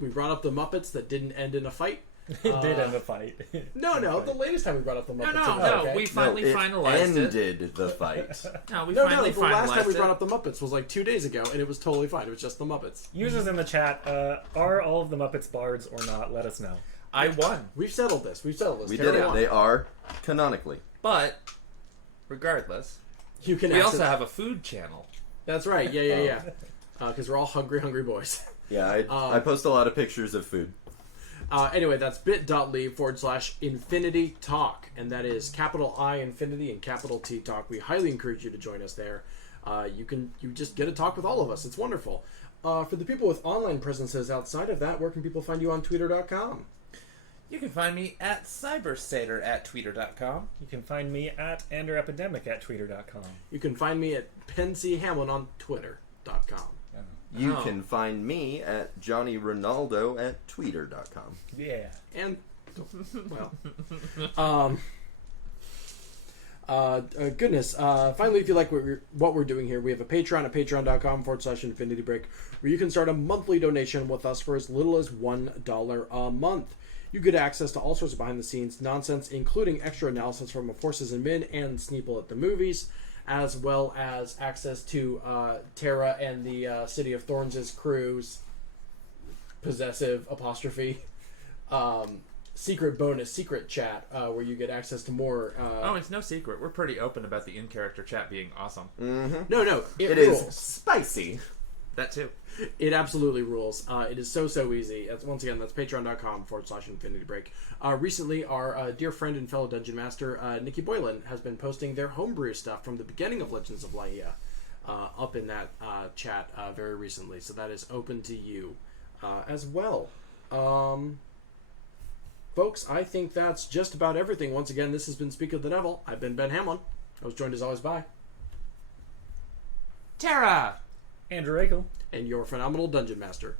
We brought up the Muppets that didn't end in a fight. It did end a fight. No. The latest time we brought up the Muppets. No. We finally finalized it. ended the fight. No, we No, finally the last time we finalized brought it. up the Muppets was like 2 days ago, and it was totally fine. It was just the Muppets. Users in the chat, are all of the Muppets bards or not? Let us know. I won. We've settled this. We Tara did it. won. They are canonically. But, regardless, You can we access- also have a food channel. That's right. Yeah. Because we're all hungry boys. Yeah, I post a lot of pictures of food. Anyway, that's bit.ly/Infinity Talk, and that is capital I Infinity and capital T Talk. We highly encourage you to join us there. You just get to talk with all of us. It's wonderful. For the people with online presences outside of that, where can people find you on Twitter.com? You can find me at cybersatyr at twitter.com. You can find me at AnderEpidemic at Twitter.com. You can find me at Penn C. Hamlin on Twitter.com. You Oh. can find me at Johnny Ronaldo at Tweeter.com. Yeah. And, goodness. Finally, if you like what we're doing here, we have a Patreon at patreon.com/Infinity Break, where you can start a monthly donation with us for as little as $1 a month. You get access to all sorts of behind-the-scenes nonsense, including extra analysis from Forces and Men and Sneeple at the Movies, as well as access to Tara and the City of Thorns' crew's possessive apostrophe secret chat, where you get access to more. Oh, it's no secret. We're pretty open about the in-character chat being awesome. No, It rules. is spicy. That too. It absolutely rules. It is so easy. Once again, that's patreon.com/Infinity Break. Recently, our dear friend and fellow Dungeon Master, Nikki Boylan, has been posting their homebrew stuff from the beginning of Legends of Leia up in that chat very recently. So that is open to you as well. Folks, I think that's just about everything. Once again, this has been Speak of the Devil. I've been Ben Hamlin. I was joined as always by Tara! Andrew Akel. and your phenomenal Dungeon Master,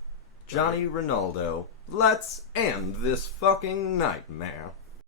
Johnny Ronaldo. Let's end this fucking nightmare.